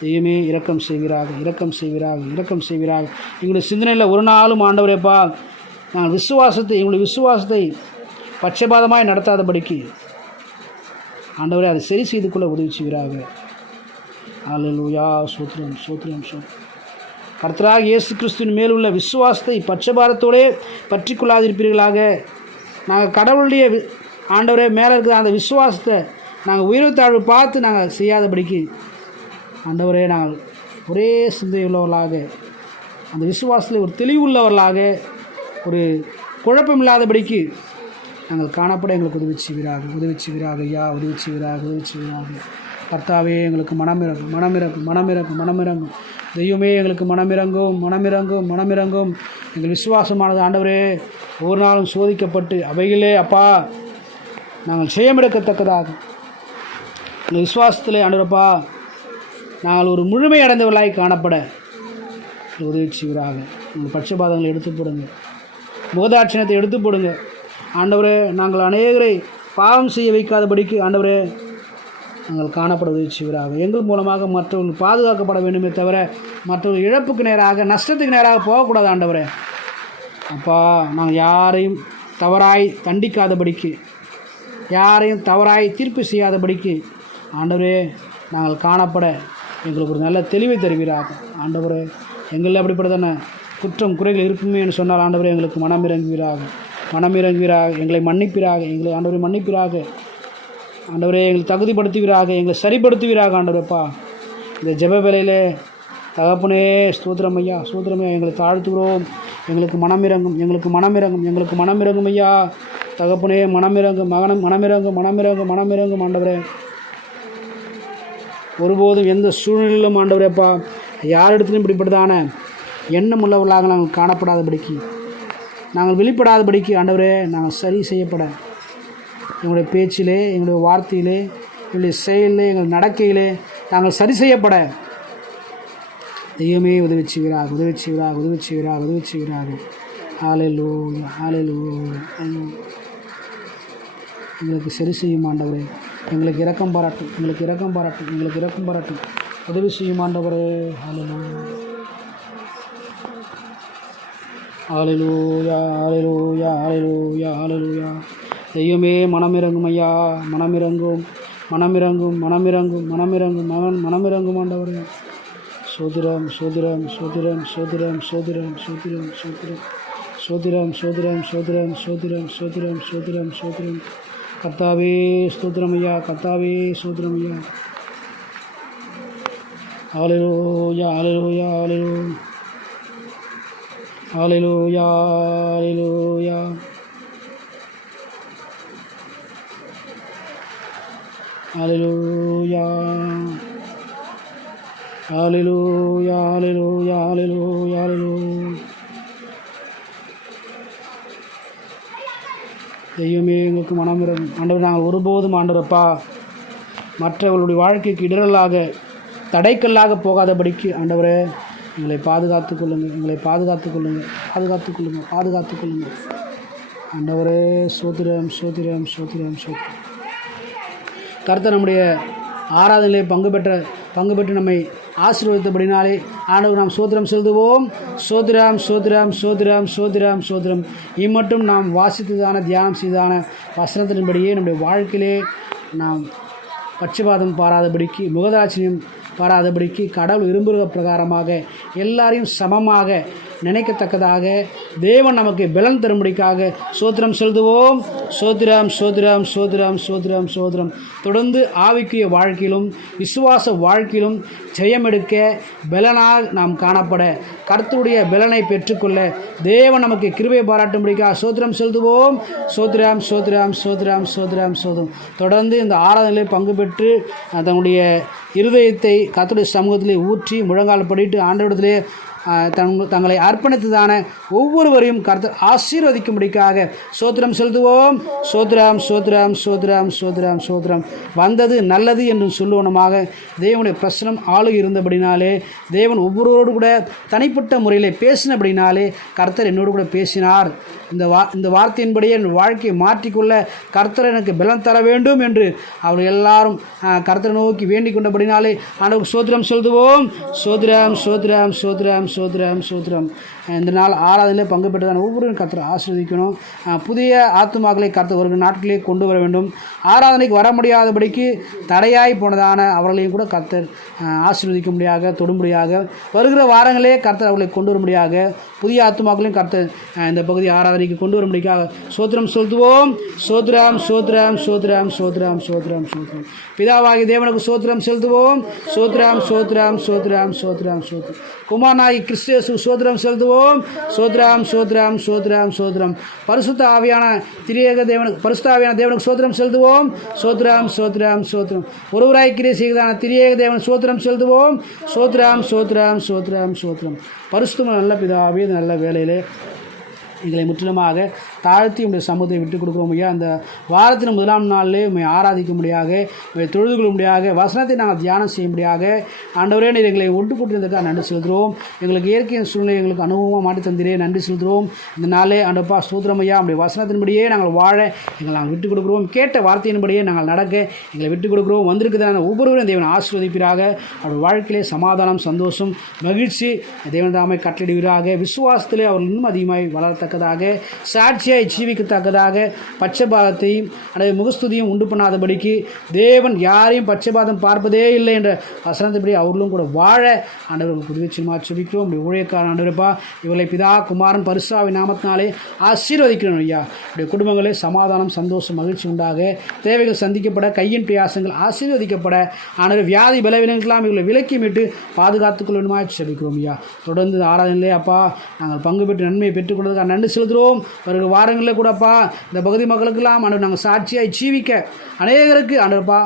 தெய்வமே இரக்கம் செய்வீராக. எங்களுடைய சிந்தனையில் ஒரு நாளும் ஆண்டவரேப்பா, நாங்கள் எங்களுடைய விசுவாசத்தை பட்சபாதமாய் நடத்தாதபடிக்கு ஆண்டவரே அதை சரி செய்து கொள்ள உதவி செய்வீராக. அல்லேலூயா. சோத்திரம். கர்த்தராகிய இயேசு கிறிஸ்துவின் மேல் உள்ள விசுவாசத்தை பட்சபாதத்தோடே பற்றி கொள்ளாதிருப்பீர்களாக. நாங்கள் கடவுளுடைய ஆண்டவரே மேலே இருக்கிற அந்த விசுவாசத்தை நாங்கள் உயர்வு தாழ்வு பார்த்து நாங்கள் செய்யாதபடிக்கு ஆண்டவரே, நாங்கள் ஒரே சிந்தை உள்ளவர்களாக, அந்த விசுவாசத்தில் ஒரு தெளிவுள்ளவர்களாக, ஒரு குழப்பம் இல்லாதபடிக்கு நாங்கள் காணப்பட எங்களுக்கு உதவி செய்வீராக. ஐயா, உதவி செய்வீராக. கர்த்தாவே, எங்களுக்கு மனமிறங்கும். தெய்வமே, எங்களுக்கு மனமிறங்கும். எங்கள் விசுவாசமானது ஆண்டவரே ஒவ்வொரு நாளும் சோதிக்கப்பட்டு அவைகளே அப்பா நாங்கள் செய்யமெடுக்கத்தக்கதாக எங்கள் விசுவாசத்திலே ஆண்டவரப்பா நாங்கள் ஒரு முழுமை அடைந்தவர்களாய் காணப்பட உதவி செய்வீராக. உங்கள் பட்சபாதங்களை எடுத்து போடுங்க, முகதாட்சிணத்தை எடுத்து போடுங்க ஆண்டவரே. நாங்கள் அநேகரை பாவம் செய்ய வைக்காதபடிக்கு ஆண்டவரே நாங்கள் காணப்பட உதவி செய்வீராக. எங்கள் மூலமாக மற்றவர்கள் பாதுகாக்கப்பட வேண்டுமே தவிர மற்றவர்கள் இழப்புக்கு நேராக, நஷ்டத்துக்கு நேராக போகக்கூடாது ஆண்டவரே. அப்பா, நாங்கள் யாரையும் தவறாய் தண்டிக்காதபடிக்கு, யாரையும் தவறாய் தீர்ப்பு செய்யாதபடிக்கு ஆண்டவரே நாங்கள் காணப்பட எங்களுக்கு ஒரு நல்ல தெளிவை தருவீராக. ஆண்டவரே, எங்களில் அப்படிப்பட்டதான குற்றம் குறைகள் இருக்குமே என்று சொன்னால் ஆண்டவரே எங்களுக்கு மனமிறங்குவீராக. எங்களை மன்னிப்பீராக. ஆண்டவரை மன்னிப்பீராக. ஆண்டவரே, எங்களை தகுதிப்படுத்துவீராக, எங்களை சரிப்படுத்துவீராக. ஆண்டவரப்பா, இந்த ஜெப வேளையிலே தகப்பனே ஸ்தோத்திரம் ஐயா. எங்களை தாழ்த்துகிறோம். எங்களுக்கு மனமிறங்கும் ஐயா. தகப்பனே, மனமிறங்கும் ஆண்டவரே. ஒருபோதும் எந்த சூழ்நிலையிலும் ஆண்டவரேப்பா யாரிடத்திலும் இப்படிப்பட்டதான எண்ணம் உள்ளவர்களாக நாங்கள் காணப்படாதபடிக்கு, நாங்கள் வெளிப்படாதபடிக்கு ஆண்டவரே நாங்கள் சரி செய்யப்பட எங்களுடைய பேச்சிலே, எங்களுடைய வார்த்தையிலே, எங்களுடைய செயலிலே, எங்கள் நடக்கையிலே நாங்கள் சரி செய்யப்பட தெய்வமே உதவி செய்வீராக. ஹல்லேலூயா. எங்களுக்கு சரி செய்யும் ஆண்டவரே. எங்களுக்கு இரக்கம் பாராட்டும். உதவி செய்யும் ஆண்டவரே. ஹல்லேலூயா. தெய்வமே, மனமிறங்கும் ஐயா. மனமிறங்கும் ஆண்டவரே. சோதிரம். கர்த்தாவே ஸ்தோத்திரம் ஐயா. ஹalleluya ஹalleluya ஹalleluya ஹalleluya ஹalleluya ஹalleluya ஹalleluya ஹalleluya ஹalleluya. தெய்வமே எங்களுக்கு மனமிரும் ஆண்டவர், நாங்கள் ஒருபோதும் ஆண்டவரப்பா மற்றவர்களுடைய வாழ்க்கைக்கு இடரலாக தடைக்கல்லாக போகாதபடிக்கு ஆண்டவரே எங்களை பாதுகாத்து கொள்ளுங்கள், எங்களை பாதுகாத்து கொள்ளுங்கள், பாதுகாத்து கொள்ளுங்கள், பாதுகாத்து கொள்ளுங்கள் ஆண்டவரே. சோத்திரம் சோத்திரம் சோத்திரம் சோத்திரம். கர்த்தர் நம்முடைய ஆராதனையிலே பங்கு பெற்று நம்மை ஆசீர்வதித்தபடினாலே ஆண்டவர் நாம் சோத்திரம் செலுத்துவோம். சோத்திரம் சோத்திரம் சோத்திரம் சோத்திரம் சோத்திரம். இம்மட்டும் நாம் வாசித்ததான தியானம் செய்ததான வசனத்தின்படியே நம்முடைய வாழ்க்கையிலே நாம் பட்சபாதம் பாராதபடிக்கு, முகதாட்சியம் பாராதபடிக்கு, கடவுள் விரும்புகிற பிரகாரமாக எல்லாரையும் சமமாக நினைக்கத்தக்கதாக தேவன் நமக்கு பலன் தரும்படிக்காக சோத்திரம் செலுத்துவோம். சோத்திரம் சோத்திரம் சோத்திரம் சோத்திரம் சோத்திரம். தொடர்ந்து ஆவிக்குரிய வாழ்க்கையிலும் விசுவாச வாழ்க்கையிலும் ஜெயமெடுக்க பலனால் நாம் காணப்பட, கர்த்தருடைய பலனை பெற்றுக்கொள்ள தேவன் நமக்கு கிருபை பாராட்டும்படிக்காக சோத்திரம் செலுத்துவோம். சோத்திரம் சோத்திரம் சோத்திரம் சோத்திரம் சோத்திரம். தொடர்ந்து இந்த ஆராதனையில் பங்கு பெற்று தன்னுடைய இருதயத்தை கர்த்தருடைய சமூகத்திலே ஊற்றி முழங்கால் படிட்டு ஆண்டவரிடத்திலே தங்களை அர்ப்பணித்ததான ஒவ்வொருவரையும் கர்த்தர் ஆசீர்வதிக்கும்படிக்காக சோத்திரம் செலுத்துவோம். சோத்திரம் சோத்திரம் சோத்திரம் சோத்திரம் சோத்திரம். வந்தது நல்லது என்று சொல்லுவனமாக தேவனுடைய பிரசனம் ஆளுகை இருந்தபடினாலே, தேவன் ஒவ்வொருவரோடு கூட தனிப்பட்ட முறையில் பேசினபடினாலே கர்த்தர் என்னோடு கூட பேசினார். இந்த வார்த்தையின்படியே என் வாழ்க்கையை மாற்றிக்கொள்ள கர்த்தர் எனக்கு பலன் தர வேண்டும் என்று அவர் எல்லாரும் கர்த்தரை நோக்கி வேண்டிக் கொண்டபடினாலே ஆண்டவருக்கு சோத்திரம் செலுத்துவோம். சோத்திரம் சோத்திரம் சோத்திரம் சோத்திரம் சோத்திரம். இந்த நாள் ஆராதனையில் பங்கு பெற்றதான ஒவ்வொருவரும் கர்த்தர் ஆசீர்வதிக்கணும். புதிய ஆத்துமாக்களை கர்த்தர் வருகிற நாட்களே கொண்டு வர வேண்டும். ஆராதனைக்கு வர முடியாதபடிக்கு தடையாய் போனதான அவர்களையும் கூட கர்த்தர் ஆசீர்வதிக்கும்படியாக, தொடும்படியாக, வருகிற வாரங்களே கர்த்தர் அவர்களை கொண்டு வரும்படியாக, புதிய ஆத்துமாக்களையும் கர்த்தர் இந்த பகுதி ஆராதனைக்கு கொண்டு வரும்படியாக சோத்திரம் செலுத்துவோம். சோத்திரம் சோத்திரம் சோத்திரம் சோத்திரம் சோத்திரம் சோத்திரம். பிதாவாகி தேவனுக்கு சோத்திரம் செலுத்துவோம். சோத்திரம் சோத்திரம் சோத்திரம் சோத்திரம் சோத்திரம். குமாரனாகி கிறிஸ்து சோத்திரம் செலுத்துவோம். சோத்திரம் சோத்திரம் சோத்திரம் சோத்திரம். பரிசுத்த ஆவியான தேவனுக்கு சோத்திரம் செலுத்துவோம். சோத்திரம் சோத்திரம் சோத்திரம். ஒருவராய் கிரியை செய்கிறதான திரியேக தேவன் சோத்திரம் செலுத்துவோம். சோத்திரம் சோத்திரம் சோத்திரம் சோத்திரம். பரிசுத்த நல்ல பிதாவே, நல்ல வேலையிலே எங்களை முற்றிலுமாக தாழ்த்தி உடைய சமூகத்தை விட்டுக் கொடுக்குறோம் ஐயா. அந்த வாரத்தின் முதலாம் நாளிலே உண்மை ஆராதிக்கும்படியாக, உண்மை தொழுது கொள்ளும்படியாக, வசனத்தை நாங்கள் தியானம் செய்யும்படியாக ஆண்டவரே நீர் எங்களை ஒன்று கூட்டியிருந்ததுக்காக நன்றி செலுத்துகிறோம். எங்களுக்கு இயற்கையின் சூழ்நிலை எங்களுக்கு அனுபவமாக மாட்டி தந்திரே நன்றி செலுத்துகிறோம். இந்த நாளே ஆண்டப்பா ஸ்தோத்திரம் ஐயா. உடைய வசனத்தின்படியே நாங்கள் வாழ எங்களை நாங்கள் விட்டுக் கொடுக்குறோம். கேட்ட வார்த்தையின்படியே நாங்கள் நடக்க எங்களை விட்டுக் கொடுக்குறோம். வந்திருக்கிறதான ஒவ்வொருவரும் தேவன் ஆசீர்வதிப்பீராக. அவருடைய வாழ்க்கையிலே சமாதானம், சந்தோஷம், மகிழ்ச்சி தேவன் தாமே கட்டளிடுவீராக. விசுவாசத்திலே அவர்கள் இன்னும் அதிகமாக வளரத்தக்கதாக, சாட்சியாய் ஜீவிக்கத்தக்கதாக, பட்சபாதத்தையும் அல்லது முகஸ்துதியும் உண்டு பண்ணாதபடிக்கு தேவன் யாரையும் பட்சபாதம் பார்ப்பதே இல்லை என்ற வசனத்தின்படி அவர்களும் கூட வாழ ஆண்டவர்களுக்கு உதவிச்சுமா செபிக்கிறோம். இப்படி ஊழியக்காரன் ஆண்டவரப்பா இவர்களை பிதா, குமாரன், பரிசுத்தாவின் நாமத்தினாலே ஆசீர்வதிக்கிறோம் ஐயா. இப்படி குடும்பங்களே சமாதானம், சந்தோஷம், மகிழ்ச்சி உண்டாக, தேவைகள் சந்திக்கப்பட, கையின் பிரயாசங்கள் ஆசீர்வதிக்கப்பட, ஆண்டவர் வியாதி பலவீனங்களாம் இவர்களை விலக்கி மீட்டு பாதுகாத்துக் கொள்ளணுமா செபிக்கிறோம் ஐயா. தொடர்ந்து ஆராதனையிலே அப்பா நாங்கள் பங்கு பெற்று நன்மையை பெற்றுக்கொண்டதுக்காக நன்றி செலுத்துகிறோம். வருகிற வாரங்களில் கூடப்பா இந்த பகுதி மக்களுக்கெல்லாம் ஆண்டவர் நாங்கள் சாட்சியாய் ஜீவிக்க, அநேகருக்கு ஆண்டவர்ப்பா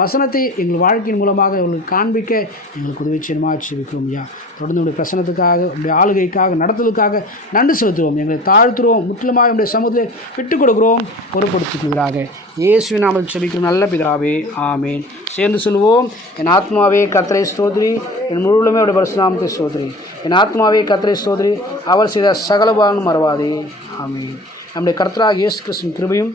வசனத்தை எங்கள் வாழ்க்கையின் மூலமாக அவர்களுக்கு காண்பிக்க எங்களுக்கு உதவி செய்யணுமா ஜெபிக்கிறோம் ஐயா. தொடர்ந்து உடைய பிரசனத்துக்காக, உடைய ஆளுகைக்காக, நடத்துவதற்காக நன்றி செலுத்துவோம். எங்களை தாழ்த்துறோம். முற்றிலுமாக உடைய சமூகத்தை விட்டுக் கொடுக்கிறோம். பொறுப்படுத்திக்கிறாக இயேசுவின் நாமத்தில் ஜெபிக்கிறோம் நல்ல பிதாவே, ஆமேன். சேர்ந்து சொல்லுவோம். என் ஆத்மாவே கர்த்தரை ஸ்தோத்திரி, என் முழுவதுமே அவருடைய பரிசுநாமத்தை ஸ்தோத்திரி. என் ஆத்மாவே கர்த்தரை ஸ்தோத்திரி, அவர் செய்த சகலபானும் மறவாதே, ஆமேன். நம்முடைய கர்த்தராகிய இயேசு கிறிஸ்துவின் கிருபையும்,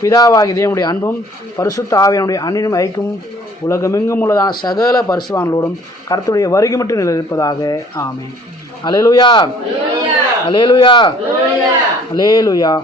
பிதாவாகிய தேவனுடைய அன்பும், பரிசுத்த ஆவியானுடைய அன்பினும் ஐக்கியமும் உலகமெங்கும் உள்ளதான சகல பரிசுத்தவான்களோடும் கர்த்தருடைய வருகை மட்டும் நிலைப்பதாக, ஆமேன். அல்லேலூயா, அல்லேலூயா, அல்லேலூயா.